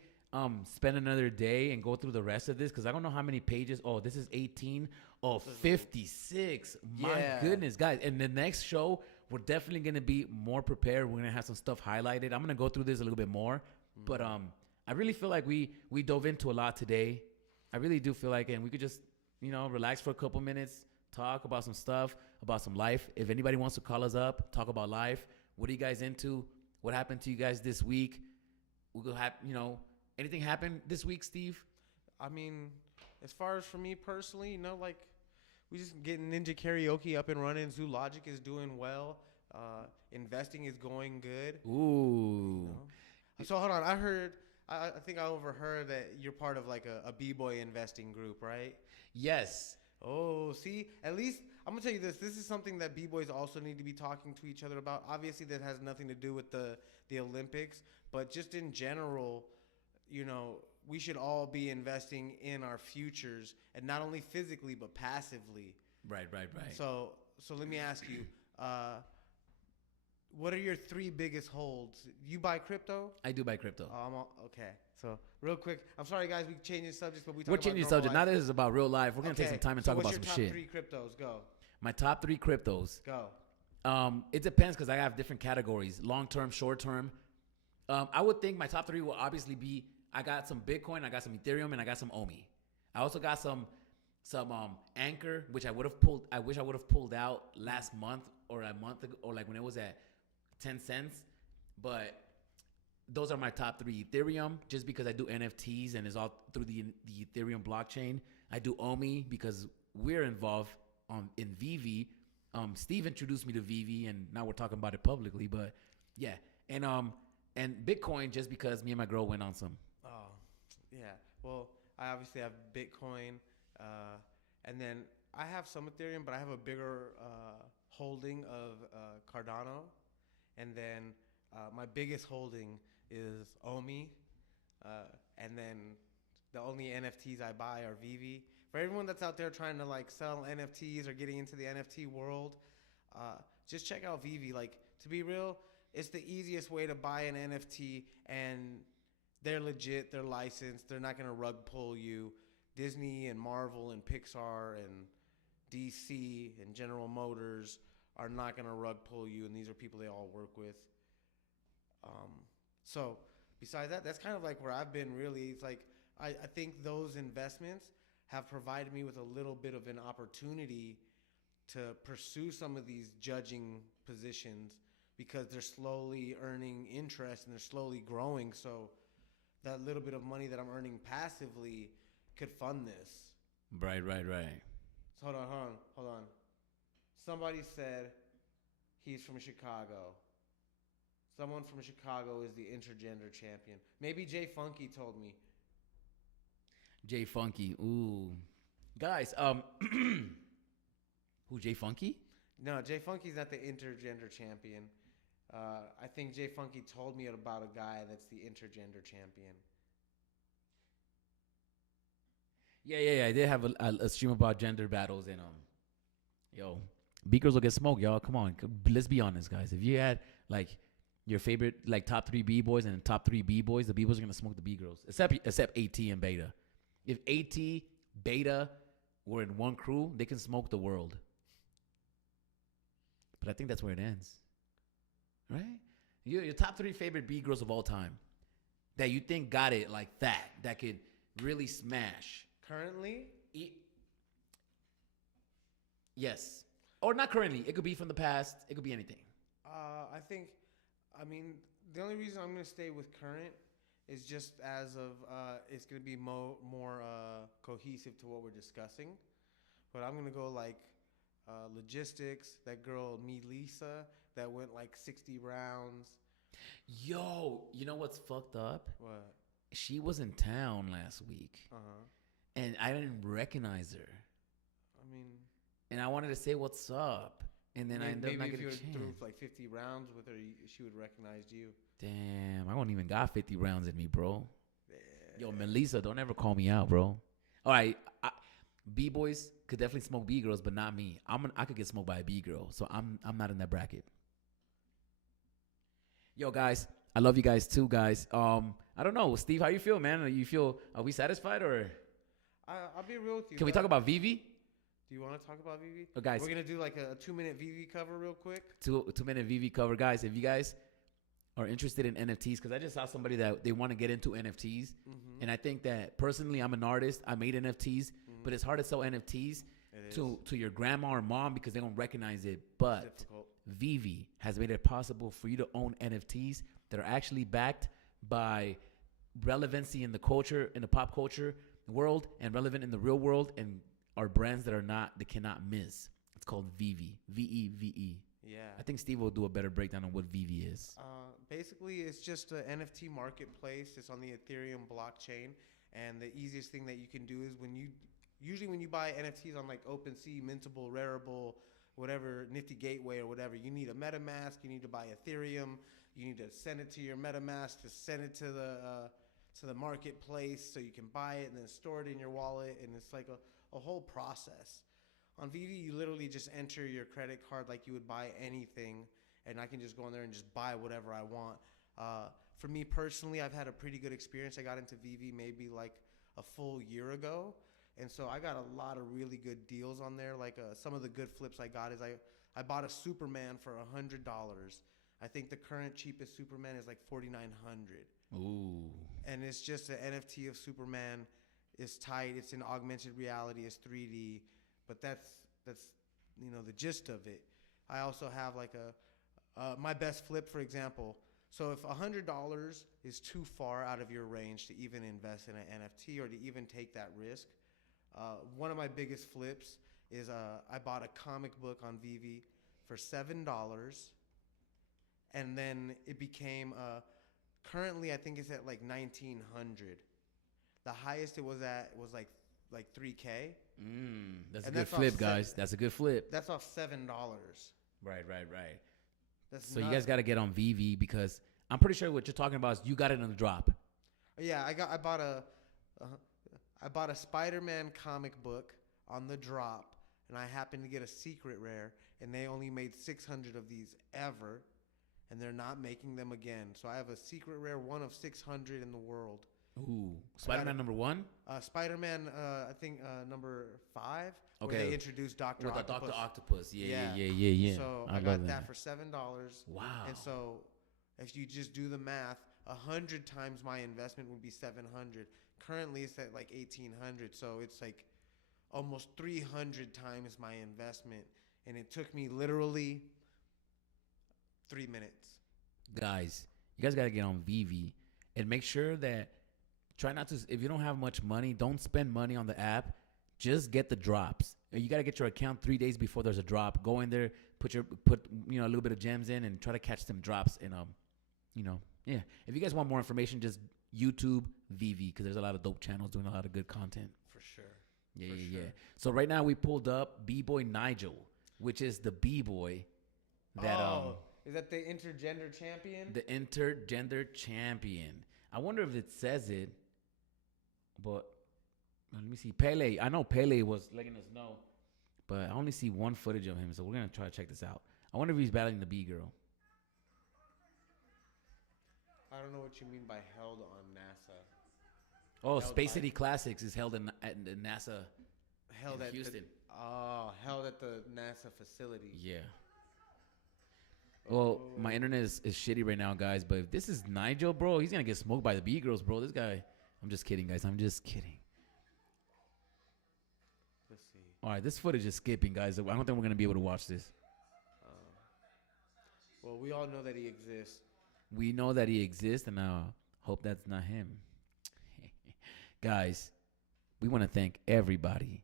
spend another day and go through the rest of this, because I don't know how many pages. Oh, this is 18. Oh, 56. My goodness, guys. And the next show, we're definitely going to be more prepared. We're going to have some stuff highlighted. I'm going to go through this a little bit more. But I really feel like we dove into a lot today. I really do feel like, and we could just, relax for a couple minutes, talk about some stuff, about some life. If anybody wants to call us up, talk about life. What are you guys into? What happened to you guys this week? We'll go have, anything happened this week, Steve? I mean, as far as for me personally, like we just getting Ninja Karaoke up and running. Zoo Logic is doing well. Investing is going good. Ooh. You know? So hold on, I think I overheard that you're part of like a b-boy investing group, right? Yes. Oh, see, at least I'm gonna tell you this. This is something that b-boys also need to be talking to each other about. Obviously, that has nothing to do with the Olympics, but just in general, we should all be investing in our futures, and not only physically but passively. Right. So let me ask you, what are your 3 biggest holds? You buy crypto? I do buy crypto. Okay. So real quick, I'm sorry guys, we changing subjects, but We're changing subject. Now this is about real life. We're gonna take some time and talk about some shit. What's your top 3 cryptos? Go. My top 3 cryptos. Go. It depends because I have different categories: long term, short term. I would think my top 3 will obviously be: I got some Bitcoin, I got some Ethereum, and I got some OMI. I also got some Anchor, which I wish I would have pulled out last month or a month ago, or like when it was at 10 cents. But those are my top 3. Ethereum, just because I do NFTs and it's all through the Ethereum blockchain. I do OMI because we're involved in VV. Steve introduced me to VV, and now we're talking about it publicly. But yeah, and Bitcoin, just because me and my girl went on some. Oh, yeah. Well, I obviously have Bitcoin, and then I have some Ethereum, but I have a bigger holding of Cardano, and then my biggest holding is OMI, and then the only NFTs I buy are VV. For everyone that's out there trying to like sell NFTs or getting into the NFT world, just check out VV. Like, to be real, it's the easiest way to buy an NFT, and they're legit, they're licensed, they're not gonna rug pull you. Disney and Marvel and Pixar and DC and General Motors are not gonna rug pull you, and these are people they all work with. So besides that, that's kind of like where I've been really. It's like I think those investments have provided me with a little bit of an opportunity to pursue some of these judging positions because they're slowly earning interest and they're slowly growing. So that little bit of money that I'm earning passively could fund this. Right. So hold on. Somebody said he's from Chicago. Someone from Chicago is the intergender champion. Maybe Jay Funky told me. Jay Funky. Ooh. Guys, who, Jay Funky? No, Jay Funky's not the intergender champion. I think Jay Funky told me about a guy that's the intergender champion. Yeah. I did have a stream about gender battles, and yo, B-girls will get smoked, y'all. Come on, let's be honest, guys. If you had like your favorite like top 3 B-boys and top 3 B-boys, the B-boys are gonna smoke the B-girls, except AT and Beta. If AT, Beta were in one crew, they can smoke the world. But I think that's where it ends, right? Your top 3 favorite B-girls of all time that you think got it like that could really smash. Currently? Yes. Or not currently. It could be from the past. It could be anything. I mean, the only reason I'm going to stay with current is just as of it's going to be more cohesive to what we're discussing. But I'm going to go like logistics, that girl, Lisa, that went like 60 rounds. Yo, you know what's fucked up? What? She was in town last week. Uh-huh. And I didn't recognize her. I mean... And I wanted to say, what's up? And then I ended up not getting a chance. Maybe if you threw like 50 rounds with her, she would recognize you. Damn, I don't even got 50 rounds in me, bro. Yeah. Yo, Melissa, don't ever call me out, bro. All right, B-boys could definitely smoke B-girls, but not me. I could get smoked by a B-girl, so I'm not in that bracket. Yo, guys, I love you guys too, guys. I don't know, Steve, how you feel, man? Are we satisfied or? I'll be real with you. Can we talk about VV? Do you want to talk about VV? Oh, guys, we're gonna do like a 2-minute VV cover real quick. 2-minute VV cover, guys. If you guys are interested in NFTs, because I just saw somebody that they want to get into NFTs, and I think that personally, I'm an artist. I made NFTs, but it's hard to sell NFTs to your grandma or mom because they don't recognize it. But VV has made it possible for you to own NFTs that are actually backed by relevancy in the culture, in the pop culture. world and relevant in the real world, and are brands that cannot miss. It's called Vivi, VEVE. Yeah. I think Steve will do a better breakdown on what Vivi is. Basically, it's just an NFT marketplace. It's on the Ethereum blockchain, and the easiest thing that you can do is when you buy NFTs on like OpenSea, Mintable, Rarible, whatever, Nifty Gateway or whatever, you need a MetaMask. You need to buy Ethereum. You need to send it to your MetaMask to send it to the marketplace so you can buy it and then store it in your wallet, and it's like a whole process. On Vivi, you literally just enter your credit card like you would buy anything, and I can just go in there and just buy whatever I want. For me personally, I've had a pretty good experience. I got into Vivi maybe like a full year ago, and so I got a lot of really good deals on there. Like some of the good flips I got is I bought a Superman for $100. I think the current cheapest Superman is like $4,900. Ooh. And it's just an NFT of Superman. It's tight. It's in augmented reality. It's 3D. But that's the gist of it. I also have like my best flip, for example. So if $100 is too far out of your range to even invest in an NFT or to even take that risk, one of my biggest flips is I bought a comic book on Vivi for $7, and then it became currently I think it's at like 1,900. The highest it was at was like 3K. That's a good flip, guys. That's a good flip. That's off $7. Right. That's so nuts. you guys got to get on Vivi, because I'm pretty sure what you're talking about is you got it in the drop. Yeah, I bought a Spider-Man comic book on the drop, and I happened to get a secret rare, and they only made 600 of these ever, and they're not making them again. So I have a secret rare, one of 600 in the world. Ooh, Spider-Man number 1? Spider-Man, I think number 5. Okay. Where they introduced Dr. Octopus. Dr. Octopus. Yeah. So I got that for $7. Wow. And so if you just do the math, 100 times my investment would be 700. Currently it's at like 1,800. So it's like almost 300 times my investment. And it took me literally 3 minutes. Guys, you guys got to get on Vivi and make sure that try not to, if you don't have much money, don't spend money on the app. Just get the drops. You got to get your account 3 days before there's a drop. Go in there, put a little bit of gems in, and try to catch some drops. And yeah. If you guys want more information, just YouTube Vivi, because there's a lot of dope channels doing a lot of good content. For sure. Yeah. So right now we pulled up B-Boy Nigel, which is the B-Boy that is that the intergender champion? The intergender champion. I wonder if it says it, but let me see. Pele. I know Pele was letting us know, but I only see one footage of him, so we're gonna try to check this out. I wonder if he's battling the B girl. I don't know what you mean by held on NASA. Oh, Space City Classics is held at the NASA Held in at Houston. Held at the NASA facility. Yeah. Well, my internet is shitty right now, guys. But if this is Nigel, bro, he's gonna get smoked by the B girls, bro. This guy. I'm just kidding, guys. I'm just kidding. Let's see. All right, this footage is skipping, guys. I don't think we're gonna be able to watch this. Well, we all know that he exists. We know that he exists, and I hope that's not him. Guys, we want to thank everybody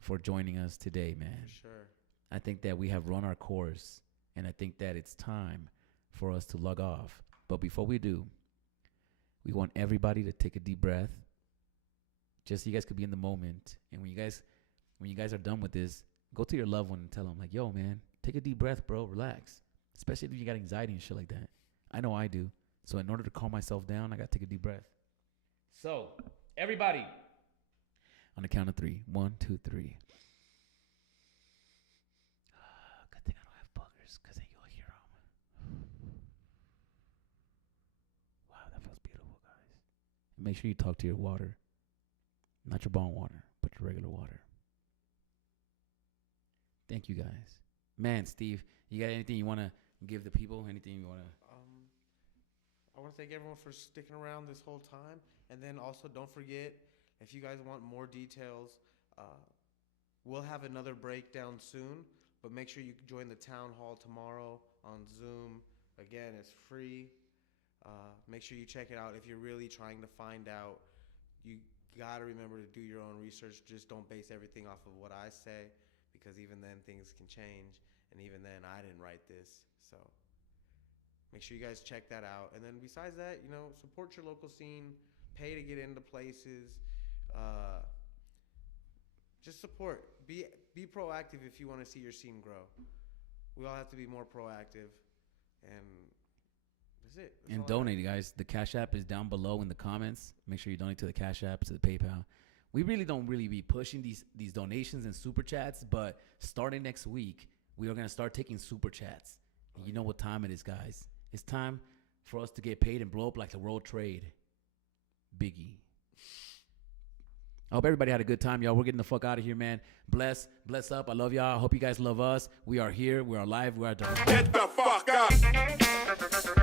for joining us today, man. For sure. I think that we have run our course, and I think that it's time for us to log off. But before we do, we want everybody to take a deep breath, just so you guys could be in the moment. And when you guys are done with this, go to your loved one and tell them, like, yo, man, take a deep breath, bro. Relax. Especially if you got anxiety and shit like that. I know I do. So in order to calm myself down, I got to take a deep breath. So, everybody, on the count of 3. 1, 2, 3. Good thing I don't have boogers, because then you'll hear them. Wow, that feels beautiful, guys. Make sure you talk to your water. Not your bong water, but your regular water. Thank you, guys. Man, Steve, you got anything you want to give the people? Anything you want to... I want to thank everyone for sticking around this whole time. And then also, don't forget, if you guys want more details, we'll have another breakdown soon. But make sure you join the town hall tomorrow on Zoom. Again, it's free. Make sure you check it out. If you're really trying to find out, you gotta remember to do your own research. Just don't base everything off of what I say, because even then things can change, and even then I didn't write this. So make sure you guys check that out. And then besides that, you know, support your local scene, pay to get into places. Just support. Be proactive if you want to see your scene grow. We all have to be more proactive, and that's it. That's And donate, guys. The Cash App is down below in the comments. Make sure you donate to the Cash App, to the PayPal. We really don't be pushing these donations and super chats, but starting next week, we are gonna start taking super chats. And you know what time it is, guys. It's time for us to get paid and blow up like the World Trade. Biggie. I hope everybody had a good time, y'all. We're getting the fuck out of here, man. Bless up. I love y'all. I hope you guys love us. We are here. We are live. We are done. Get the fuck up.